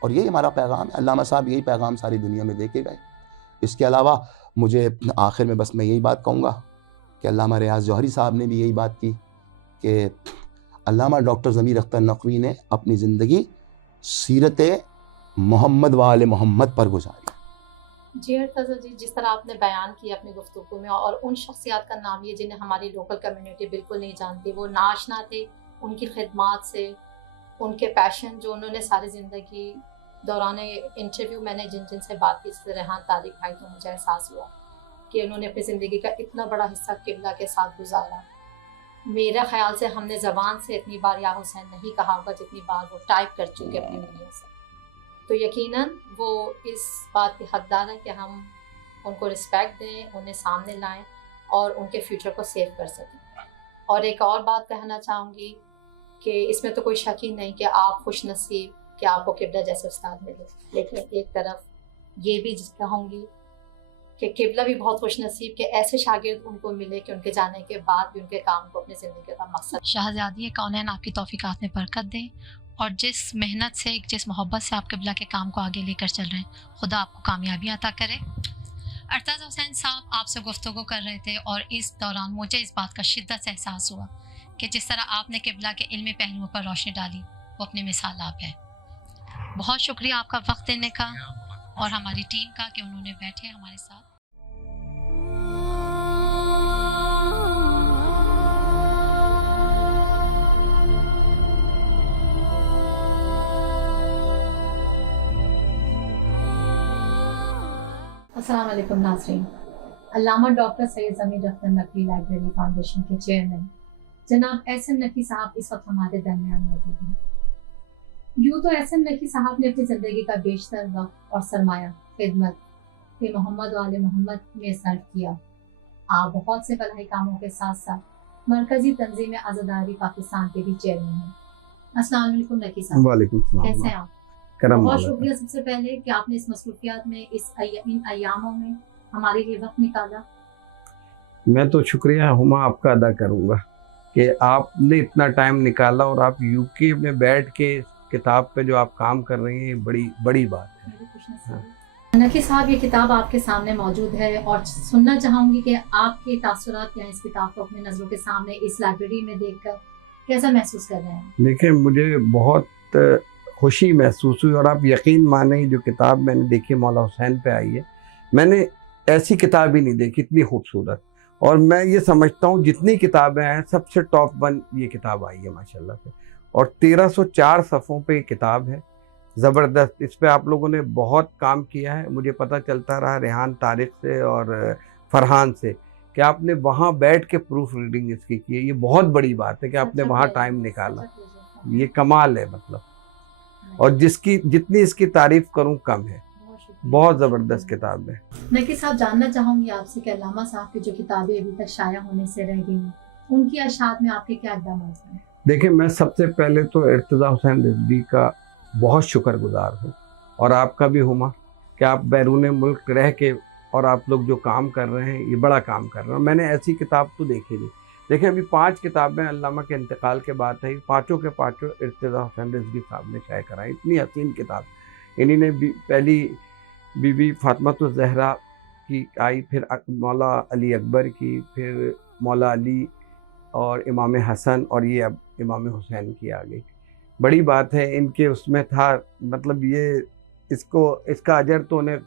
اور یہی ہمارا پیغام ہے. علامہ صاحب یہی پیغام ساری دنیا میں دے کے گئے. اس کے علاوہ مجھے آخر میں بس میں یہی بات کہوں گا کہ علامہ ریاض جوہری صاحب نے بھی یہی بات کی کہ علامہ ڈاکٹر ضمیر اختر نقوی نے اپنی زندگی سیرت محمد و آل محمد پر گزاری. جی ارتضیٰ جی, جس طرح آپ نے بیان کیا اپنی گفتگو میں, اور ان شخصیات کا نام یہ جنہیں ہماری لوکل کمیونٹی بالکل نہیں جانتی, وہ ناشنا تھے ان کی خدمات سے, ان کے پیشن جو انہوں نے ساری زندگی دوران انٹرویو میں نے جن سے بات کی, جیسے ریحان طارق بھائی, تو مجھے احساس ہوا کہ انہوں نے اپنی زندگی کا اتنا بڑا حصہ قبلہ کے ساتھ گزارا. میرا خیال سے ہم نے زبان سے اتنی بار یا حسین نہیں کہا ہوگا جتنی بار وہ ٹائپ کر چکے اپنی انگلیوں سے. تو یقیناً وہ اس بات کے حقدار ہیں کہ ہم ان کو رسپیکٹ دیں، انہیں سامنے لائیں اور ان کے فیوچر کو سیو کر سکیں۔ اور ایک اور بات کہنا چاہوں گی کہ اس میں تو کوئی شک ہی نہیں کہ آپ خوش نصیب کہ آپ کو قبلہ جیسے استاد ملے، لیکن ایک طرف یہ بھی کہوں گی کہ قبلہ بھی بہت خوش نصیب کہ ایسے شاگرد ان کو ملے کہ ان کے جانے کے بعد بھی ان کے کام کو اپنی زندگی کا مقصد۔ شہزادی کونین آپ کی توفیقات میں برکت دیں، اور جس محنت سے، جس محبت سے آپ قبلہ کے کام کو آگے لے کر چل رہے ہیں، خدا آپ کو کامیابی عطا کرے۔ ارتاز حسین صاحب آپ سے گفتگو کر رہے تھے، اور اس دوران مجھے اس بات کا شدت سے احساس ہوا کہ جس طرح آپ نے قبلہ کے علمی پہلوؤں پر روشنی ڈالی، وہ اپنی مثال آپ ہے۔ بہت شکریہ آپ کا وقت دینے کا اور ہماری ٹیم کا کہ انہوں نے بیٹھے ہمارے ساتھ۔ السلام علیکم ناظرین، علامہ ڈاکٹر سید ضمیر اختر نقوی لائبریری فاؤنڈیشن کے چیئرمین جناب ایس ایم نقوی صاحب اس وقت ہمارے درمیان موجود ہیں۔ یوں تو ایس ایم نقوی صاحب نے اپنی زندگی کا بیشتر وقت اور سرمایہ خدمت محمد و آل محمد میں صرف کیا۔ آپ بہت سے فلاحی کاموں کے ساتھ ساتھ مرکزی تنظیم آزاداری پاکستان کے بھی چیئرمین ہیں۔ السلام علیکم نقوی صاحب۔ وعلیکم السلام۔ کیسے ہیں آپ؟ بہت شکریہ سب سے پہلے کہ آپ نے اس مصروفیات میں ان ایاموں میں ہمارے لیے وقت نکالا۔ میں تو شکریہ ہما آپ کا ادا کروں گا کہ آپ نے اتنا ٹائم نکالا، اور آپ یو کے میں بیٹھ کے کتاب پہ جو آپ کام کر رہی ہیں، بڑی بڑی بات ہے۔ نقوی صاحب، یہ کتاب آپ کے سامنے موجود ہے اور سننا چاہوں گی کہ آپ کے تاثرات کیا ہیں اس کتاب کو اپنی نظروں کے سامنے اس لائبریری میں دیکھ کر کیسا محسوس کر رہے ہیں؟ دیکھیں، مجھے بہت خوشی محسوس ہوئی، اور آپ یقین مانیں جو کتاب میں نے دیکھی مولا حسین پہ آئی ہے، میں نے ایسی کتاب ہی نہیں دیکھی اتنی خوبصورت، اور میں یہ سمجھتا ہوں جتنی کتابیں ہیں سب سے ٹاپ 1 یہ کتاب آئی ہے ماشاءاللہ سے، اور 1304 صفحوں پہ یہ کتاب ہے، زبردست۔ اس پہ آپ لوگوں نے بہت کام کیا ہے، مجھے پتہ چلتا رہا ریحان طارق سے اور فرحان سے کہ آپ نے وہاں بیٹھ کے پروف ریڈنگ اس کی ہے۔ یہ بہت بڑی بات ہے کہ آپ نے وہاں ٹائم نکالا، یہ کمال ہے مطلب، اور جتنی اس کی تعریف کروں کم ہے، بہت زبردست کتاب ہے۔ نقوی صاحب، جاننا چاہوں گی آپ سے کہ علامہ صاحب کی جو کتابیں ابھی تک شائع ہونے سے رہ گئی ہیں، ان کی اشاعت میں آپ کے کیا اقدامات ہیں؟ دیکھیں، میں سب سے پہلے تو ارتضیٰ حسین رضوی کا بہت شکر گزار ہوں، اور آپ کا بھی ہما کہ آپ بیرون ملک رہ کے اور آپ لوگ جو کام کر رہے ہیں، یہ بڑا کام کر رہے ہیں۔ میں نے ایسی کتاب تو دیکھی نہیں۔ دیکھیں، ابھی 5 کتابیں علامہ کے انتقال کے بعد ہے، پانچوں کے پانچوں ارتضیٰ حسین رضوی صاحب نے شائع کرائی۔ اتنی حسین کتاب، انہی نے پہلی بی بی فاطمۃ الزہرا کی آئی، پھر مولا علی اکبر کی، پھر مولا علی اور امام حسن، اور یہ اب امام حسین کی آ گئی۔ بڑی بات ہے، ان کے اس میں تھا، مطلب یہ اس کا اجر تو انہیں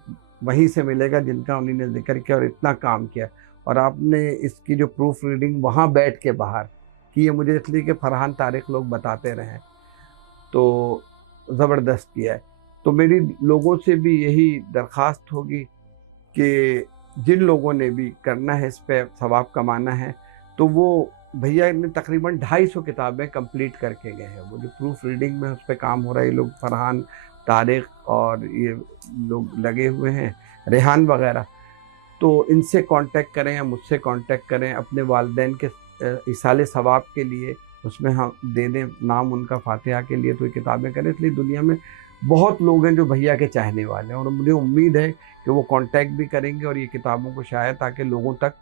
وہیں سے ملے گا جن کا انہوں نے ذکر کیا اور اتنا کام کیا، اور آپ نے اس کی جو پروف ریڈنگ وہاں بیٹھ کے باہر کی ہے، مجھے اس لیے کہ فرحان طارق لوگ بتاتے رہے تو زبردست کیا ہے۔ تو میری لوگوں سے بھی یہی درخواست ہوگی کہ جن لوگوں نے بھی کرنا ہے، اس پہ ثواب کمانا ہے، تو وہ بھیا نے تقریباً 250 کتابیں کمپلیٹ کر کے گئے ہیں، وہ جو پروف ریڈنگ میں اس پہ کام ہو رہا ہے، یہ لوگ فرحان طارق اور یہ لوگ لگے ہوئے ہیں، ریحان وغیرہ، تو ان سے کانٹیکٹ کریں یا مجھ سے کانٹیکٹ کریں، اپنے والدین کے ایصال ثواب کے لیے اس میں ہم دے دیں نام ان کا فاتحہ کے لیے، تو یہ کتابیں کریں۔ اس لیے دنیا میں بہت لوگ ہیں جو بھیا کے چاہنے والے ہیں، اور مجھے امید ہے کہ وہ کانٹیکٹ بھی کریں گے اور یہ کتابوں کو شائع تاکہ لوگوں تک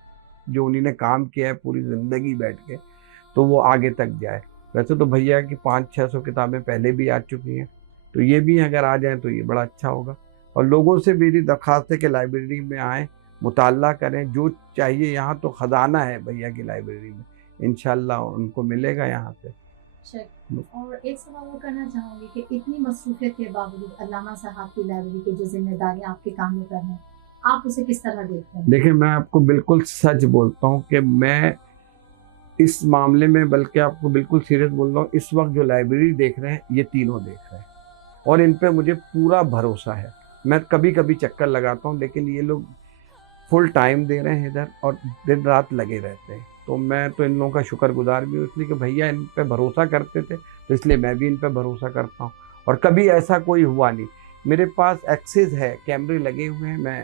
جو انہوں نے کام کیا ہے پوری زندگی بیٹھ کے، تو وہ آگے تک جائے۔ ویسے تو بھیا کی 500-600 کتابیں پہلے بھی آ چکی ہیں، تو یہ بھی اگر آ جائیں تو یہ بڑا اچھا ہوگا۔ اور لوگوں سے میری درخواست ہے کہ لائبریری میں آئیں، مطالعہ کریں، جو چاہیے یہاں تو خزانہ ہے بھیا کی لائبریری میں، انشاءاللہ ان کو ملے گا یہاں سے۔ اور ایک سوال اور کرنا چاہوں گی کہ اتنی مصروفیت کے باوجود علامہ صاحب کی لائبریری کی جو ذمہ داریاں آپ کے کام پر ہیں، آپ اسے کس طرح دیکھتے ہیں؟ دیکھیں، میں آپ کو بالکل سچ بولتا ہوں کہ میں اس معاملے میں، بلکہ آپ کو بالکل سیریس بول رہا ہوں، اس وقت جو لائبریری دیکھ رہے ہیں یہ تینوں دیکھ رہے ہیں، اور ان پہ مجھے پورا بھروسہ ہے۔ میں کبھی کبھی چکر لگاتا ہوں، لیکن یہ لوگ فل ٹائم دے رہے ہیں ادھر اور دن رات لگے رہتے ہیں، تو میں تو ان لوگوں کا شکر گزار بھی ہوں، اس لیے کہ بھیا ان پہ بھروسہ کرتے تھے، تو اس لیے میں بھی ان پہ بھروسہ کرتا ہوں، اور کبھی ایسا کوئی ہوا نہیں۔ میرے پاس ایکسیس ہے، کیمرے لگے ہوئے ہیں، میں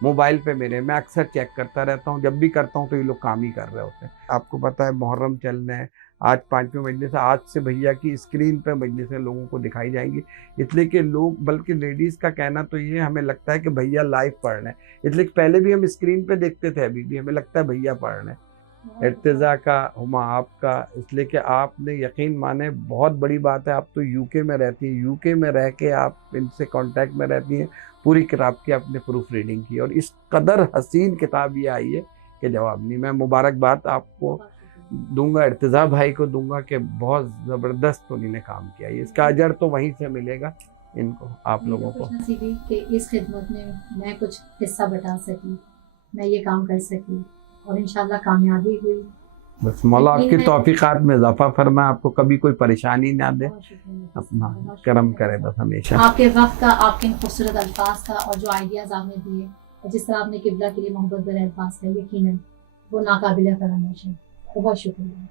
موبائل پہ میں اکثر چیک کرتا رہتا ہوں، جب بھی کرتا ہوں تو یہ لوگ کام ہی کر رہے ہوتے ہیں. آپ کو پتہ ہے محرم چلنا ہے، آج 5ویں مجلس ہے، آج سے بھیا کی اسکرین پہ مجلسیں لوگوں کو دکھائی جائیں گی، اس لیے کہ لوگ، بلکہ لیڈیز کا کہنا تو یہ ہمیں لگتا ہے کہ بھیا لائیو پڑھ رہے ہیں، اس لیے کہ پہلے بھی ہم اسکرین پہ دیکھتے تھے، ابھی بھی ہمیں لگتا ہے بھیا پڑھ رہے ہیں. ارتضیٰ کا، ہما آپ کا، اس لیے کہ آپ نے یقین مانے بہت بڑی بات ہے، آپ تو یو کے میں رہتی ہیں، یو کے میں رہ کے آپ ان سے کانٹیکٹ میں رہتی ہیں، پوری کتاب کی آپ نے پروف ریڈنگ کی اور اس قدر حسین کتاب یہ آئی ہے کہ جواب نہیں. میں مبارکباد آپ کو دوں گا، ارتضیٰ بھائی کو دوں گا کہ بہت زبردست انہوں نے کام کیا ہے، اس کا اجر تو وہیں سے ملے گا ان کو، آپ لوگوں کو. خوش نصیبی کہ اس خدمت میں کچھ حصہ بتا سکی، میں یہ کام کر سکی اور انشاءاللہ کامیابی ہوئی. بس مولا آپ کی توفیقات میں اضافہ فرمائے، آپ کو کبھی کوئی پریشانی نہ دے، اپنا کرم کرے بس ہمیشہ. آپ کے وقت کا، آپ کے خوبصورت الفاظ کا اور جو آئیڈیاز آپ نے دیے اور جس طرح آپ نے قبلہ کے لیے محبت بھرے الفاظ کا، یقیناً وہ ناقابل فراموش ہے. بہت شکریہ.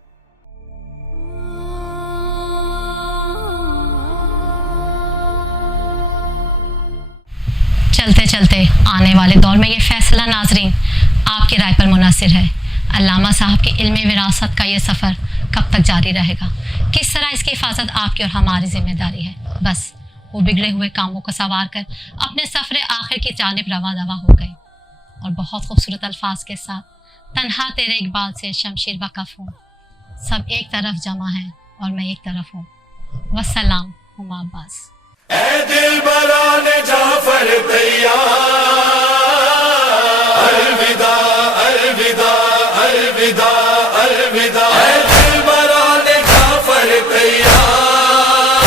چلتے چلتے آنے والے دور میں یہ فیصلہ ناظرین آپ کی رائے پر منحصر ہے. علامہ صاحب کی علمی وراثت کا یہ سفر کب تک جاری رہے گا؟ کس طرح اس کی حفاظت آپ کی اور ہماری ذمہ داری ہے؟ بس وہ بگڑے ہوئے کاموں کو سنوار کر اپنے سفر آخر کی جانب رواں دوا ہو گئے اور بہت خوبصورت الفاظ کے ساتھ تنہا تیرے اقبال سے شمشیر وقف ہوں، سب ایک طرف جمع ہیں اور میں ایک طرف ہوں. والسلام ہما عباس. اے دل بران جعفر تیار، الوداع الوداع الوداع الوداع. اے دل بران جعفر تیار،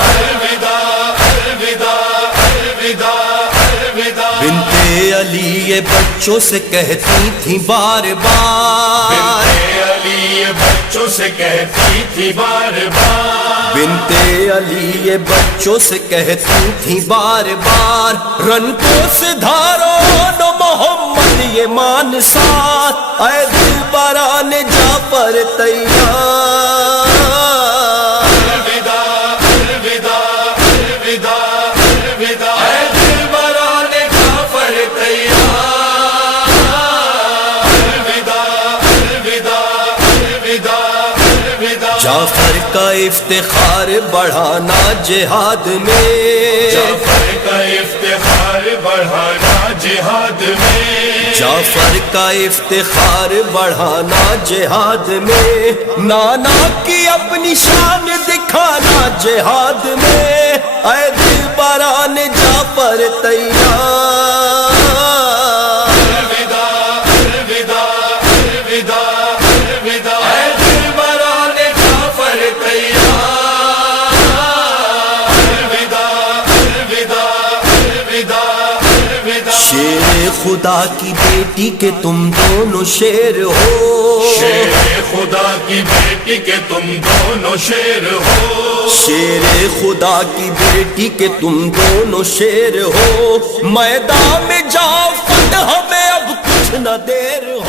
الوداع الوداع الوداع الوداع. بنت علی یہ بچوں سے کہتی تھی بار بار، بنت علی یہ بچوں سے کہتی تھی بار بار، بنت علی یہ بچوں سے کہتی تھی بار بار. رن کو سے دھارو نو محمد یہ مان ساتھ، اے دل بران جعفر تیار. الوداع الوداع الوداع الوداع. اے دل بران جعفر تیار، الوداع الوداع الوداع الوداع. جعفر کا افتخار بڑھانا جہاد میں، جعفر کا افتخار بڑھانا جہاد میں، جعفر کا افتخار بڑھانا جہاد میں. نانا کی اپنی شان دکھانا جہاد میں، اے دل بران جعفر تیار. الوداع الوداع الوداع الوداع. اے دل بران جعفر تیار، الوداع الوداع الوداع الوداع. شیر خدا کی بیٹی کے تم دونوں شیر ہو، شیر خدا کی بیٹی کے تم دونوں شیر ہو، شیر خدا کی بیٹی کے تم دونوں شیر ہو. میدان میں جاؤ فتح میں اب کچھ نہ دیر ہو.